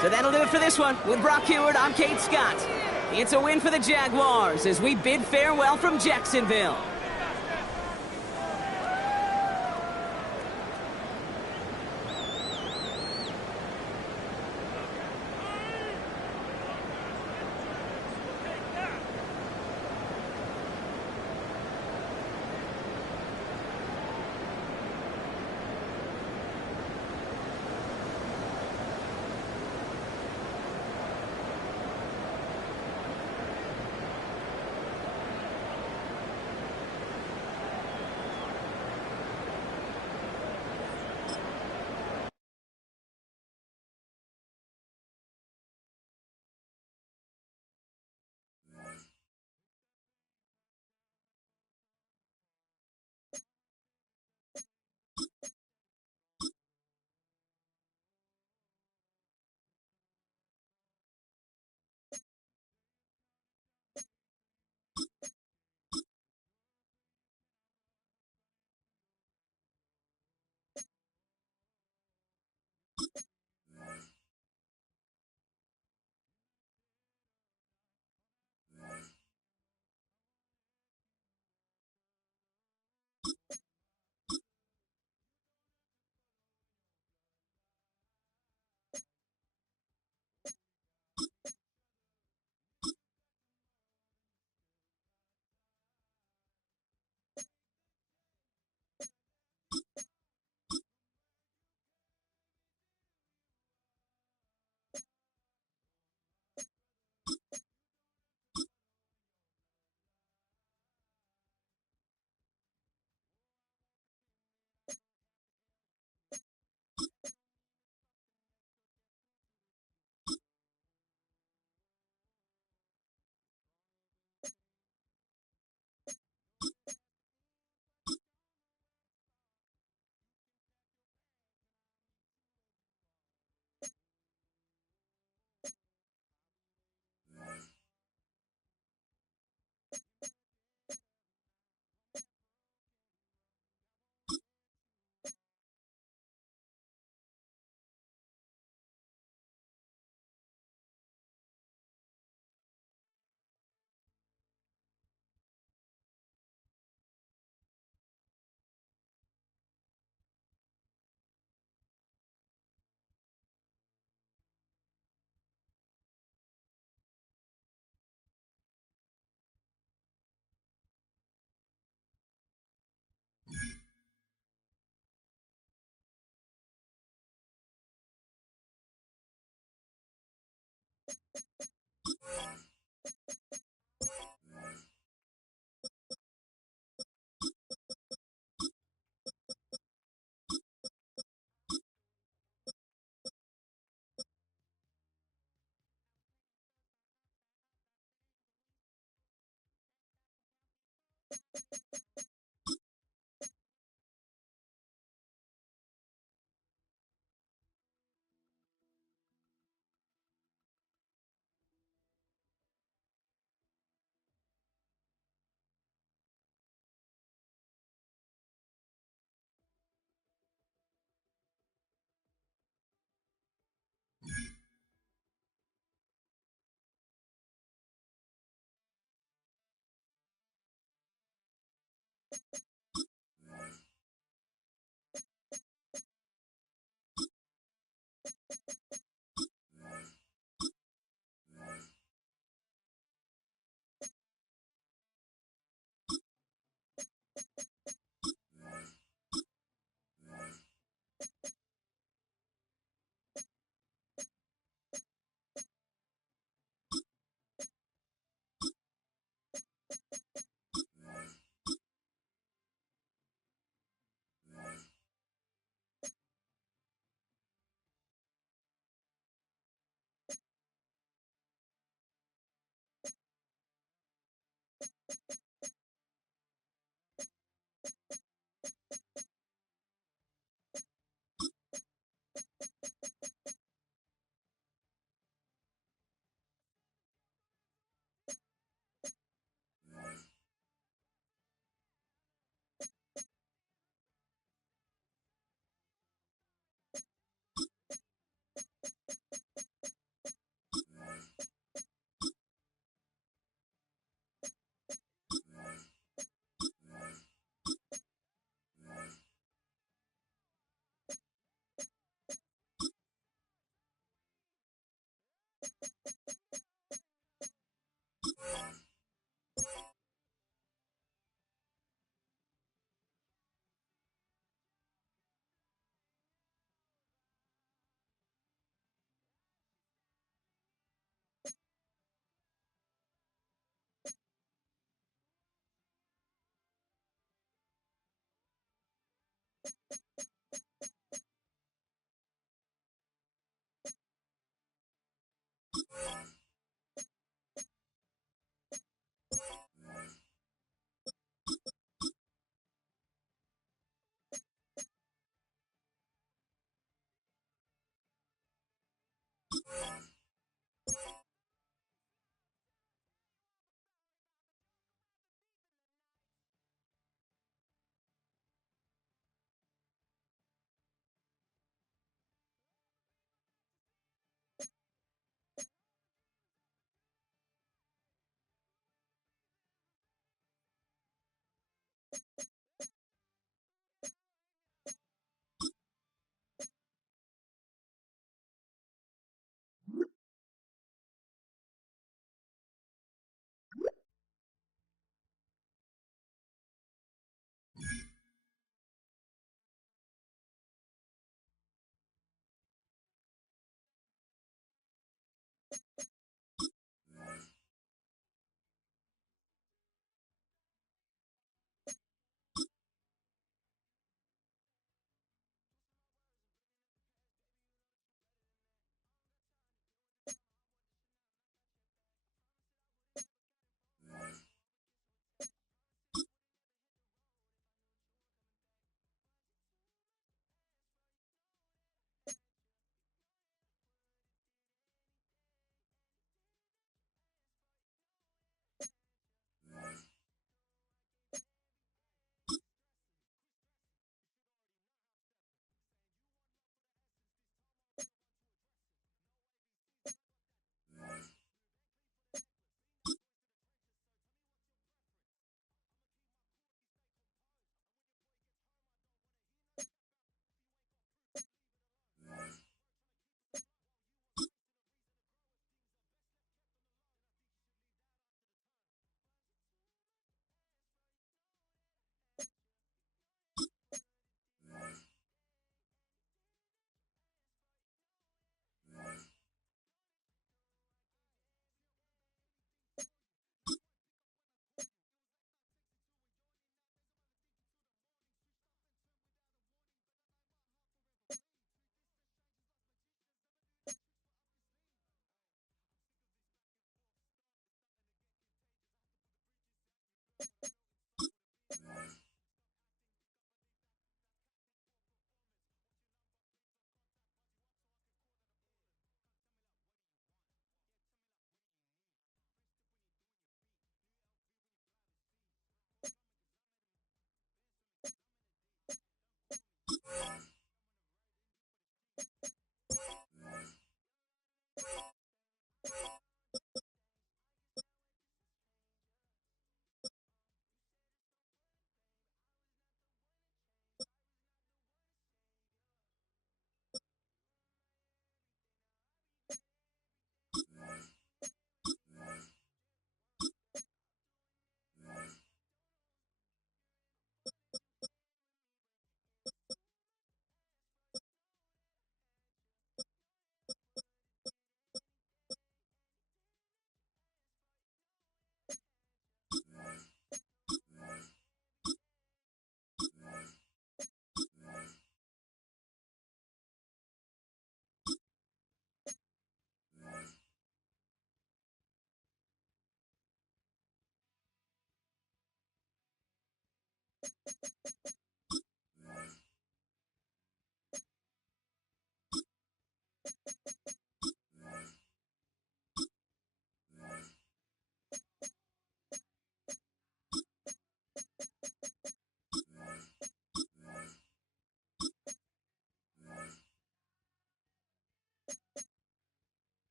So that'll do it for this one. With Brock Heward, I'm Kate Scott. It's a win for the Jaguars as we bid farewell from Jacksonville.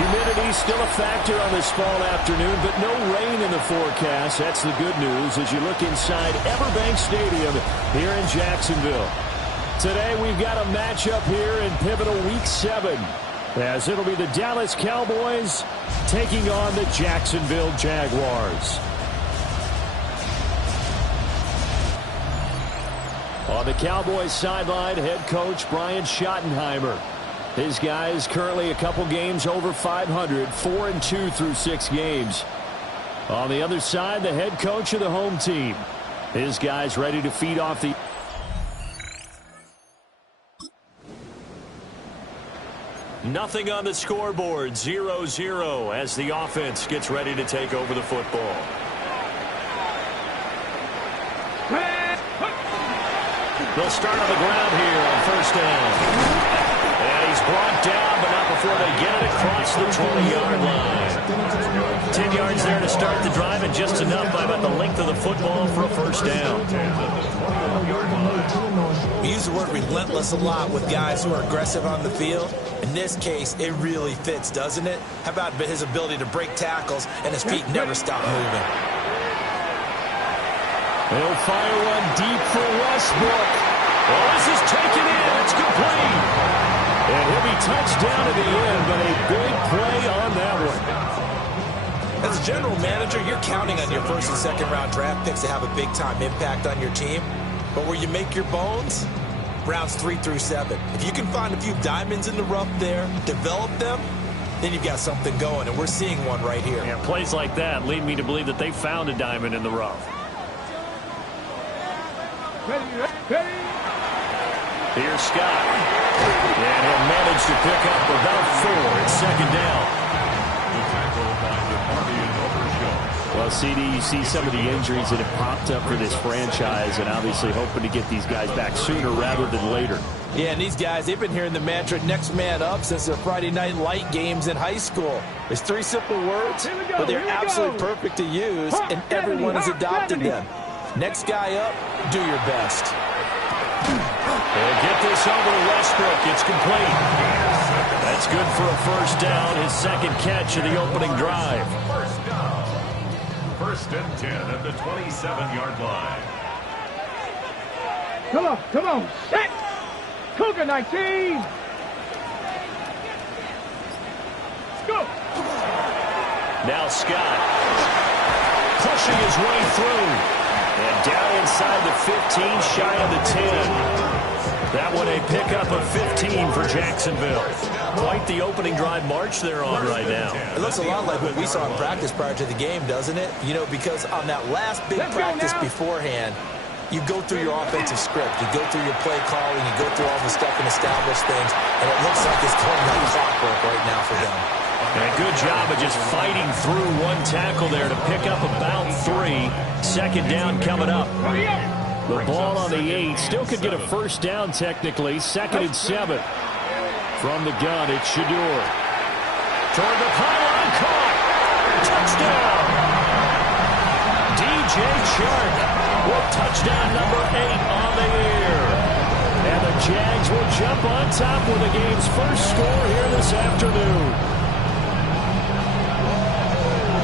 Humidity still a factor on this fall afternoon, but no rain in the forecast. That's the good news as you look inside Everbank Stadium here in Jacksonville. Today we've got a matchup here in pivotal Week 7, as it'll be the Dallas Cowboys taking on the Jacksonville Jaguars. On the Cowboys sideline, head coach Brian Schottenheimer. His guys currently a couple games over 500, 4-2 through 6 games. On the other side, the head coach of the home team. His guys ready to feed off the... Nothing on the scoreboard, 0-0 as the offense gets ready to take over the football. They'll start on the ground here on first down. And he's brought down, but not before they get it across the 20-yard line. 10 yards there to start the drive, and just enough by about the length of the football for a first down. We use the word relentless a lot with guys who are aggressive on the field. In this case, it really fits, doesn't it? How about his ability to break tackles, and his feet never stop moving? He'll fire one deep for Westbrook. Well, this is taken in. It's complete. And he'll be touched down at the end, but a big play on that one. As a general manager, you're counting on your first and second round draft picks to have a big-time impact on your team. But where you make your bones, rounds 3 through 7. If you can find a few diamonds in the rough there, develop them, then you've got something going, and we're seeing one right here. Yeah, plays like that lead me to believe that they found a diamond in the rough. Here's Scott. And he'll manage to pick up about 4 at second down. Well, CD, you see some of the injuries that have popped up for this franchise, and obviously hoping to get these guys back sooner rather than later. Yeah, and these guys, they've been hearing the mantra next man up since their Friday night light games in high school. It's 3 simple words, but they're absolutely perfect to use, and everyone has adopted them. Next guy up, do your best. They'll get this over to Westbrook. It's complete. That's good for a first down, his second catch of the opening drive. First down. First and 10 at the 27-yard line. Come on, set! Cougar 19! Let's go! Now Scott pushing his way through. And down inside the 15, shy of the 10. That one a pickup of 15 for Jacksonville. Quite the opening drive march they're on right now. It looks a lot like what we saw in practice prior to the game, doesn't it? You know, because on that last big practice beforehand, you go through your offensive script. You go through your play calling. You go through all the stuff and establish things. And it looks like it's going like clockwork right now for them. And a good job of just fighting through one tackle there to pick up about 3. Second down coming up. The ball on the 8. Still could get a first down technically. Second and 7. From the gun, it's Shador. Toward the pylon, caught. Touchdown. DJ Chark with touchdown number 8 on the air. And the Jags will jump on top with the game's first score here this afternoon.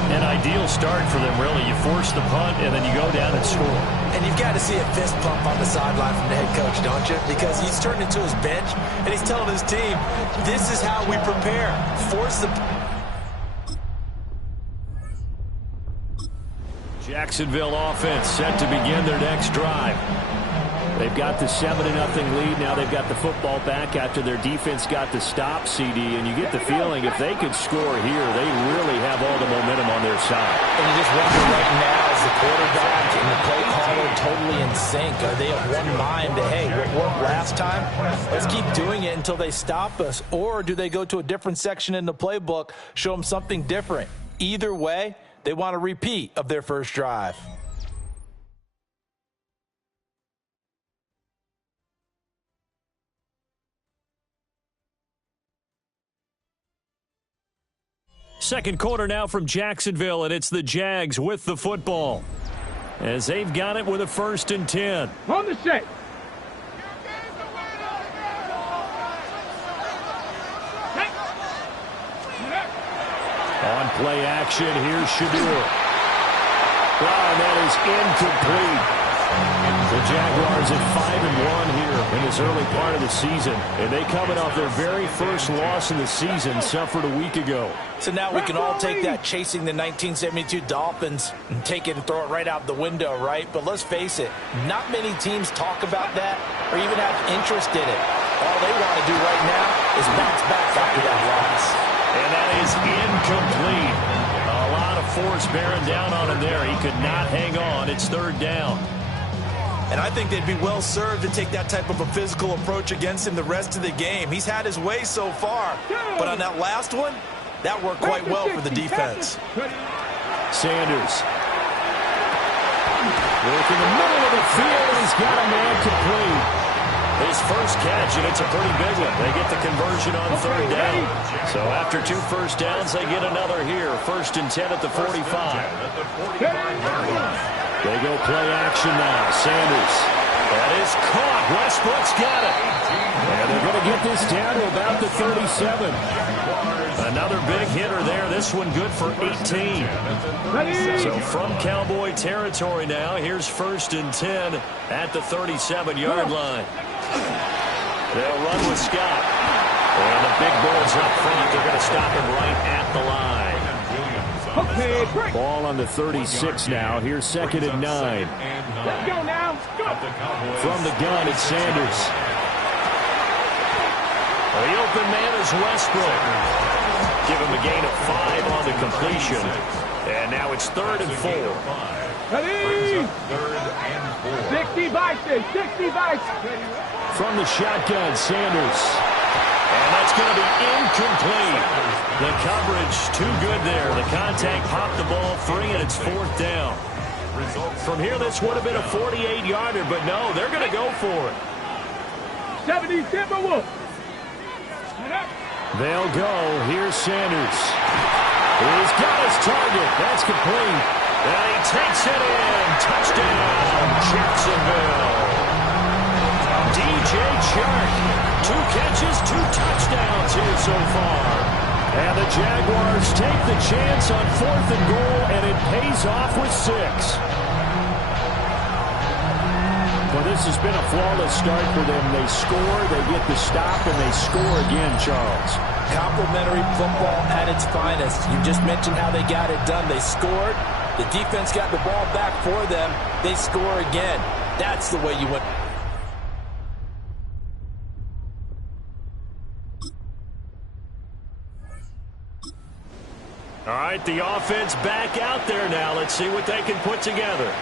An ideal start for them, really. You force the punt, and then you go down and score. And you've got to see a fist pump on the sideline from the head coach, don't you? Because he's turned into his bench, and he's telling his team, this is how we prepare. Force the... Jacksonville offense set to begin their next drive. They've got the 7-0 lead. Now they've got the football back after their defense got the stop, CD. And you get the feeling if they could score here, they really have all the momentum on their side. And you just wonder right now, is the quarterback and the play caller totally in sync? Are they of one mind that, hey, what worked last time? Let's keep doing it until they stop us. Or do they go to a different section in the playbook, show them something different? Either way, they want a repeat of their first drive. Second quarter now from Jacksonville, and it's the Jags with the football, as they've got it with a 1st and 10. On the set. On play action, here's Shadur. Wow, that is incomplete. The Jaguars at 5-1 here in this early part of the season, and they coming off their very first loss of the season, suffered a week ago. So now we can all take that chasing the 1972 Dolphins and take it and throw it right out the window, right? But let's face it, not many teams talk about that or even have interest in it. All they want to do right now is bounce back after that loss. And that is incomplete. A lot of force bearing down on him there. He could not hang on. It's 3rd down. And I think they'd be well served to take that type of a physical approach against him the rest of the game. He's had his way so far. But on that last one, that worked quite well for the defense. Sanders. Work in the middle of the field. He's got a man complete. His first catch, and it's a pretty big one. They get the conversion on 3rd down. So after 2 first downs, they get another here. 1st and 10 at the 45. They go play action now. Sanders. That is caught. Westbrook's got it. And they're going to get this down to about the 37. Another big hitter there. This one good for 18. So from Cowboy territory now, here's 1st and 10 at the 37-yard line. They'll run with Scott. And the big boys up front, they're going to stop him right at the line. Ball on the 36 now. Here's 2nd and 9. Let's go now. From the gun, it's Sanders. The open man is Westbrook. Give him a gain of 5 on the completion. And now it's 3rd and 4. Ready? 60 Bison, 60 Bison. From the shotgun, Sanders. And that's going to be incomplete. The coverage too good there. The contact popped the ball free, and it's 4th down. From here, this would have been a 48-yarder, but no, they're going to go for it. 70 Timberwolves. They'll go. Here's Sanders. He's got his target. That's complete. And he takes it in. Touchdown, Jacksonville. DJ Chark. 2 catches, 2 touchdowns here so far. And the Jaguars take the chance on 4th and goal, and it pays off with 6. Well, this has been a flawless start for them. They score, they get the stop, and they score again, Charles. Complimentary football at its finest. You just mentioned how they got it done. They scored. The defense got the ball back for them. They score again. That's the way you win. All right, the offense back out there now. Let's see what they can put together.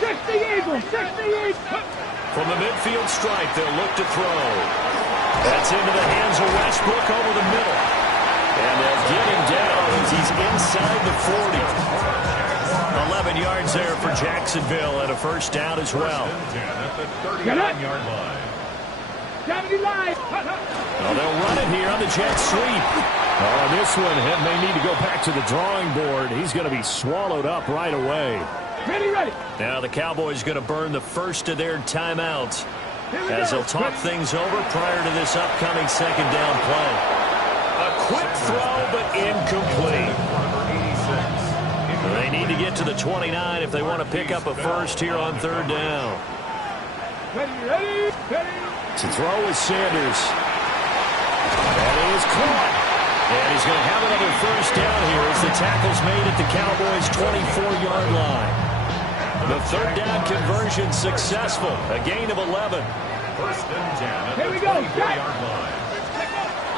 60 Eagles, 60 Eagles. From the midfield stripe, they'll look to throw. That's into the hands of Westbrook over the middle. And they'll get him down as he's inside the 40. 11 yards there for Jacksonville and a 1st down as well. Well, they'll run it here on the jet sweep. Oh, this one may need to go back to the drawing board. He's going to be swallowed up right away. Ready. Now the Cowboys going to burn the first of their timeouts as they'll talk things over prior to this upcoming 2nd down play. A quick throw, but incomplete. They need to get to the 29 if they want to pick up a first here on 3rd down. Ready. To throw is Sanders. That is caught. And he's going to have another 1st down here as the tackle's made at the Cowboys' 24-yard line. The 3rd down conversion successful. A gain of 11. 1st and 10. Here we go.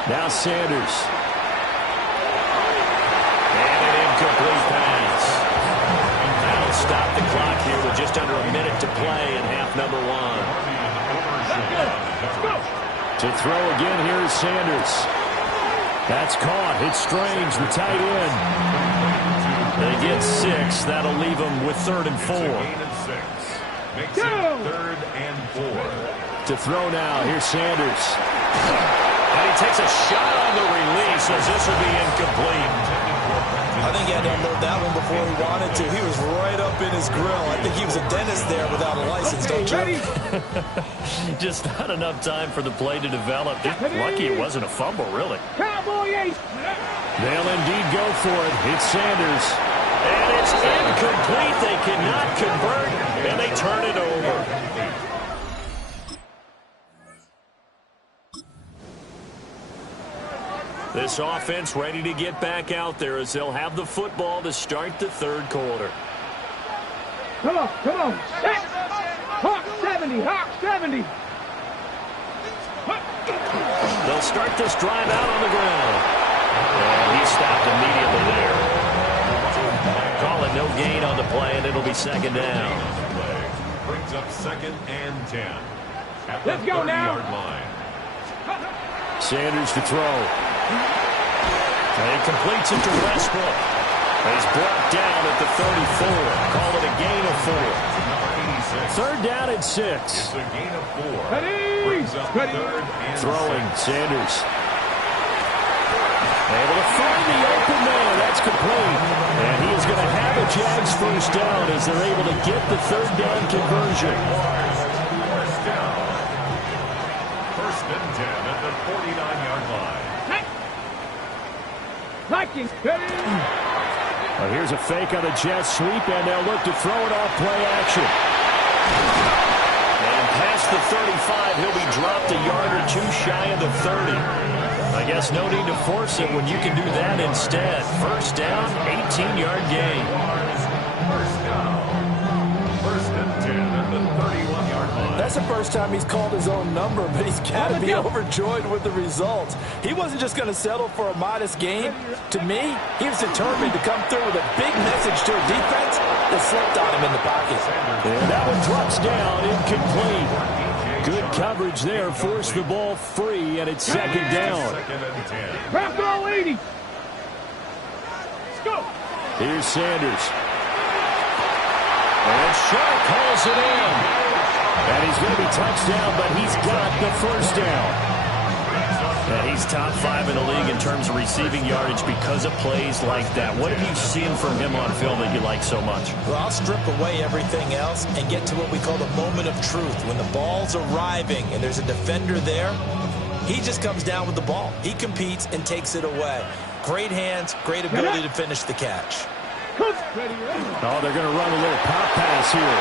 Now Sanders. And an incomplete pass. That'll stop the clock here with just under a minute to play in half number 1. To throw again, here is Sanders. That's caught. It's Strange, the tight end. They get 6. That'll leave them with 3rd and 4. Makes it 3rd and 4. To throw now. Here's Sanders. And he takes a shot on the release as this will be incomplete. I think he had to unload that one before he wanted to. He was right up in his grill. I think he was a dentist there without a license, don't you? Just not enough time for the play to develop. Just lucky it wasn't a fumble, really. Cowboy 8. They'll indeed go for it. It's Sanders. And it's incomplete. They cannot convert, and they turn it over. This offense ready to get back out there as they'll have the football to start the 3rd quarter. Come on, come on. Hawk 70, Hawk 70. They'll start this drive out on the ground. And he stopped immediately there. Call it no gain on the play, and it'll be 2nd down. Brings up 2nd and 10. At Let's the go now. 30-yard line. Sanders to throw. And he completes it to Westbrook. He's brought down at the 34. Call it a gain of 4. 3rd down and 6. It's a gain of 4. Brings up 3rd and Throwing 6. Sanders. Able to find the open man. That's complete. And he is going to have a Jags 1st down as they're able to get the 3rd down conversion. 1st down. 1st and 10 at the 49-yard line. Vikings. Well, here's a fake on the jet sweep, and they'll look to throw it off play action. And past the 35, he'll be dropped a yard or 2 shy of the 30. I guess no need to force it when you can do that instead. 1st down, 18-yard gain. 1st down. 1st and 10 at the 31-yard line. That's the first time he's called his own number, but he's got to be overjoyed with the results. He wasn't just going to settle for a modest gain. To me, he was determined to come through with a big message to a defense that slept on him in the pocket. And that one drops down, incomplete. Good coverage there, forced the ball free, and it's 2nd down. 2nd and 10. Craft all 80. Let's go. Here's Sanders. And Sharp calls it in. And he's going to be touchdown, but he's got the 1st down. And he's top 5 in the league in terms of receiving yardage because of plays like that. What have you seen from him on film that you like so much? Well, I'll strip away everything else and get to what we call the moment of truth. When the ball's arriving and there's a defender there, he just comes down with the ball. He competes and takes it away. Great hands, great ability to finish the catch. Oh, they're going to run a little pop pass here.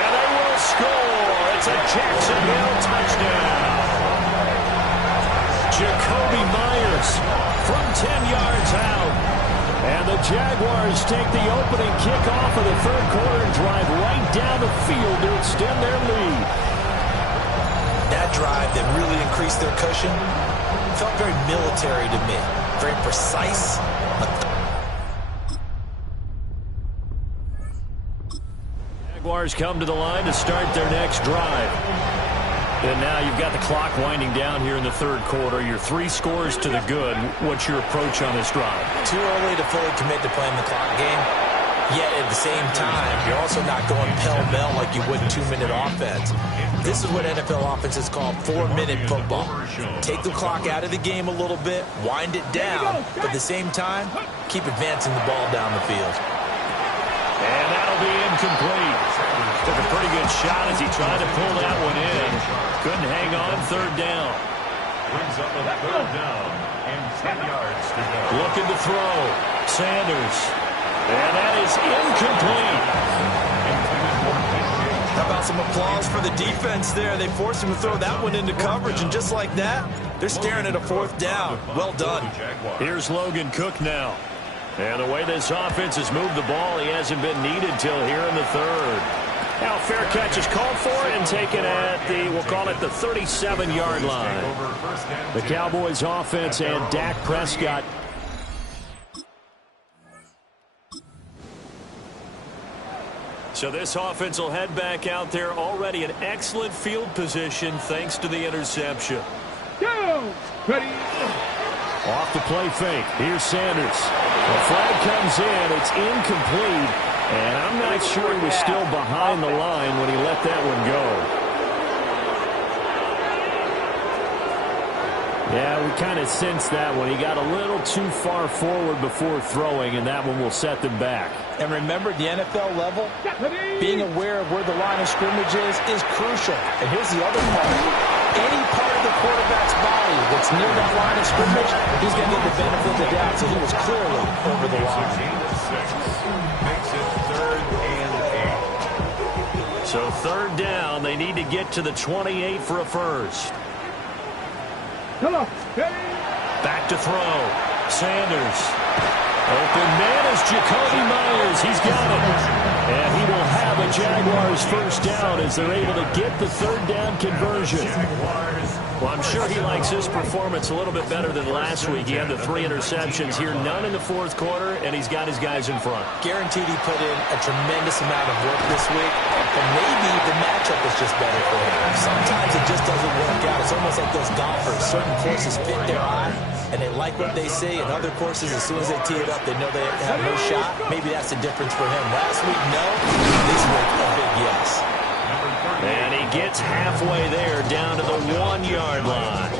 And they will score. It's a Jacksonville touchdown. Jacoby Myers from 10 yards out. And the Jaguars take the opening kickoff of the 3rd quarter and drive right down the field to extend their lead. That drive that really increased their cushion felt very military to me. Very precise. Jaguars come to the line to start their next drive. And now you've got the clock winding down here in the 3rd quarter. You're 3 scores to the good. What's your approach on this drive? Too early to fully commit to playing the clock game. Yet at the same time, you're also not going pell-mell like you would 2-minute offense. This is what NFL offenses call 4-minute football. Take the clock out of the game a little bit, wind it down, but at the same time, keep advancing the ball down the field. And that'll be incomplete. Took a pretty good shot as he tried to pull that one in. Couldn't hang on. 3rd down. Brings up a 3rd down and 10 yards to go. Looking to throw. Sanders. And that is incomplete. How about some applause for the defense there? They forced him to throw that one into coverage, and just like that, they're staring at a 4th down. Well done. Here's Logan Cook now. And the way this offense has moved the ball, he hasn't been needed till here in the 3rd. Now fair catch is called for and taken at the, we'll call it the 37-yard line. The Cowboys offense and Dak Prescott. So this offense will head back out there, already in excellent field position thanks to the interception. Go! Ready. Off the play fake. Here's Sanders. The flag comes in. It's incomplete. And I'm not sure he was still behind the line when he let that one go. Yeah, we kind of sensed that one. He got a little too far forward before throwing, and that one will set them back. And remember, the NFL level, being aware of where the line of scrimmage is crucial. And here's the other part. Any part of the quarterback's body that's near that line of scrimmage, he's going to get the benefit of the doubt. So he was clearly over the line. Makes it 3rd and 8. So 3rd down, they need to get to the 28 for a first. Back to throw. Sanders. Open man is Jacoby Myers. He's got it. And he will have a Jaguars first down as they're able to get the 3rd down conversion. Well, I'm sure he likes his performance a little bit better than last week. He had the 3 interceptions here, none in the 4th quarter, and he's got his guys in front. Guaranteed he put in a tremendous amount of work this week, and maybe the matchup is just better for him. Sometimes it just doesn't work out. It's almost like those golfers. Certain courses fit their eye, and they like what they see, and other courses, as soon as they tee it up, they know they have no shot. Maybe that's the difference for him. Last week, no. This week, a big yes. And he gets halfway there, down to the 1-yard line.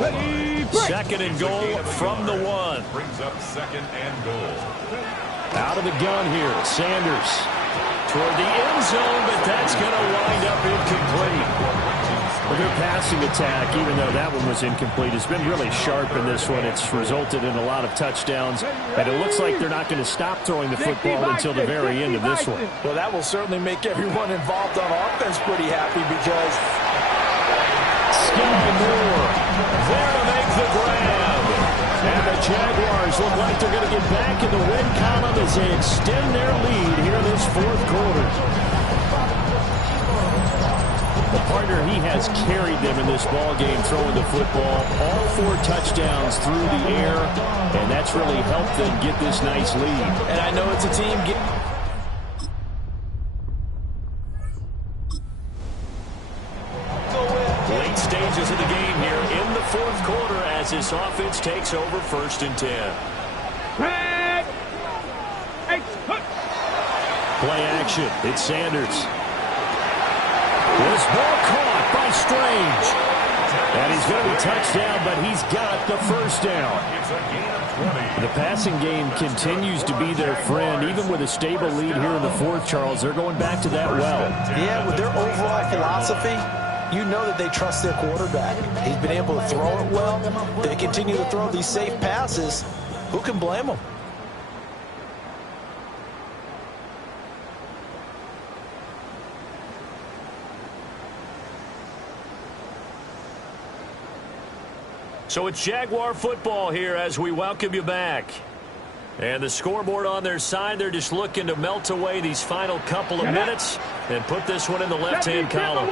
2nd and goal from the 1. Brings up 2nd and goal. Out of the gun here, Sanders toward the end zone, but that's going to wind up incomplete. Well, their passing attack, even though that one was incomplete, has been really sharp in this one. It's resulted in a lot of touchdowns, and it looks like they're not going to stop throwing the football until the very end of this one. Well, that will certainly make everyone involved on offense pretty happy because Sky Moore there to make the grab. And the Jaguars look like they're going to get back in the win column as they extend their lead here in this 4th quarter. The partner, he has carried them in this ball game, throwing the football. All 4 touchdowns through the air, and that's really helped them get this nice lead. And I know it's a team late stages of the game here in the 4th quarter as this offense takes over 1st and 10. Play action. It's Sanders. This ball caught by Strange. And he's going to be touched down, but he's got the first down. It's a gain of 20. The passing game continues to be their friend. Even with a stable lead here in the 4th, Charles, they're going back to that well. Yeah, with their overall philosophy, you know that they trust their quarterback. He's been able to throw it well. They continue to throw these safe passes. Who can blame them? So it's Jaguar football here as we welcome you back. And the scoreboard on their side, they're just looking to melt away these final couple of minutes and put this one in the left-hand column.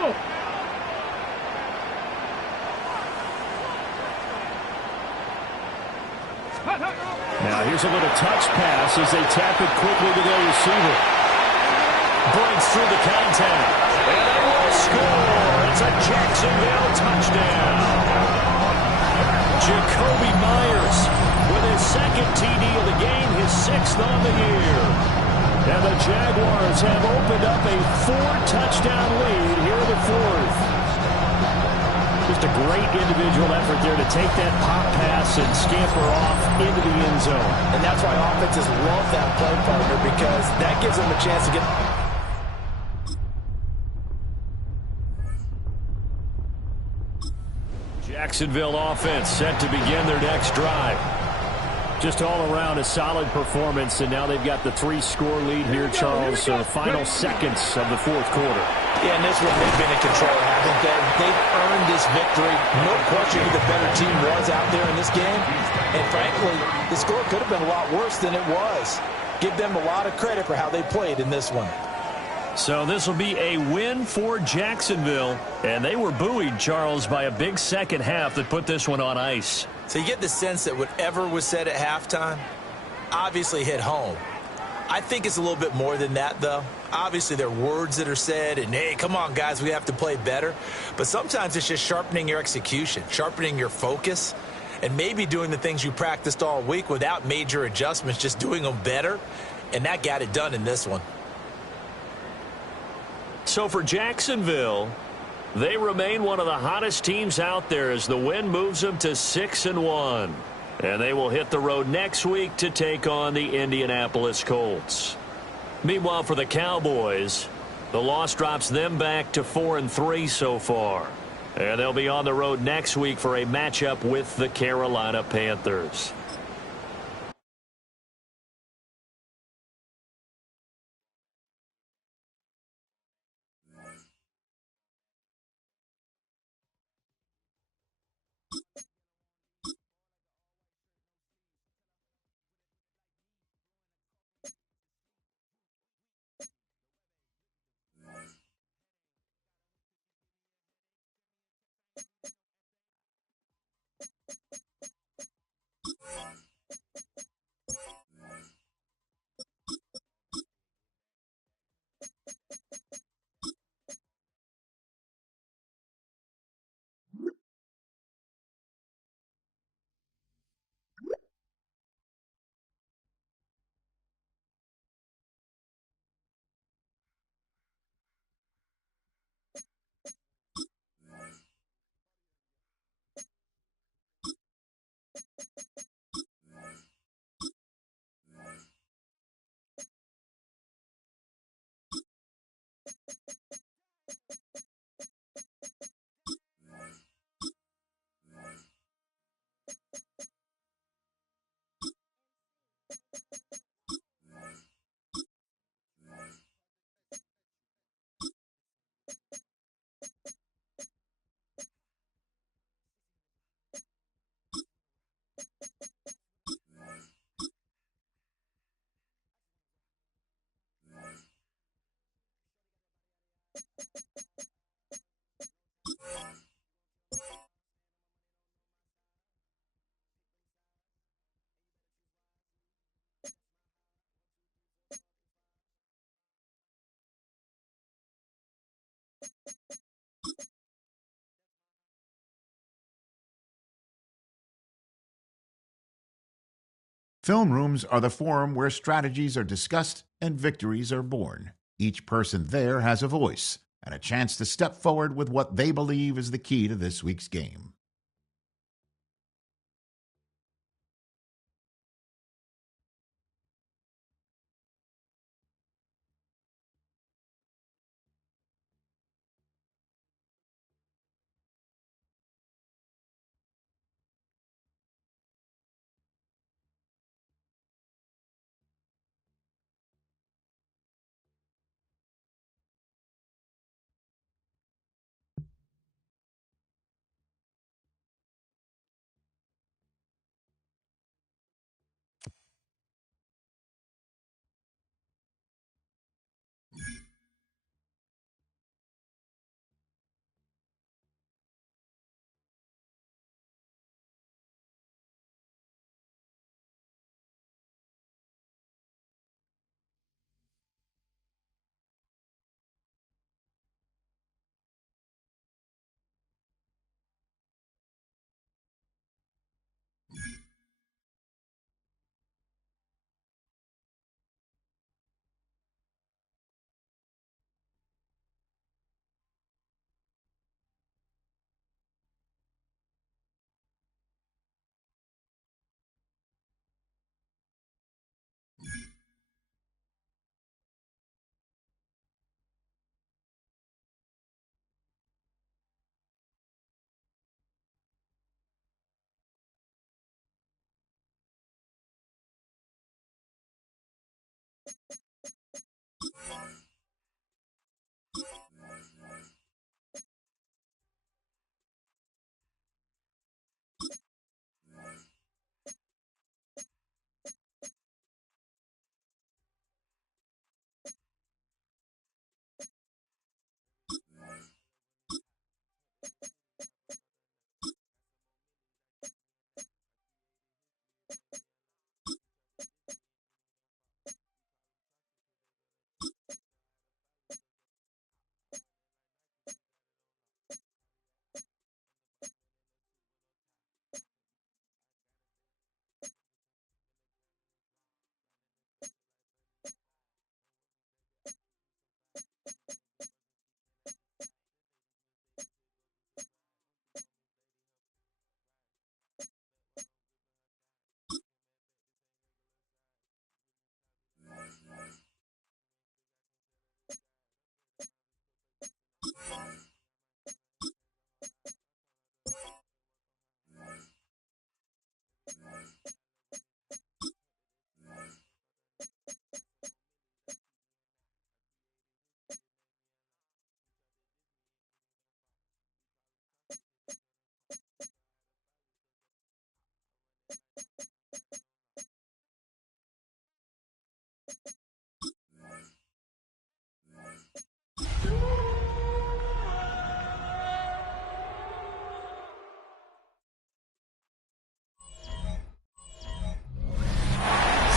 Now here's a little touch pass as they tap it quickly to their receiver. Breaks through the contact. And they will score. It's a Jacksonville touchdown. Jacoby Myers with his 2nd TD of the game, his 6th on the year. And the Jaguars have opened up a 4-touchdown lead here in the 4th. Just a great individual effort there to take that pop pass and scamper off into the end zone. And that's why offenses love that play partner, because that gives them a chance to get... Jacksonville offense set to begin their next drive. Just all around a solid performance, and now they've got the 3-score lead here, Charles. Final seconds of the 4th quarter. Yeah, and this one they've been in control, haven't they? They've earned this victory. No question who the better team was out there in this game. And frankly, the score could have been a lot worse than it was. Give them a lot of credit for how they played in this one. So this will be a win for Jacksonville. And they were buoyed, Charles, by a big second half that put this one on ice. So you get the sense that whatever was said at halftime obviously hit home. I think it's a little bit more than that, though. Obviously, there are words that are said, and, hey, come on, guys, we have to play better. But sometimes it's just sharpening your execution, sharpening your focus. and maybe doing the things you practiced all week without major adjustments, just doing them better, and that got it done in this one. So for Jacksonville, they remain one of the hottest teams out there as the win moves them to 6-1. And they will hit the road next week to take on the Indianapolis Colts. Meanwhile, for the Cowboys, the loss drops them back to 4-3 so far. And they'll be on the road next week for a matchup with the Carolina Panthers. Film rooms are the forum where strategies are discussed and victories are born. Each person there has a voice and a chance to step forward with what they believe is the key to this week's game.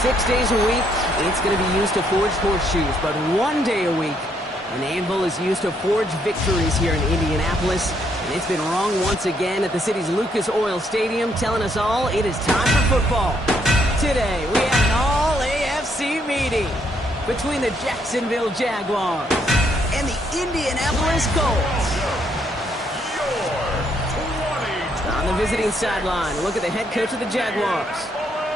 6 days a week, it's going to be used to forge horseshoes, but 1 day a week, an anvil is used to forge victories here in Indianapolis. And it's been wrong once again at the city's Lucas Oil Stadium, telling us all it is time for football. Today, we have an all-AFC meeting between the Jacksonville Jaguars and the Indianapolis Colts. On the visiting sideline, look at the head coach of the Jaguars.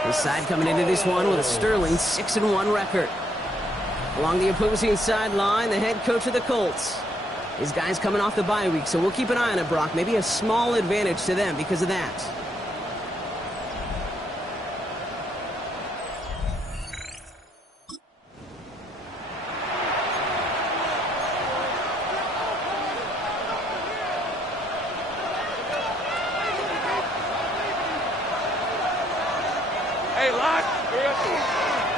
His side coming into this one with a sterling 6-1 record. Along the opposing sideline, the head coach of the Colts. His guys coming off the bye week, so we'll keep an eye on it, Brock. Maybe a small advantage to them because of that.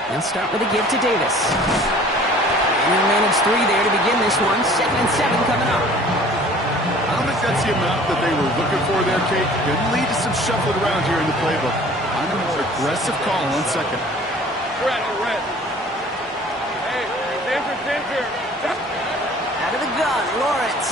They'll start with a give to Davis. And they'll manage 3 there to begin this one. 2nd and 7 coming up. I don't think that's the amount that they were looking for there, Kate. Could lead to some shuffling around here in the playbook. I'm a more aggressive call on 2nd. Red. Hey, danger. Out of the gun, Lawrence.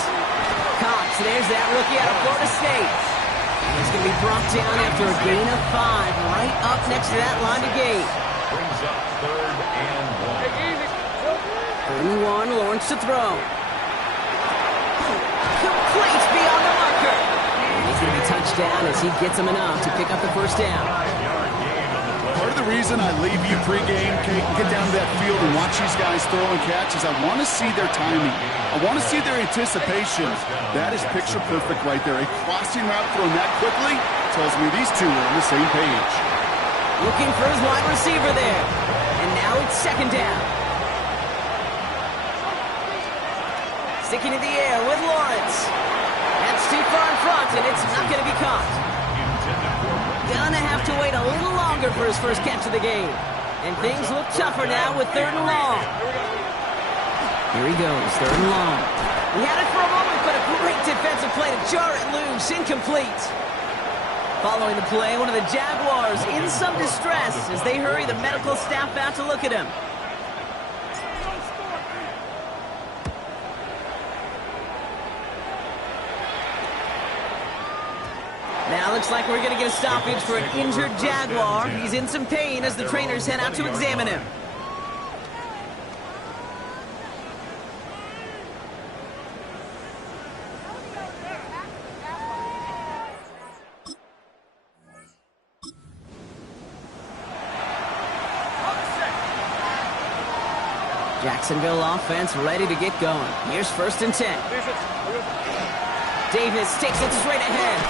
Cox, there's that rookie out of Florida State. And he's going to be brought down after a gain of 5, right up next to that line of gain. Brings up 3rd and 1. Take easy. 3rd and 1, Lawrence to throw. Complete beyond the marker. And he's going to be touched down as he gets him enough to pick up the first down. Part of the reason I leave you pregame, Kate, get down to that field and watch these guys throw and catch is I want to see their timing. I want to see their anticipation. That is picture perfect right there. A crossing route thrown that quickly tells me these two are on the same page. Looking for his wide receiver there. And now it's 2nd down. Sticking in the air with Lawrence. That's too far in front, and it's not going to be caught. Gonna have to wait a little longer for his first catch of the game. And things look tougher now with 3rd and long. Here he goes, 3rd and long. He had it for a moment, but a great defensive play to jar it loose. Incomplete. Following the play, one of the Jaguars in some distress as they hurry the medical staff out to look at him. Now looks like we're going to get a stoppage for an injured Jaguar. He's in some pain as the trainers head out to examine him. Jacksonville offense ready to get going. Here's 1st and 10. Davis takes it straight ahead.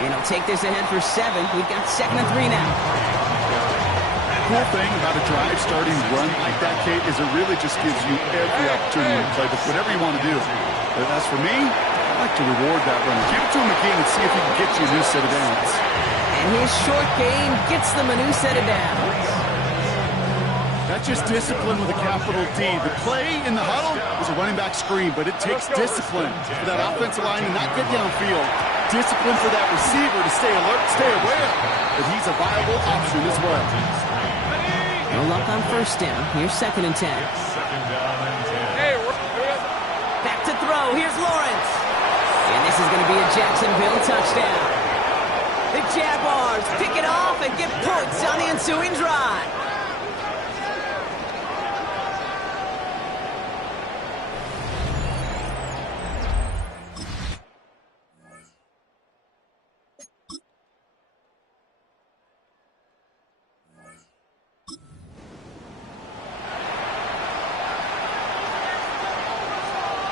And he'll take this ahead for 7. We've got 2nd and 3 now. Cool thing about a drive starting run like that, Kate, is it really just gives you every opportunity to play with whatever you want to do. But as for me, I like to reward that run. Give it to him again and see if he can get you a new set of downs. And his short gain gets them a new set of downs. That's just discipline with a capital D. The play in the huddle is a running back screen, but it takes discipline for that offensive line to not get downfield. Discipline for that receiver to stay alert, stay aware that he's a viable option as well. No luck on 1st down. Here's 2nd and 10. Back to throw. Here's Lawrence. And this is going to be a Jacksonville touchdown. The Jaguars pick it off and get points on the ensuing drive.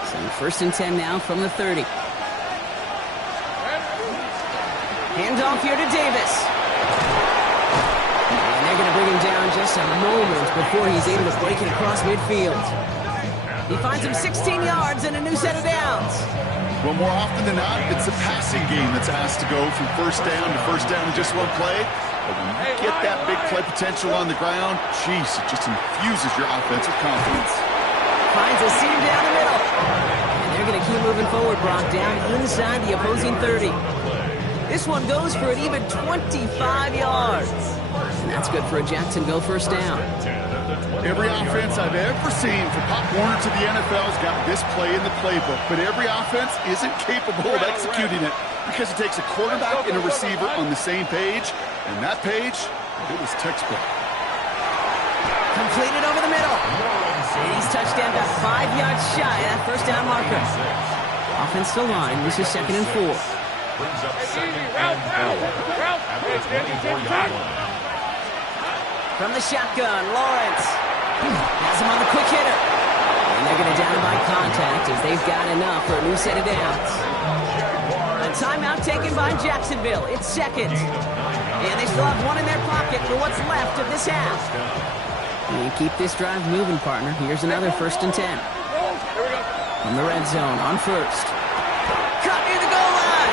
So 1st and 10 now from the 30. Handoff here to Davis. And they're going to bring him down just a moment before he's able to break it across midfield. He finds him 16 yards and a new set of downs. Well, more often than not, it's the passing game that's asked to go from 1st down to 1st down in just one play. But when you get that big play potential on the ground, geez, it just infuses your offensive confidence. Finds a seam down the middle. And they're going to keep moving forward, Brock, down inside the opposing 30. This one goes for an even 25 yards. And that's good for a Jacksonville first down. Every offense I've ever seen from Pop Warner to the NFL has got this play in the playbook, but every offense isn't capable of executing it because it takes a quarterback and a receiver on the same page, and that page, it was textbook. Completed over the middle. And he's touchdown, got 5 yards shy of that first down marker. Offense still line. This is 2nd and 4. Brings up 2nd and 4 at the 24-yard line. From the shotgun, Lawrence has him on the quick hitter. And they're going to down him by contact as they've got enough for a new set of downs. A timeout taken by Jacksonville. It's 2nd. And they still have one in their pocket for what's left of this half. You keep this drive moving, partner. Here's another 1st and 10. From the red zone on 1st. Cut near the goal line.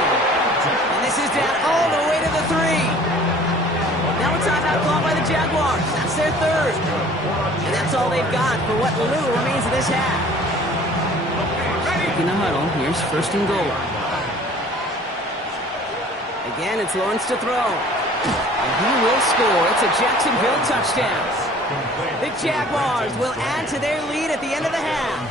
And this is down all the way to the 3. Now a timeout called by the Jaguars. That's their 3rd. And that's all they've got for what little remains of this half. In the huddle, here's 1st and goal. Again, it's Lawrence to throw. And he will score. It's a Jacksonville touchdown. The Jaguars will add to their lead at the end of the half.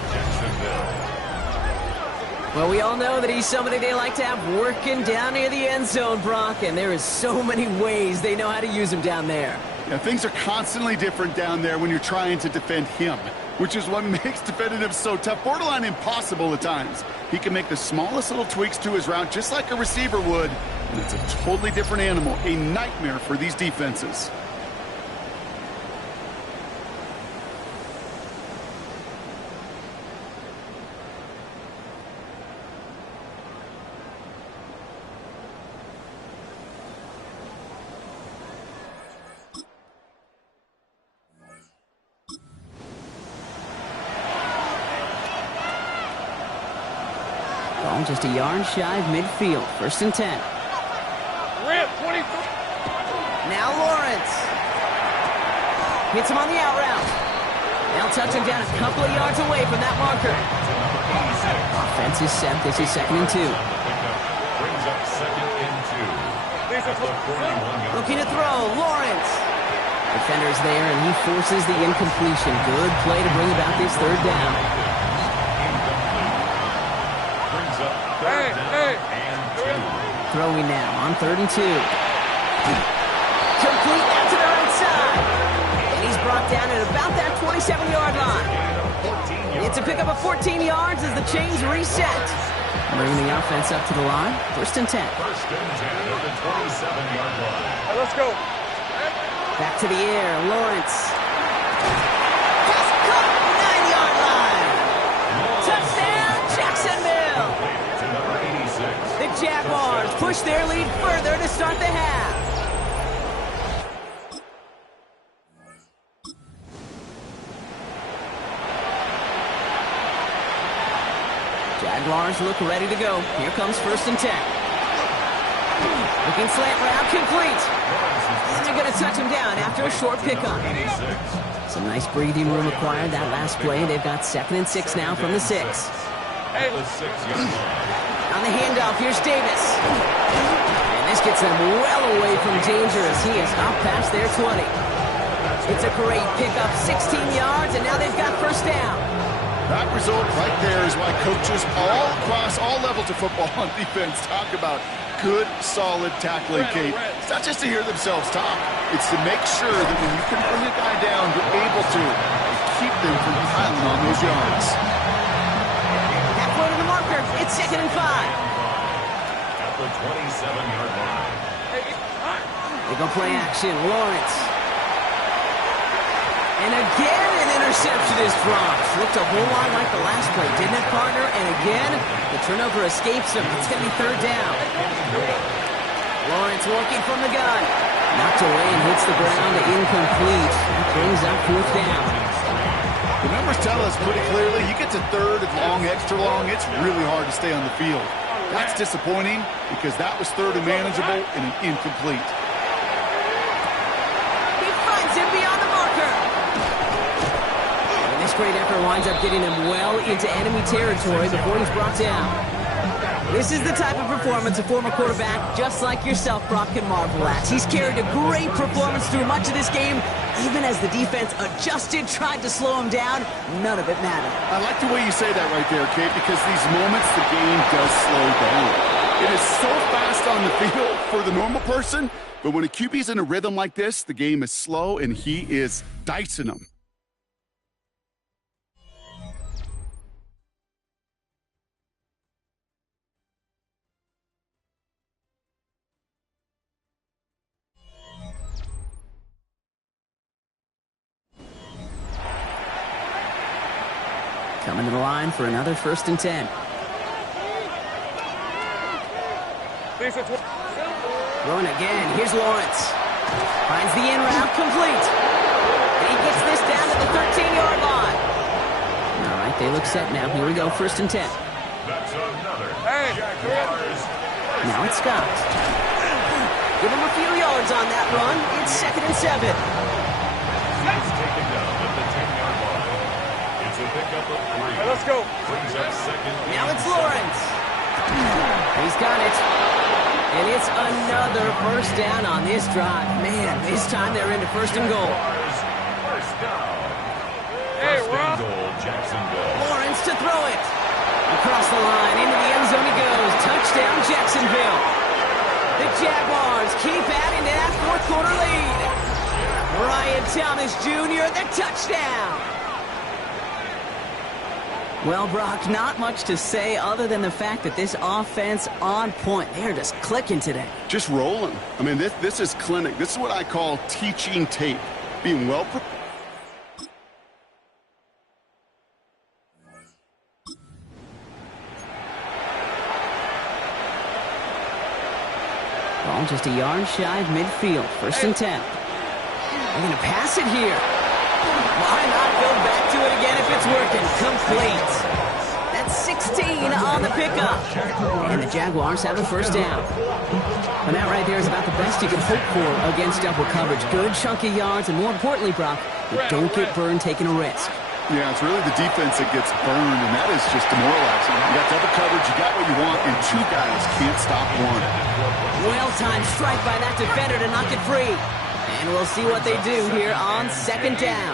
Well, we all know that he's somebody they like to have working down near the end zone, Brock, and there is so many ways they know how to use him down there. Yeah, things are constantly different down there when you're trying to defend him, which is what makes defending him so tough, borderline impossible at times. He can make the smallest little tweaks to his route just like a receiver would, and it's a totally different animal, a nightmare for these defenses. Just a yard shy of midfield. 1st and 10. Rip, 23. Now Lawrence. Hits him on the out route. They'll touch him down a couple of yards away from that marker. Offense is set. This is 2nd and 2. Brings up 2nd and 2 at the 41-yard. Looking to throw. Lawrence. Defender's there, and he forces the incompletion. Good play to bring about this 3rd down. Throwing now on 3rd and 2. Complete out to the right side. And he's brought down at about that 27-yard line. It's a pickup of 14 yards as the chains reset. Bringing the offense up to the line. 1st and 10. 1st and 10 at the 27-yard line. Right, let's go. Back to the air. Lawrence. Pass caught. 9-yard line. Touchdown, Jacksonville. To number 86. The Jaguars push their lead further to start the half. Jaguars look ready to go. Here comes 1st and 10. Looking slant route, complete. And they're going to touch him down after a short pickup. Some nice breathing room acquired that last play. They've got 2nd and 6 now from the 6. At the 6-yard line. On the handoff, here's Davis. And this gets them well away from danger as he is up past their 20. It's a great pickup, 16 yards, and now they've got 1st down. That result right there is why coaches all across all levels of football on defense talk about good, solid tackling, Kate. It's not just to hear themselves talk. It's to make sure that when you can bring a guy down, you're able to keep them from piling on those yards. Halfway to the marker. It's 2nd and 5. At the 27-yard line. They go play action. Lawrence. And again, an interception is dropped. Looked a whole lot like the last play, didn't it, partner? And again, the turnover escapes him. It's going to be 3rd down. Lawrence working from the gun. Knocked away and hits the ground, incomplete. That brings up 4th down. The numbers tell us pretty clearly, you get to 3rd and long, extra long, it's really hard to stay on the field. That's disappointing because that was 3rd and manageable and an incomplete. He finds him beyond the marker. And this great effort winds up getting him well into enemy territory before he's brought down. This is the type of performance a former quarterback, just like yourself, Brock, can marvel at. He's carried a great performance through much of this game. Even as the defense adjusted, tried to slow him down, none of it mattered. I like the way you say that right there, Kate, because these moments the game does slow down. It is so fast on the field for the normal person, but when a QB's in a rhythm like this, the game is slow and he is dicing them. Coming to the line for another 1st and 10. Throwing again. Here's Lawrence. Finds the in route complete. And he gets this down to the 13-yard line. All right, they look set now. Here we go, 1st and 10. That's another Jaguars. Now it's Scott. Give him a few yards on that run. It's 2nd and 7. He's taken down at the 10-yard line. It's a pickup of 3. Hey, let's go. Brings up 2nd. Now it's Lawrence. He's got it. And it's another 1st down on this drive. Man, this time they're into 1st and goal. First down. Hey, First and goal, Jacksonville. Lawrence to throw it. Across the line, into the end zone he goes. Touchdown, Jacksonville. The Jaguars keep adding to that 4th quarter lead. Ryan Thomas Jr., the touchdown. Well, Brock, not much to say other than the fact that this offense on point. They're just clicking today. Just rolling. I mean, this is clinic. This is what I call teaching tape. Being well prepared. Ball just a yard shy of midfield. 1st and 10. They're going to pass it here. Why not go back to it again if it's working? Complete. That's 16 on the pickup. And the Jaguars have a 1st down. And that right there is about the best you can hope for against double coverage. Good chunky yards, and more importantly, Brock, you don't get burned taking a risk. Yeah, it's really the defense that gets burned, and that is just demoralizing. You got double coverage, you got what you want, and 2 guys can't stop one. Well-timed strike by that defender to knock it free. And we'll see what they do here on 2nd down.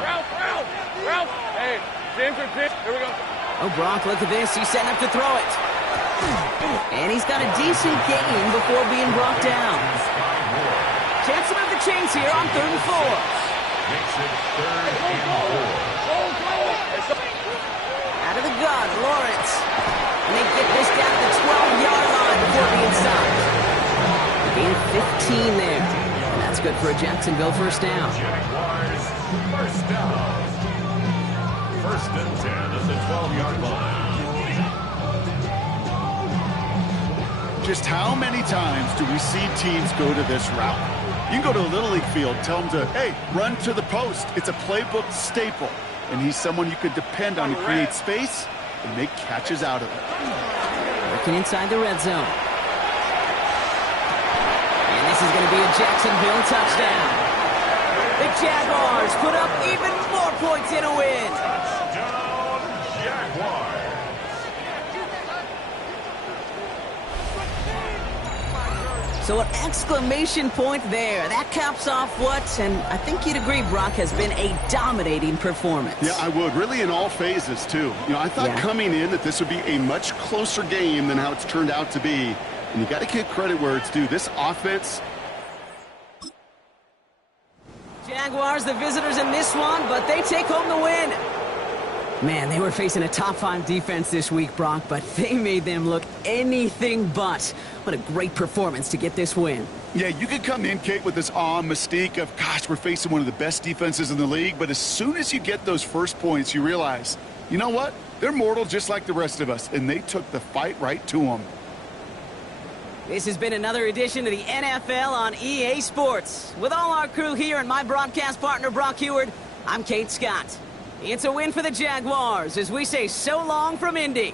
Ralph. Hey, James or Jim. Here we go. Oh, Brock, look at this. He's setting up to throw it. And he's got a decent gain before being brought down. Chance to move the chains here on 3rd and 4. Makes it 3rd and 4. Out of the gun, Lawrence. And they get this down to the 12-yard line before being stopped. Gain 15 there. And that's good for a Jacksonville 1st down. Jaguars, 1st down. 1st and 10 at the 12-yard line. Just how many times do we see teams go to this route? You can go to a Little League field, tell them to, hey, run to the post. It's a playbook staple. And he's someone you could depend on to create space and make catches out of it. Working inside the red zone. And this is going to be a Jacksonville touchdown. The Jaguars put up even more points in a win. Touchdown, Jaguars. So an exclamation point there. That caps off what, and I think you'd agree, Brock, has been a dominating performance. Yeah, I would. Really in all phases, too. You know, I thought coming in that this would be a much closer game than how it's turned out to be. And you got to give credit where it's due. This offense... Jaguars, the visitors in this one, but they take home the win. Man, they were facing a top-5 defense this week, Brock, but they made them look anything but. What a great performance to get this win. Yeah, you could come in, Kate, with this awe mystique of, gosh, we're facing one of the best defenses in the league, but as soon as you get those first points, you realize, you know what? They're mortal just like the rest of us, and they took the fight right to them. This has been another edition of the NFL on EA Sports. With all our crew here and my broadcast partner, Brock Heward, I'm Kate Scott. It's a win for the Jaguars as we say so long from Indy.